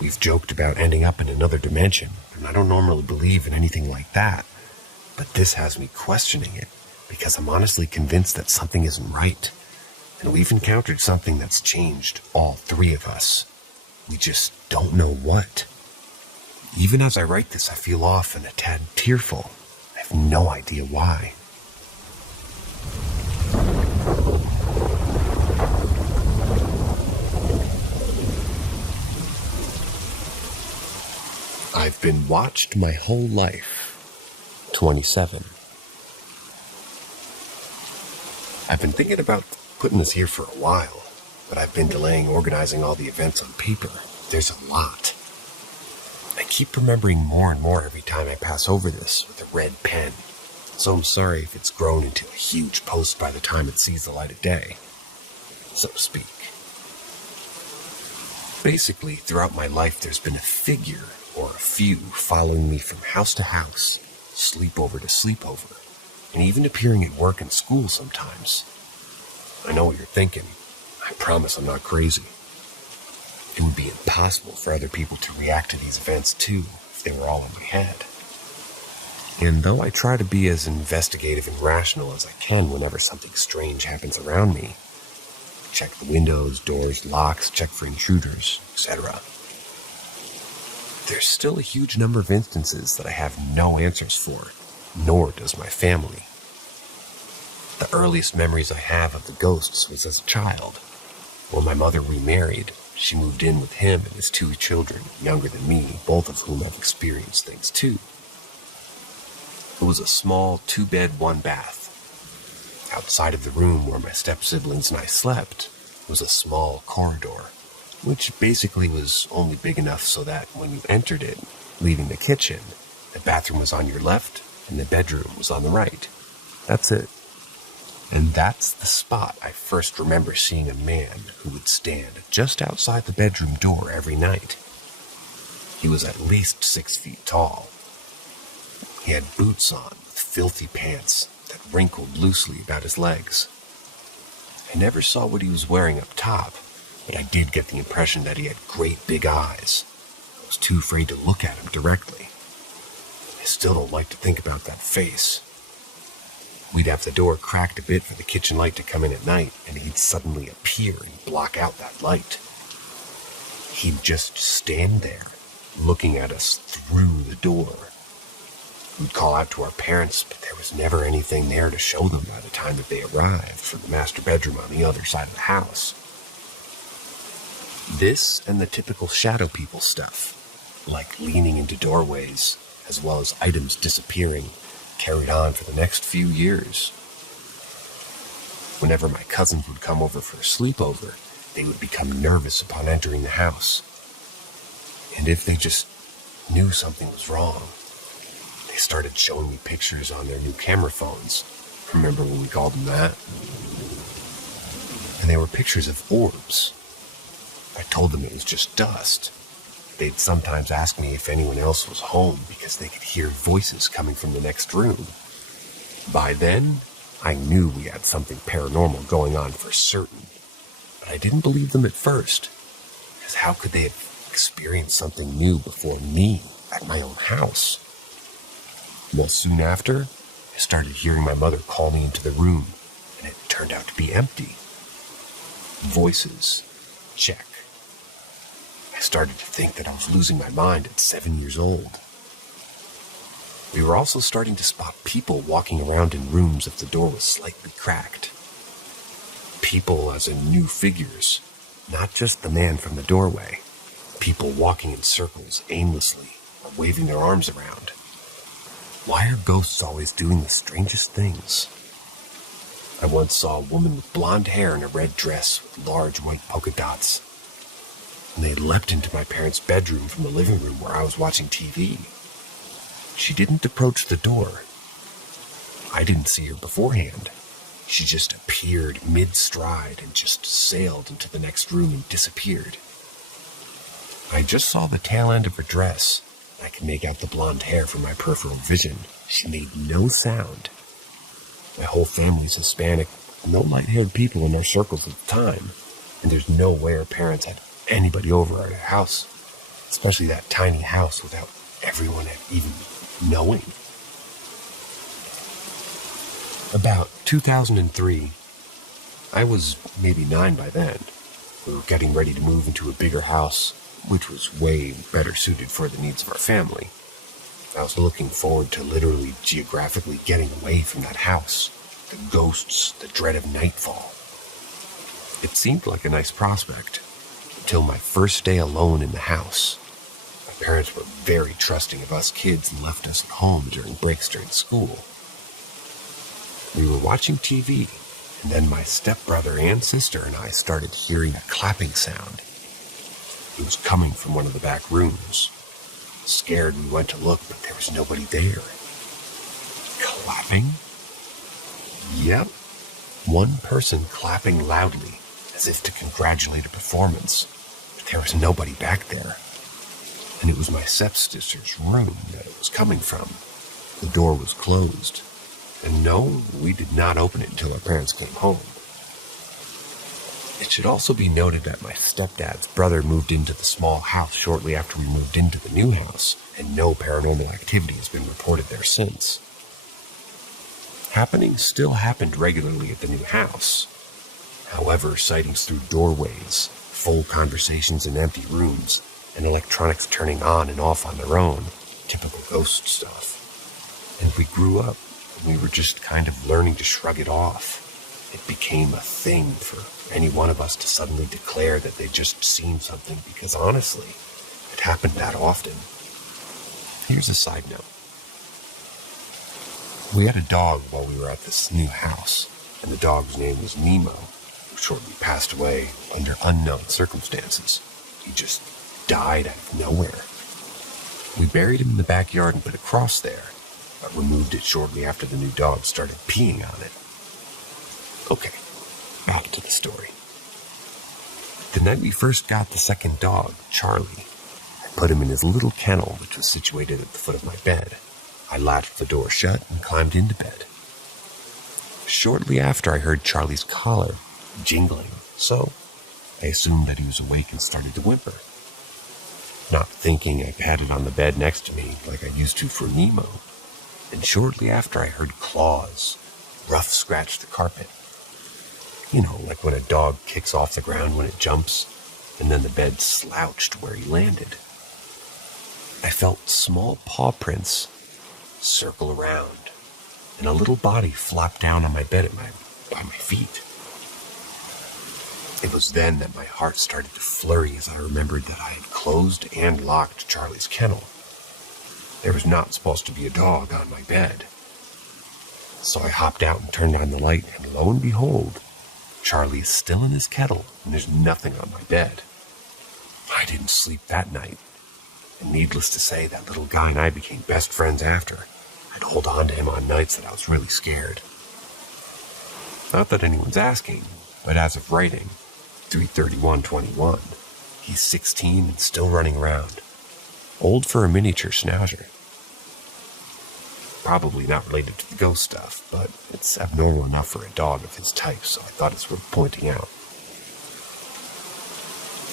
We've joked about ending up in another dimension, and I don't normally believe in anything like that. But this has me questioning it, because I'm honestly convinced that something isn't right. And we've encountered something that's changed all 3 of us. We just don't know what. Even as I write this, I feel off and a tad tearful. I have no idea why. I've been watched my whole life. 27. I've been thinking about putting this here for a while, but I've been delaying organizing all the events on paper. There's a lot. I keep remembering more and more every time I pass over this with a red pen, so I'm sorry if it's grown into a huge post by the time it sees the light of day, so to speak. Basically, throughout my life there's been a figure or a few following me from house to house, sleepover to sleepover, and even appearing at work and school sometimes. I know what you're thinking. I promise I'm not crazy. It would be impossible for other people to react to these events too, if they were all in my head. And though I try to be as investigative and rational as I can whenever something strange happens around me, check the windows, doors, locks, check for intruders, etc., there's still a huge number of instances that I have no answers for, nor does my family. The earliest memories I have of the ghosts was as a child. When my mother remarried, she moved in with him and his 2 children, younger than me, both of whom have experienced things too. It was a small 2-bed, 1-bath. Outside of the room where my step-siblings and I slept was a small corridor, which basically was only big enough so that when you entered it, leaving the kitchen, the bathroom was on your left and the bedroom was on the right. That's it. And that's the spot I first remember seeing a man who would stand just outside the bedroom door every night. He was at least 6 feet tall. He had boots on with filthy pants that wrinkled loosely about his legs. I never saw what he was wearing up top, but I did get the impression that he had great big eyes. I was too afraid to look at him directly. I still don't like to think about that face. We'd have the door cracked a bit for the kitchen light to come in at night, and he'd suddenly appear and block out that light. He'd just stand there, looking at us through the door. We'd call out to our parents, but there was never anything there to show them by the time that they arrived for the master bedroom on the other side of the house. This and the typical shadow people stuff, like leaning into doorways, as well as items disappearing, carried on for the next few years. Whenever my cousins would come over for a sleepover, they would become nervous upon entering the house. And if they just knew something was wrong, they started showing me pictures on their new camera phones. Remember when we called them that? And they were pictures of orbs. I told them it was just dust. They'd sometimes ask me if anyone else was home because they could hear voices coming from the next room. By then, I knew we had something paranormal going on for certain, but I didn't believe them at first, because how could they have experienced something new before me at my own house? Well, soon after, I started hearing my mother call me into the room, and it turned out to be empty. Voices, check. I started to think that I was losing my mind at 7 years old. We were also starting to spot people walking around in rooms if the door was slightly cracked. People as in new figures, not just the man from the doorway. People walking in circles aimlessly or waving their arms around. Why are ghosts always doing the strangest things? I once saw a woman with blonde hair in a red dress with large white polka dots. And they had leapt into my parents' bedroom from the living room where I was watching TV. She didn't approach the door. I didn't see her beforehand. She just appeared mid-stride and just sailed into the next room and disappeared. I just saw the tail end of her dress. I could make out the blonde hair from my peripheral vision. She made no sound. My whole family's Hispanic, no light-haired people in our circles at the time, and there's no way our parents had anybody over at our house, especially that tiny house, without everyone even knowing. About 2003, I was maybe 9 by then. We were getting ready to move into a bigger house, which was way better suited for the needs of our family. I was looking forward to literally geographically getting away from that house, the ghosts, the dread of nightfall. It seemed like a nice prospect, until my first day alone in the house. My parents were very trusting of us kids and left us at home during breaks during school. We were watching TV, and then my stepbrother and sister and I started hearing a clapping sound. It was coming from one of the back rooms. Scared, we went to look, but there was nobody there. Clapping? Yep. One person clapping loudly, as if to congratulate a performance. But there was nobody back there. And it was my stepsister's room that it was coming from. The door was closed. And no, we did not open it until our parents came home. It should also be noted that my stepdad's brother moved into the small house shortly after we moved into the new house, and no paranormal activity has been reported there since. Happenings still happened regularly at the new house. However, sightings through doorways, full conversations in empty rooms, and electronics turning on and off on their own, typical ghost stuff. And we grew up, and we were just kind of learning to shrug it off. It became a thing for any one of us to suddenly declare that they'd just seen something because honestly, it happened that often. Here's a side note. We had a dog while we were at this new house, and the dog's name was Nemo, who shortly passed away under unknown circumstances. He just died out of nowhere. We buried him in the backyard and put a cross there, but removed it shortly after the new dog started peeing on it. Okay, back to the story. The night we first got the second dog, Charlie, I put him in his little kennel, which was situated at the foot of my bed. I latched the door shut and climbed into bed. Shortly after, I heard Charlie's collar jingling, so I assumed that he was awake and started to whimper. Not thinking, I patted on the bed next to me like I used to for Nemo, and shortly after I heard claws rough scratch the carpet. You know, like when a dog kicks off the ground when it jumps, and then the bed slouched where he landed. I felt small paw prints circle around, and a little body flopped down on my bed by my feet. It was then that my heart started to flurry as I remembered that I had closed and locked Charlie's kennel. There was not supposed to be a dog on my bed. So I hopped out and turned on the light, and lo and behold, Charlie is still in his kennel, and there's nothing on my bed. I didn't sleep that night, and needless to say, that little guy and I became best friends after. I'd hold on to him on nights that I was really scared. Not that anyone's asking, but as of writing, 3/31/21, he's 16 and still running around. Old for a miniature schnauzer. Probably not related to the ghost stuff, but it's abnormal enough for a dog of his type, so I thought it's worth pointing out.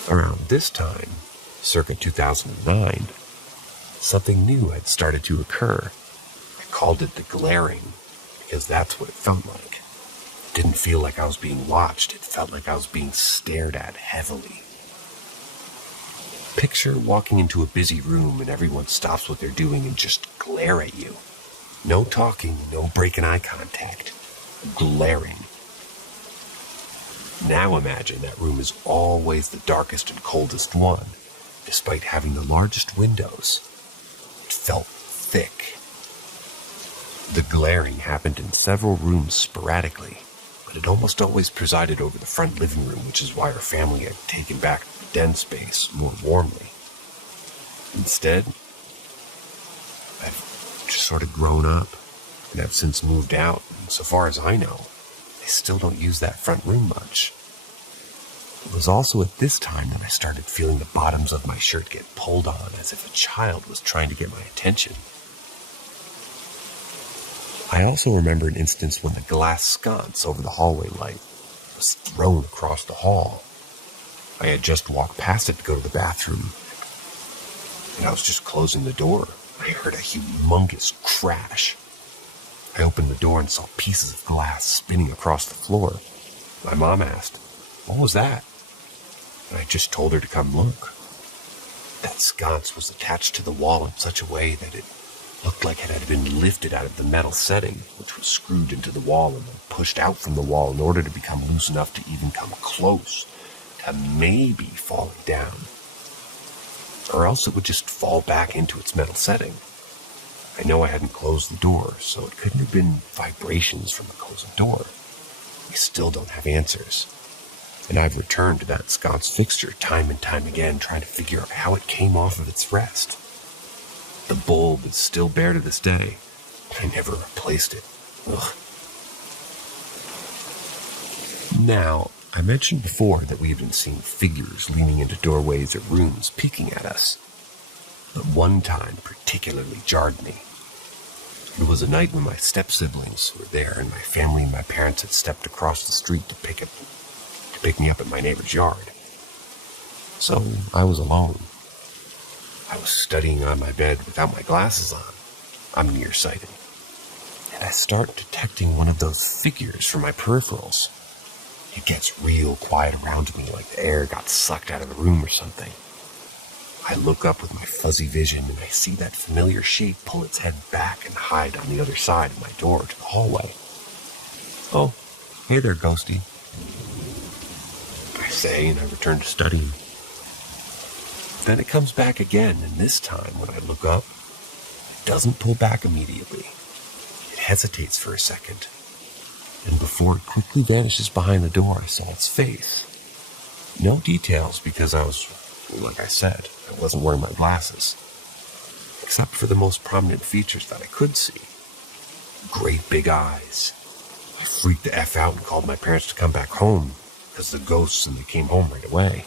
Around this time, circa 2009, something new had started to occur. I called it the glaring, because that's what it felt like. It didn't feel like I was being watched, it felt like I was being stared at heavily. Picture walking into a busy room and everyone stops what they're doing and just glare at you. No talking, no breaking eye contact. Glaring. Now imagine that room is always the darkest and coldest one, despite having the largest windows. It felt thick. The glaring happened in several rooms sporadically, but it almost always presided over the front living room, which is why our family had taken back the den space more warmly. Instead, I've just sort of grown up, and have since moved out, and so far as I know, I still don't use that front room much. It was also at this time that I started feeling the bottoms of my shirt get pulled on as if a child was trying to get my attention. I also remember an instance when the glass sconce over the hallway light was thrown across the hall. I had just walked past it to go to the bathroom, and I was just closing the door. I heard a humongous crash. I opened the door and saw pieces of glass spinning across the floor. My mom asked, "What was that?" And I just told her to come look. That sconce was attached to the wall in such a way that it looked like it had been lifted out of the metal setting, which was screwed into the wall and then pushed out from the wall in order to become loose enough to even come close to maybe falling down. Or else it would just fall back into its metal setting. I know I hadn't closed the door, so it couldn't have been vibrations from the closing door. We still don't have answers. And I've returned to that sconce fixture time and time again, trying to figure out how it came off of its rest. The bulb is still bare to this day. I never replaced it. Ugh. Now, I mentioned before that we have been seeing figures leaning into doorways or rooms peeking at us. But one time particularly jarred me. It was a night when my step-siblings were there and my family and my parents had stepped across the street to pick me up at my neighbor's yard. So I was alone. I was studying on my bed without my glasses on. I'm nearsighted. And I start detecting one of those figures from my peripherals. It gets real quiet around me, like the air got sucked out of the room or something. I look up with my fuzzy vision and I see that familiar shape pull its head back and hide on the other side of my door to the hallway. "Oh, hey there, Ghosty," I say, and I return to studying. Then it comes back again, and this time when I look up, it doesn't pull back immediately. It hesitates for a second, and before it quickly vanishes behind the door, I saw its face. No details because like I said, I wasn't wearing my glasses, except for the most prominent features that I could see. Great big eyes. I freaked the F out and called my parents to come back home because the ghosts, and they came home right away.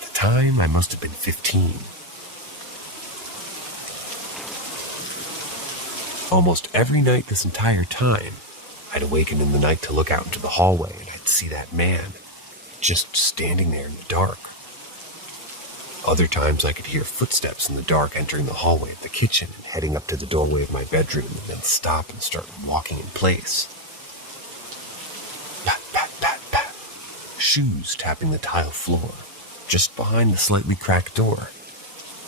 At the time, I must have been 15. Almost every night this entire time, I'd awaken in the night to look out into the hallway and I'd see that man just standing there in the dark. Other times I could hear footsteps in the dark entering the hallway of the kitchen and heading up to the doorway of my bedroom and then stop and start walking in place. Pat, pat, pat, pat. Shoes tapping the tile floor, just behind the slightly cracked door.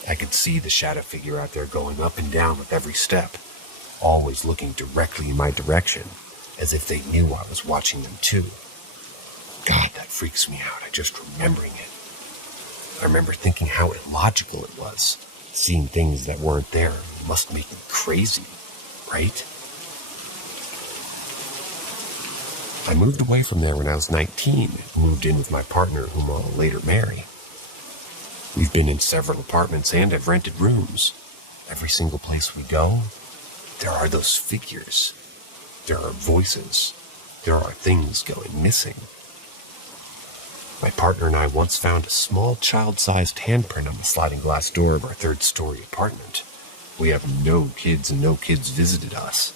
I could see the shadow figure out there going up and down with every step, always looking directly in my direction, as if they knew I was watching them too. God, that freaks me out, just remembering it. I remember thinking how illogical it was, seeing things that weren't there. It must make me crazy, right? I moved away from there when I was 19 and moved in with my partner, whom I'll later marry. We've been in several apartments and have rented rooms. Every single place we go, there are those figures. There are voices. There are things going missing. My partner and I once found a small child-sized handprint on the sliding glass door of our third-story apartment. We have no kids and no kids visited us,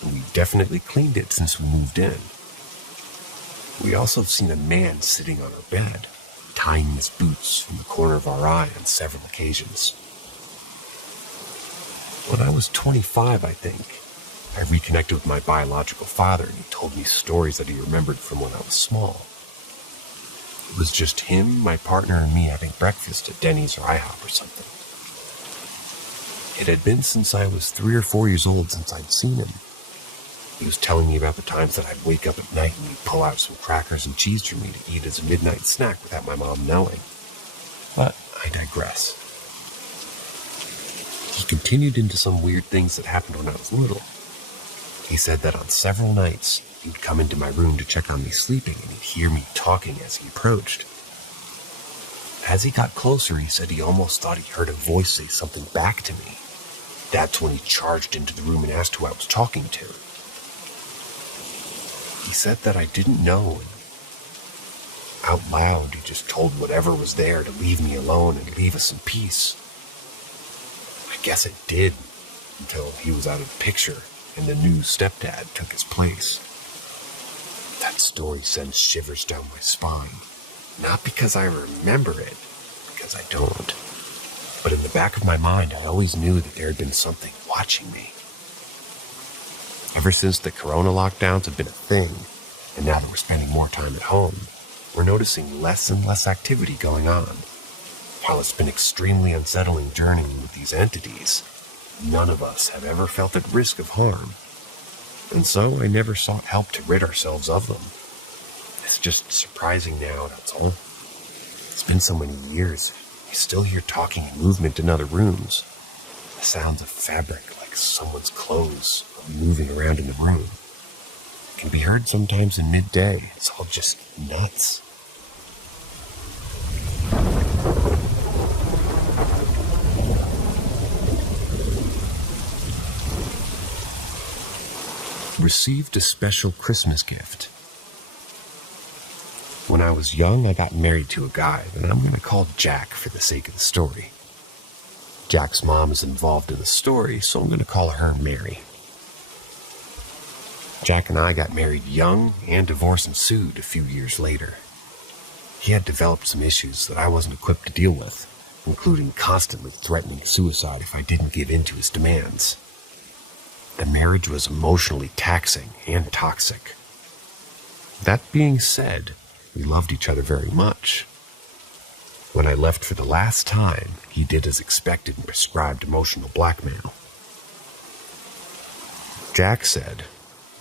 and we definitely cleaned it since we moved in. We also have seen a man sitting on our bed, tying his boots from the corner of our eye on several occasions. When I was 25, I think, I reconnected with my biological father and he told me stories that he remembered from when I was small. It was just him, my partner, and me having breakfast at Denny's or IHOP or something. It had been since I was 3 or 4 years old since I'd seen him. He was telling me about the times that I'd wake up at night and he'd pull out some crackers and cheese for me to eat as a midnight snack without my mom knowing. But I digress. He continued into some weird things that happened when I was little. He said that on several nights, he'd come into my room to check on me sleeping and he'd hear me talking as he approached. As he got closer, he said he almost thought he heard a voice say something back to me. That's when he charged into the room and asked who I was talking to. He said that I didn't know, and out loud he just told whatever was there to leave me alone and leave us in peace. I guess it did, until he was out of the picture and the new stepdad took his place. That story sends shivers down my spine. Not because I remember it, because I don't. But in the back of my mind, I always knew that there had been something watching me. Ever since the corona lockdowns have been a thing, and now that we're spending more time at home, we're noticing less and less activity going on. While it's been extremely unsettling journeying with these entities, none of us have ever felt at risk of harm. And so I never sought help to rid ourselves of them. It's just surprising now, that's all. It's been so many years, you still hear talking and movement in other rooms. The sounds of fabric, like someone's clothes, moving around in the room. It can be heard sometimes in midday. It's all just nuts. Received a special Christmas gift. When I was young, I got married to a guy that I'm going to call Jack for the sake of the story. Jack's mom is involved in the story, so I'm going to call her Mary. Jack and I got married young, and divorce ensued a few years later. He had developed some issues that I wasn't equipped to deal with, including constantly threatening suicide if I didn't give in to his demands. The marriage was emotionally taxing and toxic. That being said, we loved each other very much. When I left for the last time, he did as expected and prescribed emotional blackmail. Jack said,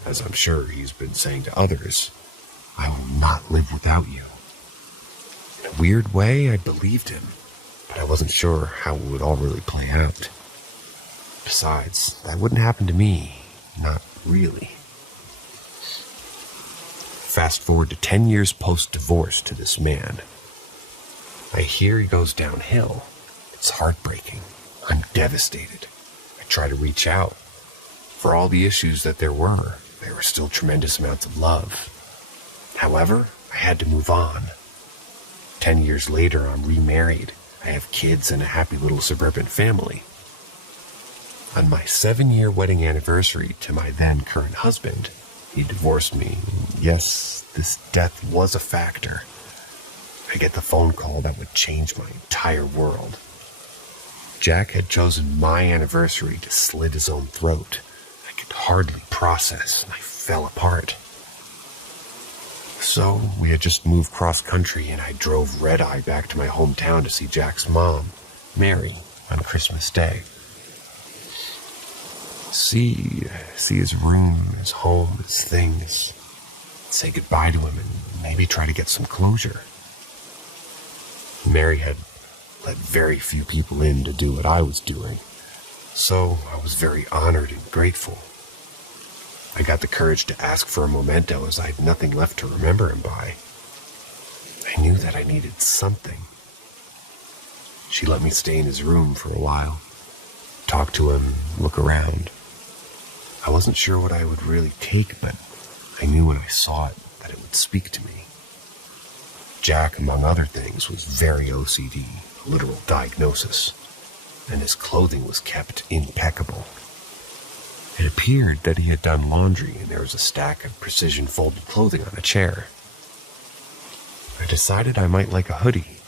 as I'm sure he's been saying to others, "I will not live without you." In a weird way, I believed him, but I wasn't sure how it would all really play out. Besides, that wouldn't happen to me. Not really. Fast forward to 10 years post-divorce to this man. I hear he goes downhill. It's heartbreaking. I'm devastated. I try to reach out. For all the issues that there were still tremendous amounts of love. However, I had to move on. 10 years later, I'm remarried. I have kids and a happy little suburban family. On my 7-year wedding anniversary to my then current husband, he divorced me. Yes, this death was a factor. I get the phone call that would change my entire world. Jack had chosen my anniversary to slit his own throat. I could hardly process, and I fell apart. So, we had just moved cross-country, and I drove red-eye back to my hometown to see Jack's mom, Mary, on Christmas Day. See his room, his home, his things. Say goodbye to him and maybe try to get some closure. Mary had let very few people in to do what I was doing, so I was very honored and grateful. I got the courage to ask for a memento as I had nothing left to remember him by. I knew that I needed something. She let me stay in his room for a while, talk to him, look around. I wasn't sure what I would really take, but I knew when I saw it that it would speak to me. Jack, among other things, was very OCD, a literal diagnosis, and his clothing was kept impeccable. It appeared that he had done laundry and there was a stack of precision-folded clothing on a chair. I decided I might like a hoodie,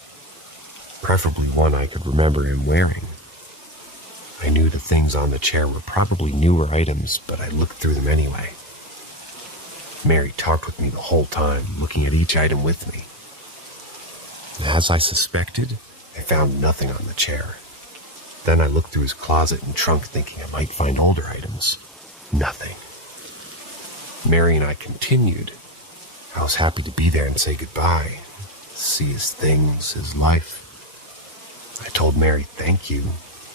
preferably one I could remember him wearing. I knew the things on the chair were probably newer items, but I looked through them anyway. Mary talked with me the whole time, looking at each item with me. As I suspected, I found nothing on the chair. Then I looked through his closet and trunk thinking I might find older items. Nothing. Mary and I continued. I was happy to be there and say goodbye, see his things, his life. I told Mary thank you.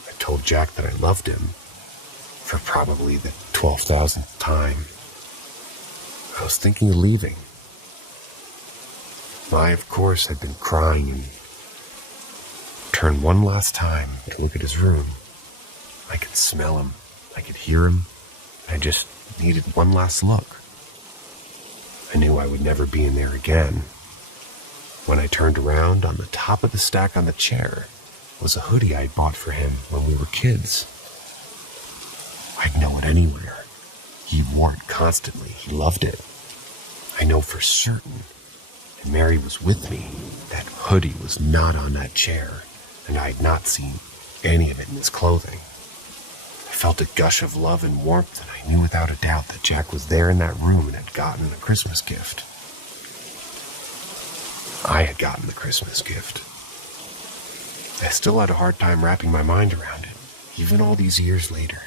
I told Jack that I loved him for probably the 12,000th time. I was thinking of leaving. I, of course, had been crying and turned one last time to look at his room. I could smell him. I could hear him. I just needed one last look. I knew I would never be in there again. When I turned around, on the top of the stack on the chair was a hoodie I'd bought for him when we were kids. I'd know it anywhere. He wore it constantly. He loved it. I know for certain, and Mary was with me, that hoodie was not on that chair, and I had not seen any of it in his clothing. I felt a gush of love and warmth, and I knew without a doubt that Jack was there in that room and had gotten a Christmas gift. I had gotten the Christmas gift. I still had a hard time wrapping my mind around it, even all these years later.